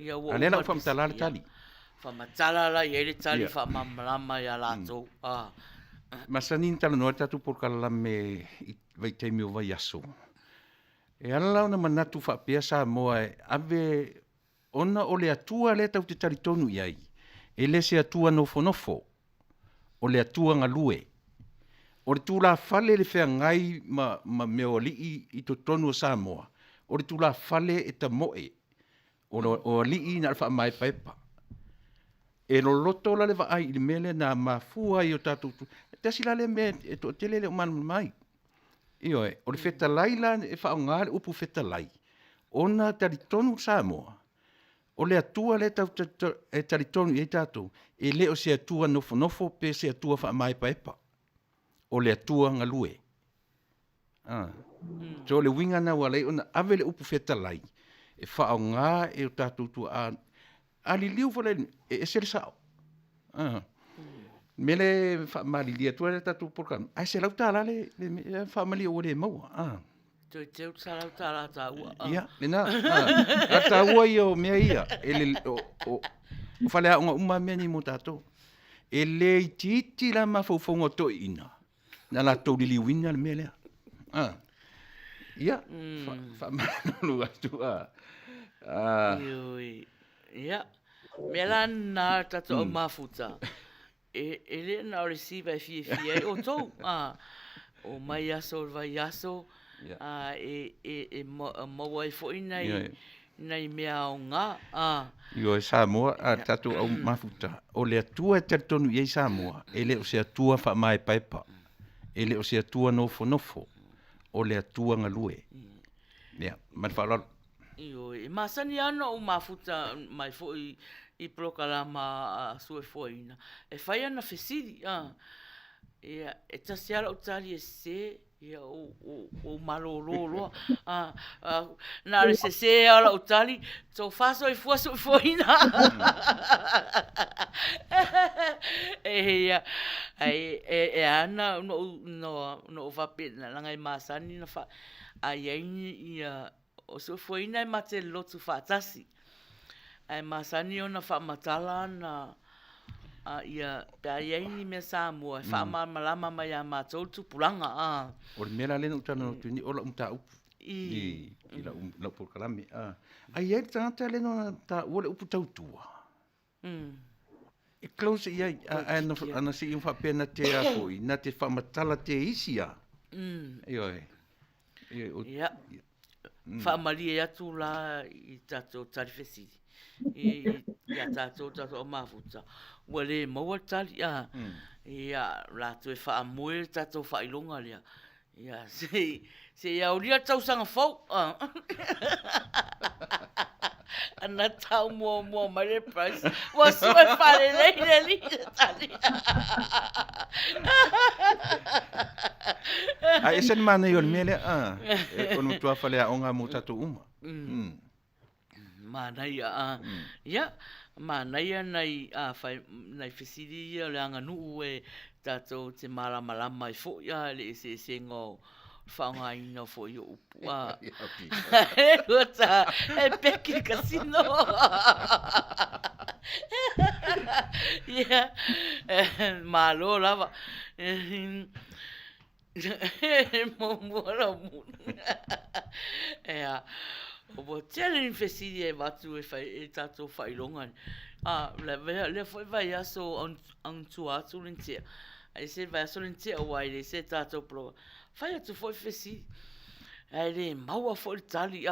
Ia ua alena whaamtala le tali. Whamatala la i ere tali whaamamalama i a lātou. Masanin tala noa tatu por kala me vai teimi o vai aso. E ala lau na manatu whapea sa moa e ave ona o le atua le tau te taritonu iai. E le se atua nofo. O le atua ngalue. O le tūla fale le whea ngai ma meo li i to tonu o sa moa. O le tūla fale e ta moe. O li i na alfa mai paipa. E lo loto la le va ai i mele na mafua i o tatu. Te sila le me e to tele le man mai. Io e o le feta lai la e fa ngale upu feta lai. Ona tali tonu Samoa. O le atua le tau e tali tonu i tatu. E le o se atua nofo pe se atua fa mai paepa. O le atua ngalue. So le winga na wale ona ave le upu feta lai. E fa ngā e o tatu tu a ali liu fole e se le sao. Mele fa mali dia tu era tatu por kan. Ai se lauta la le fa mali o le mau. Te sa lauta la ta ua. Ia, lena. Ta ua io me ia. Ele o fale a uma meni mo tatu. Ele titi la ma fo fongo to ina. Na la to li wina le mele. Ia. Fa manu atu Ia. Melan na tatu o mafuta. Ele na o receive ai fie o tou. O mai aso vai aso. Mo ai fo nei mea o ngā. Io e Samoa tatu au mafuta. O le atua te tonu i Samoa. Ele o se atua fa mai paipa. Ele o se atua nofo. O le atua ngalue. Ia, man whalalo. Io, e masani ana o mafuta mai fo i prokalama sue foina. E whai ana whesiri, e tasiara o tari e se, Ia o malolo na le se ala o tali so faso I fuaso foina ia ai ana no va pena langa I masani na fa ai ia o so foina I mate lotu fa tasi ai masani ona fa matala na ia ia ni me sa mo fa malama mai a matou tu pulanga o le mera le no tano tuni ola umta upu I la por kalame ai ai tanta le no ta ole upu tautua e close ia ana si un fa pena te a foi na te fa matala te isia ia fa malia tu la I tato tarifesi ia tato mafuta wale maua tali ia rato e wha amoe tato wha ilonga lia ia se ia uria tau sanga fau ana tau mua mare price wa sua whare leile li tali ai sen mana yon mele onu tua fale a onga mo tato uma mana ia mana ia nei fai nei fesiri le anga nu e tato te mala mai fo ia le se ngo fanga ino fo yo upua gota e peki casino ia malo lava mo o tele fesiri e watu e fai tato fai longa le foi vai aso an tu atu lentia ai se vai aso lentia wai le se tato pro fai atu foi fesiri ai le maua foi tali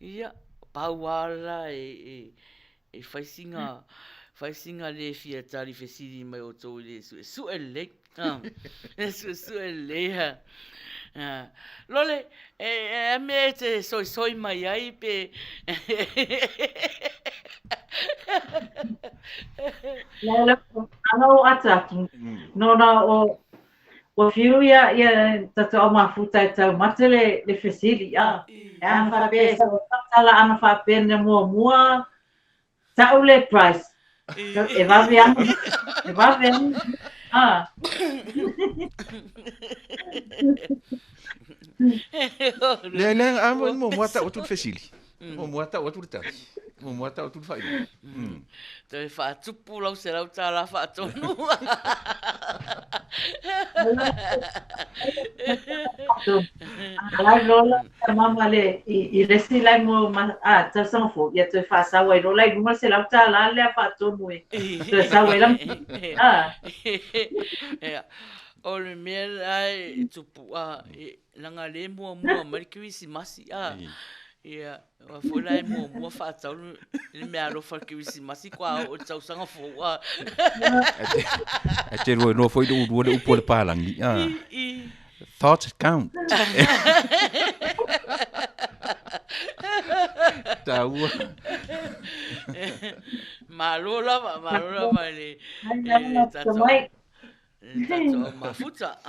ia pauala e fai singa le fia tali fesiri mai o to le su ele su ele lole me te soi mai ai pe Lele ano ataki no o fiu ia tato o mafuta e tau matele le fesili ana fa pe sa tala ana fa pe ne mua tau le price e va bien le mo mata o tu fesili mo mata o tu tali mo mata o tu fai te fa tupu lau se lau tala fa tonu Lai lola mama le I resi lai mo ta sang fo ya te fa sa wai lola I mo se lau tala le fa tonu e te sa wai lam o le mea ai tupu langa le mua mai kirisi masi ia wa fola mo fa tau le mea lo fa kirisi masi kwa o tau sanga fo te no foi do upo le palangi thoughts count tau malola le tato mafuta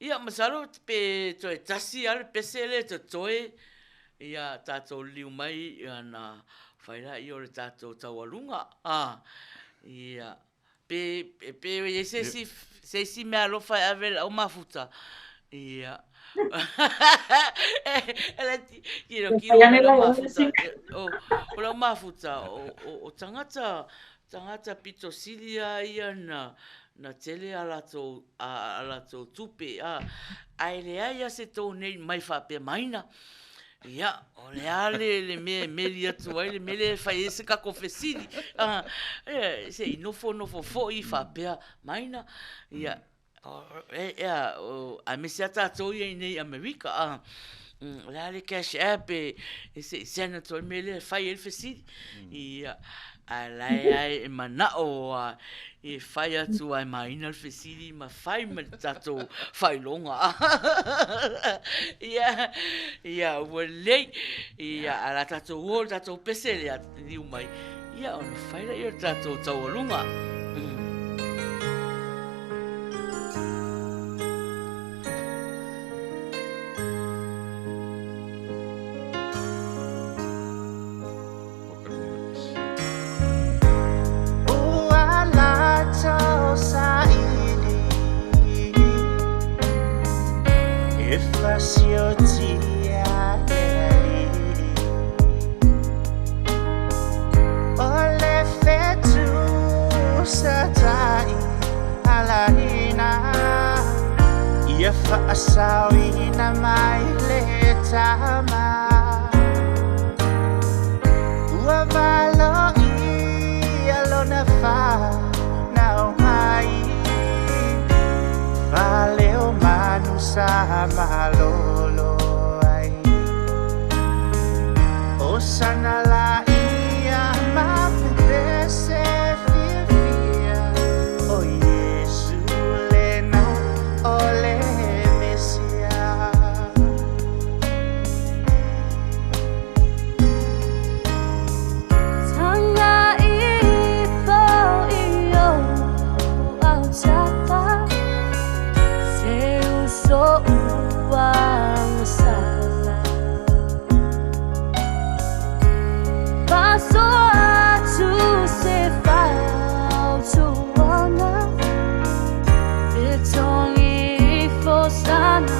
ia masalo pe toe tasi ale pesele to toe ia tato liu mai na faila I o le tato tawalunga ia pe se si me alo fa ave o mafuta ia ela kiro o mafuta o tangata pito silia ia na tele ala to tupe ai le ai se to nei mai fa pe maina ia o le ale le me lia tu ai le mele fa ese ka confesiri se no fo I fa pe maina ia a me se ta to ia nei America la le cash app se senator mele fa il fesiri ia ai manao e fai atu ai maina al fesiri ma fai me tato fai longa ia wale ia ala tato wol tato pesele at diu mai ia on fai la ia tato tawalunga Whaasawina mai le tama Ua valo I alona wha Nau mai Valeo manu sa malolo ai O sana la ia ma pepe se fia O Yesu le na o le Mesia Tanga I fo I o au tapa Se uso uang sala Paso atu se fau tuana Betong I fo sana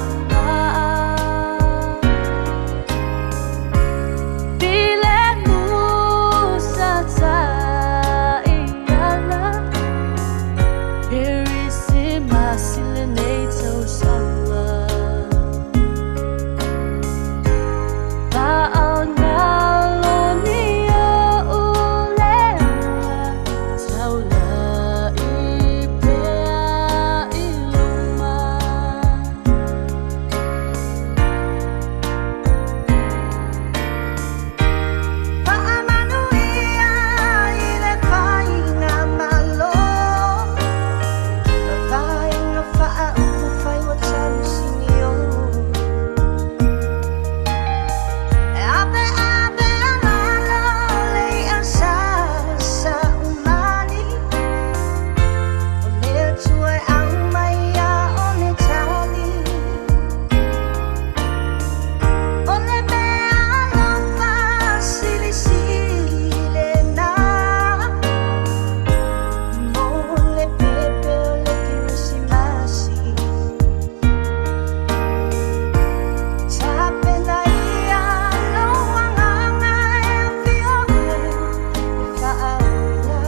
Bile musa ta iala Perissima silenato samba Paanalonia ulea Taula ipea iluma Paamanuia ile fainga malo Fainga faa ufai wa tamu sinio Ave ave malo le asasa umani Ole tue ang maya ole tali Ole mea lomba sili sile na Mole pepe ole kirisimasi Tape na ia no wanganga e fiore Faaula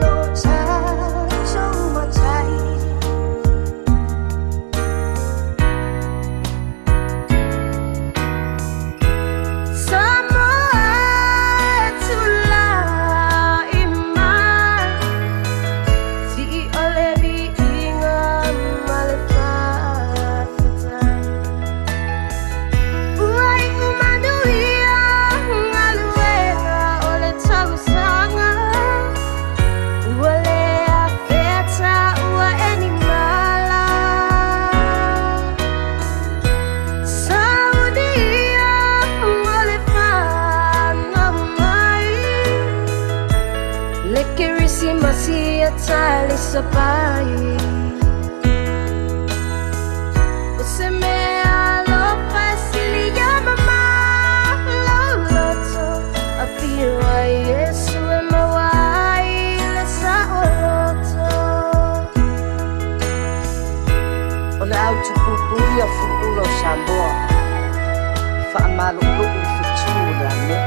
lo tato matai Samoa tula iman Si ole bi inga malefatan Uai umanuia ngaluenga ole tagusanga Uale afeta ua enimala Saudia ole fana mai Lekerissima sia tali sapai Você me alô facili mama loloto a fio a Yesu e mawai le sa oloto Ona au te pupuia fukulo Samoa Whaamalo kuku fitura ne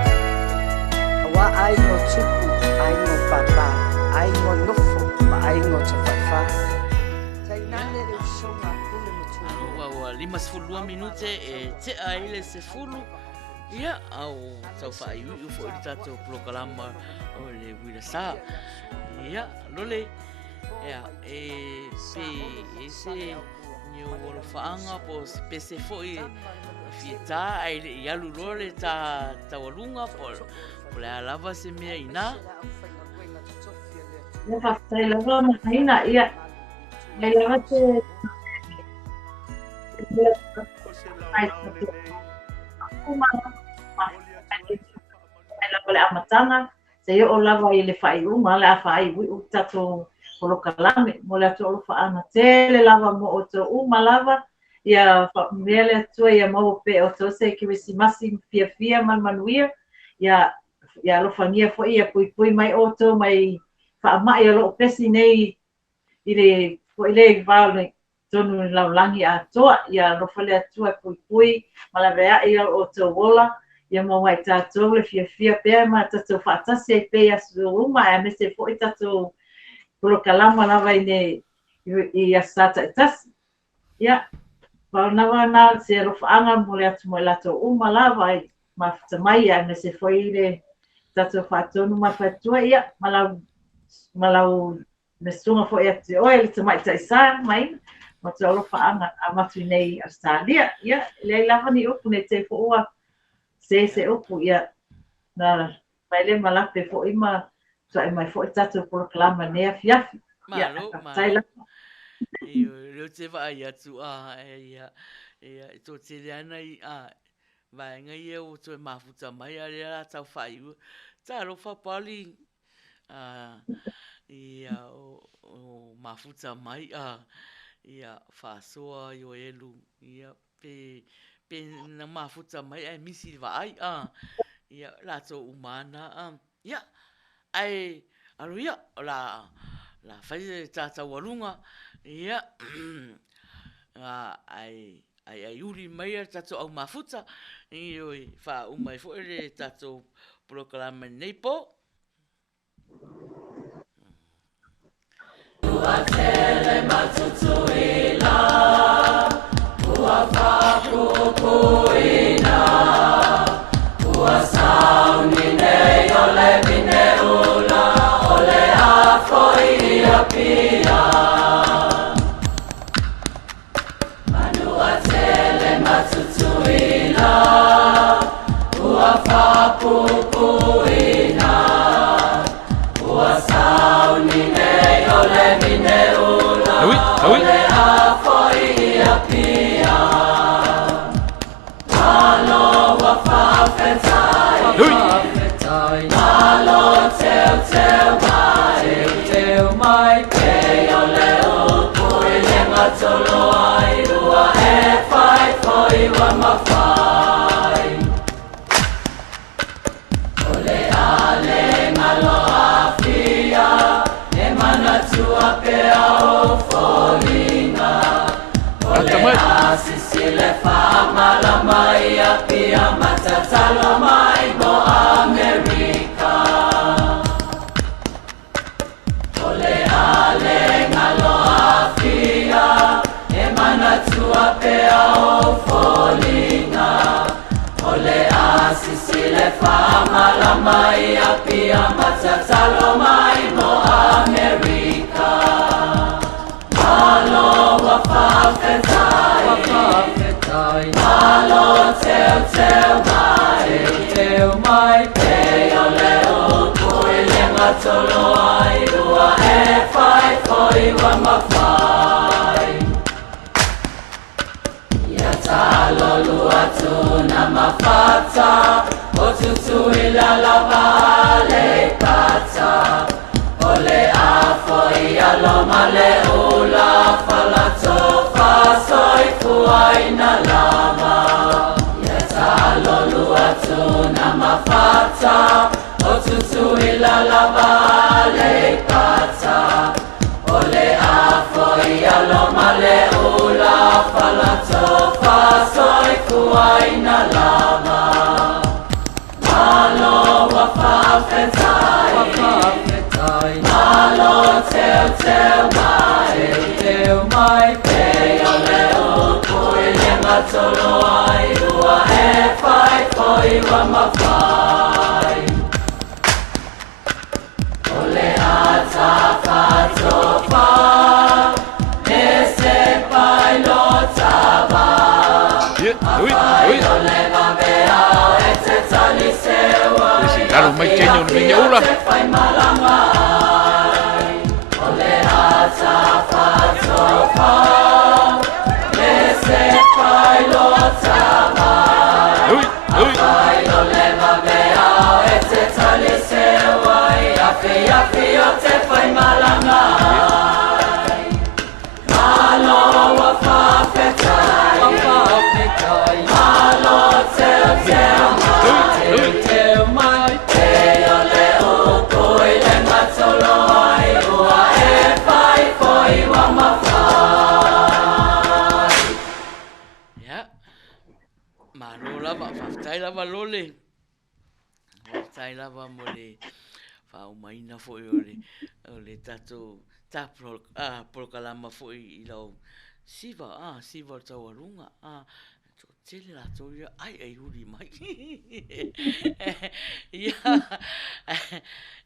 Awa ai no tupu, ai no papa, ai no nofo, ma ai no te whaiwha Tainane le usonga pule mutu Ua 52 minute e te aile se fulu. Ia au tau whai ui ufo i tātou prokalama o le wira sā. Ia, lole. Ia, e se ni o wala whaanga po pese fo i fietā ai le i alu lole tā tawalunga po le alawa se mea ina. Ia whaftai lawa mahaina ia. Ia lawa te le amatanga se o lava i le whaiunga le a whai ui u tato polokalame mo le ato olo whaana tele lava mo o to uma lava ia mele atua ia mau pe o to se ki wisi masi fia fia man manuia ia lo fangia fo ia pui mai o to mai whaamai a lo pesi nei i le fo i le vale tonu laulangi a toa ia lo fale atua pui malavea ia o to wola ia mo mai tātou le fia pēr ma tātou whaatasi ai pēr asu uma e me se fo i tātou polokalama lava i ne i a sata i tasi. Ia, Wanawa na se rofaanga mo le atu mo le ato uma lava ai mafutamai a me se foi le tato fatonu mafatua ia malau me sunga foi atu oe le tamai taisa mai ma te rofaanga a matu nei Australia ia le lava ni upu ne te foua se upu ia na mai le malape fo ima so mai fo tato proklama ne afiafi Malo, tai la Leo te vai atu e to te leana i vai ngai e o to mafuta mai a rea tau whai ta ro whapali o mafuta mai ia whasoa i o elu ia pe na mafuta mai ai misi vai ia lato umana ia ai aruia la whai tata warunga ia ai uri mai tato au mafuta i oi fa umai fo le tato proklama nei po Ua tele matutu ila Ua whapupuina Ua sauni nei ole mine ula Ole a foi a pia Tutuila, ua whapupuina, ua sauni nei ole mine ula, ole a foi a pia. Malo ua whawhetai, malo teu mai, pei ole upu i lenga tolo ai, ua e whai wa mawhai Ole ale ngalo awhia E mana tua pea o wholinga Ole asisile whamala mai a pia matatalo mai mo Amerika Ole ale ngalo awhia E mana tua pea o Ole asisile whamala mai a pia matatalo mai mo Amerika Malo wa whawhetai Malo teu mai Pei ole upu i lenga tolo ai Ua e whai foi wa mawhai Ia talo lua tuna mawhata O tutu i la lava le pata Ole a foi a loma le ula Falato fasoi fuai na lava Ia talo lua tuna mawhata O tutu i la lava le pata Ole a foi a loma le ula Falato fasoi fuai na lava Malo wa whawhetai Malo teu mai Pei ole upu i lenga tolo ai Ua e whai foi wa mawhai Ole a ta whatopa E se pai lo tava Ole va bea e te tali sewa Claro, mai teño no miña ula. Fai malanga ai Ole a ta whatopa E se pai lo tava Ole va bea e te tali sewa Afi o te fai malanga ai Malo wa whawhetai Malo teu mai Pei ole upu i lenga tolo ai Ua e whai foi wa mawhai Ia Malo lava, whawhetai lava lole Whawhetai lava mo le Whaumaina foi o le tato prokalama foi i lau siva tau arunga. Tele la tau ia ai uri mai.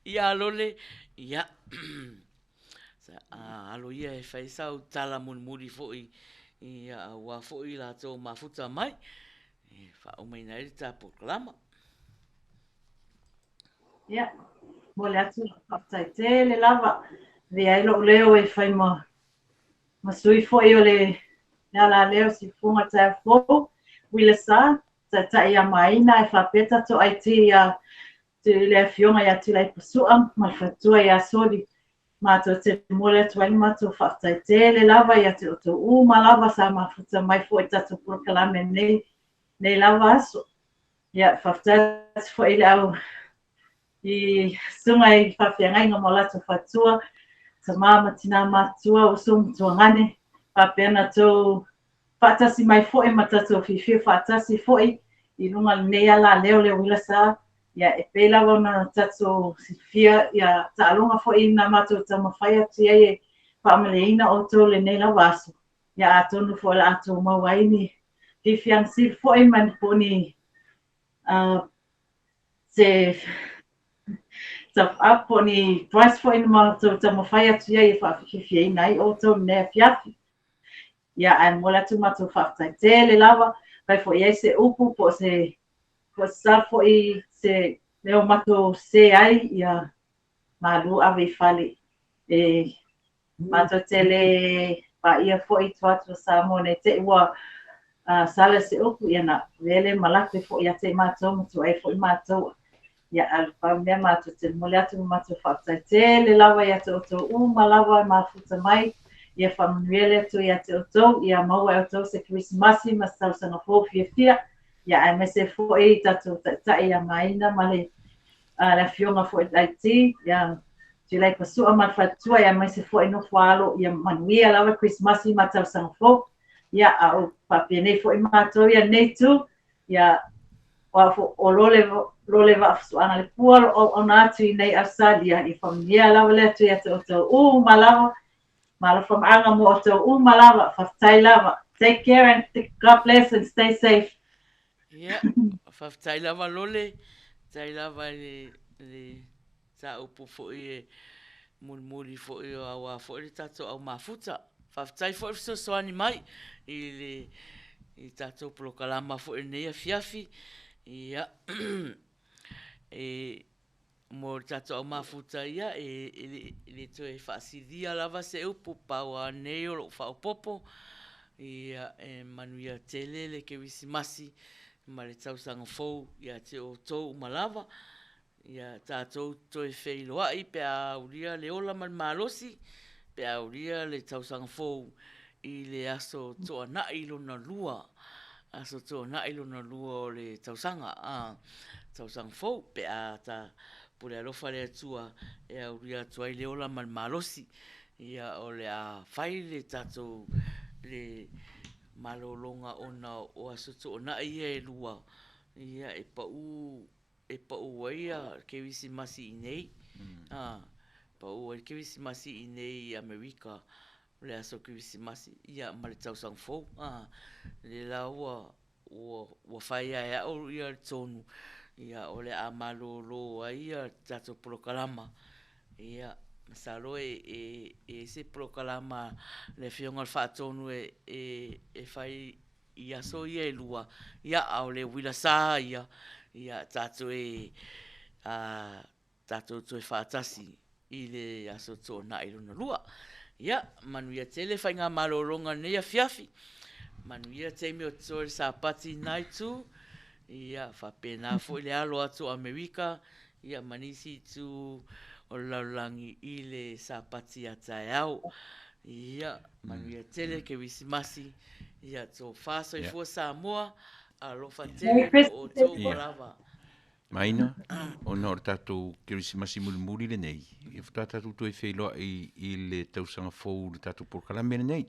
Ia lole, ia. Alo ia e fai sau tala muri foi. Ia wa foi la tau mafuta mai. Fa o mai nai ta proklama. Ia, mole atu whaftai tele lava. Vea ilo leo e fai ma sui foi o le ala leo si funga tai fo. Wila sa, ta ia maina e whapeta to ai ti ia te le fionga ia te lai pasua, ma fatua ia sori. Ma to te mole atu ai ma to whaftai tele lava ia te oto uma lava sa ma futa mai fo i tato prokalame nei lava aso. Ia whaftai fo i le au I sunga I whawhiangai ngā molata whatua, ta māma tina mātua o sum tuangane, whapena tō whatasi mai foe matato whiwhi whatasi foe, I runga nea la leo leo wila sa, ia e pēla wana tato si whia, ia ta alunga foe nā mātou ta mawhaia tia e whaamaleina o tō le nei la waso. Ia a tonu foe la ato mawaini, whiwhiang si foe man poni se tap apo ni price for in ma to ta mawhai atu ia I whawhiwhi nei o tō nea whiawhi. Ia ai mola tu ma tō whaftai tele lava, pai fo iai se upu po se sa fo I se leo mato se ai ia malu awe whale. Mato tele pa ia fo I tuatu sa mo ne te ua sala se upu ia na vele malake fo ia te mato mutu ai fo I mato. Ia alfa mea mātou te mole atu mātou whaftai tele lawa ia te oto uma lawa mafuta mai ia whamanuele atu ia te oto ia maua oto se Christmasi ma tausanga fōwhiawhia ia ai mese fōi tatou tai ia maina male la fionga fōi laiti ia te lai pasua ma whatua ia mese fōi no whalo ia manuia lawa Christmasi ma tausanga fō ia au papene fōi mātou ia neitu ia o lole va suana le pualo o natu nei asalia I familia lava le tu ia te oto malawa from anga mo oto malawa whaftai lava. Take care and God bless and stay safe. Yeah, whaftai lava lole, tai lava le ta upu foi mulmuli foi o awa foi le tato au mafuta. Whaftai foi soani mai I tato prokalama foi nei a fiafi. Ia mo tato au mafuta ia le toe whaasidia lava se upu paua nei o lo whaupopo ia manuia tele le ke wisimasi ma le tausanga fou ia te o tau malava ia tato toe wheiloa I pe auria le ola man malosi pe auria le tausanga fou I le aso toa na ilo na lua aso tō na ilo na lua o le tausanga tausanga fau pe a ta pule alofa le atua e au ria tua I le ola man malosi ia o le a whai le tatou le malolonga ona o aso tō na ia e lua ia e pa u ia ke wisi masi I nei pa u ke wisi masi I nei Amerika le aso ke wisi masi ia ma le tausanga fau le la ua whai ai au ia tonu ia o le a malolo ia tato prokalama ia masalo e se prokalama le fionga al whaatonu e whai ia so ia e lua ia au le wila sa ia tato tato to whaatasi I le aso tō na iluna lua ia manuia tele whai ngā malolonga nei a fiafi manuia te mi o tsori sa pati nai tu ia whapena fo le alo atu Amerika ia manisi tu o laulangi I le sa pati atai au ia manuia tele ke wisimasi ia tō whaso I fua Samoa a lofa tele o tō lava Maina, ona o tātou kirisimasi mulimuri le nei. I tātou toi whailoa I le tausanga fōu le tātou porkalame le nei.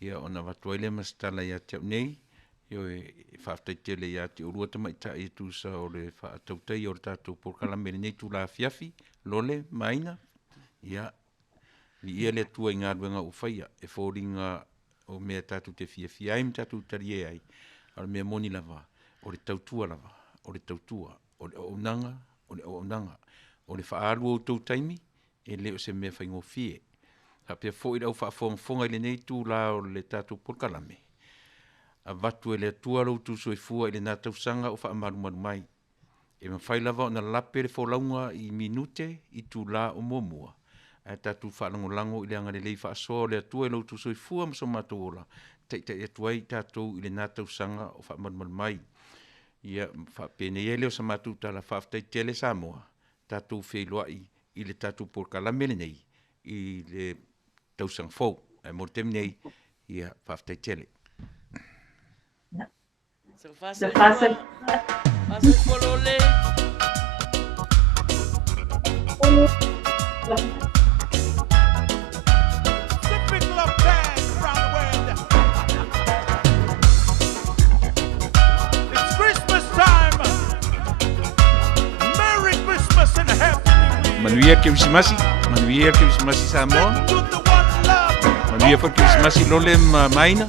Ia ona watuai le mastala ia te au nei. Io e whaftai tele ia te urua tamai ta I tūsa o le whaatautai o le tātou porkalame le nei tū la fiafi. Lole, maina. Ia, li ia le tua I ngā ruenga u whaia. E fōringa o mea tatu te fia ai, tatu tarie ai, o mea moni lava, o le tautua lava, o le tautua, o le onanga, o le whaalu o tau taimi, e leo se mea whaingo fie. Ha pia fo i rau whaafonga i le nei tū la o le tatu porkalame. A watu e le atua rau tu soifua i le nā tausanga o whaamaru mai. E ma whai lava o na lape le wholaunga i minute i tū la o muamua. A tatu whaalango i le angare lei whaasoa le atua e rau tu soifua ma so mātou ola. Tei atua i tātou i le nā tausanga o whaamaru mai. Ia whaapene e leo sa mātou tala whaaftai tele Samoa. Tātou whailoa i le tātou porkalame le nei. I le tausang fau. E mor tem nei ia whaaftai tele. Se fase kolole. Typical of band around the world. It's Christmas time. Merry Christmas and Happy New Manuia Year. ke usimasi Samoa. Manuia for ke usimasi lole maina.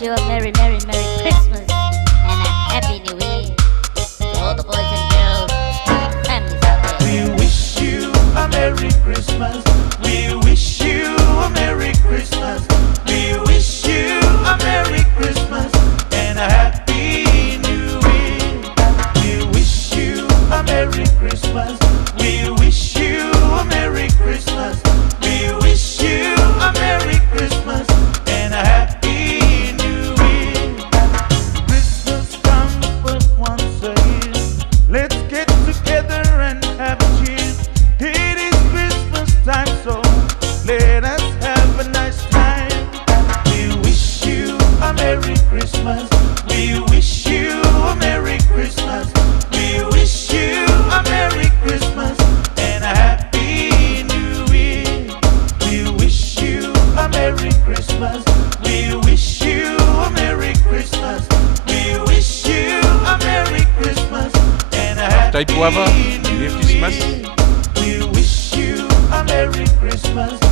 wish you a Merry, Merry, Merry Christmas. We wish you a Merry Christmas. We wish you a Merry Christmas and a Happy New Year. Christmas comes but once a year. Let's get together and have a cheer. It is Christmas time, so let us have a nice time. We wish you a Merry Christmas. We wish you a Merry Christmas. We wish you a Merry Christmas and a Happy New Year. We wish you a Merry Christmas. We wish you a Merry Christmas. We wish you a Merry Christmas and a Happy New Year. We wish you a Merry Christmas.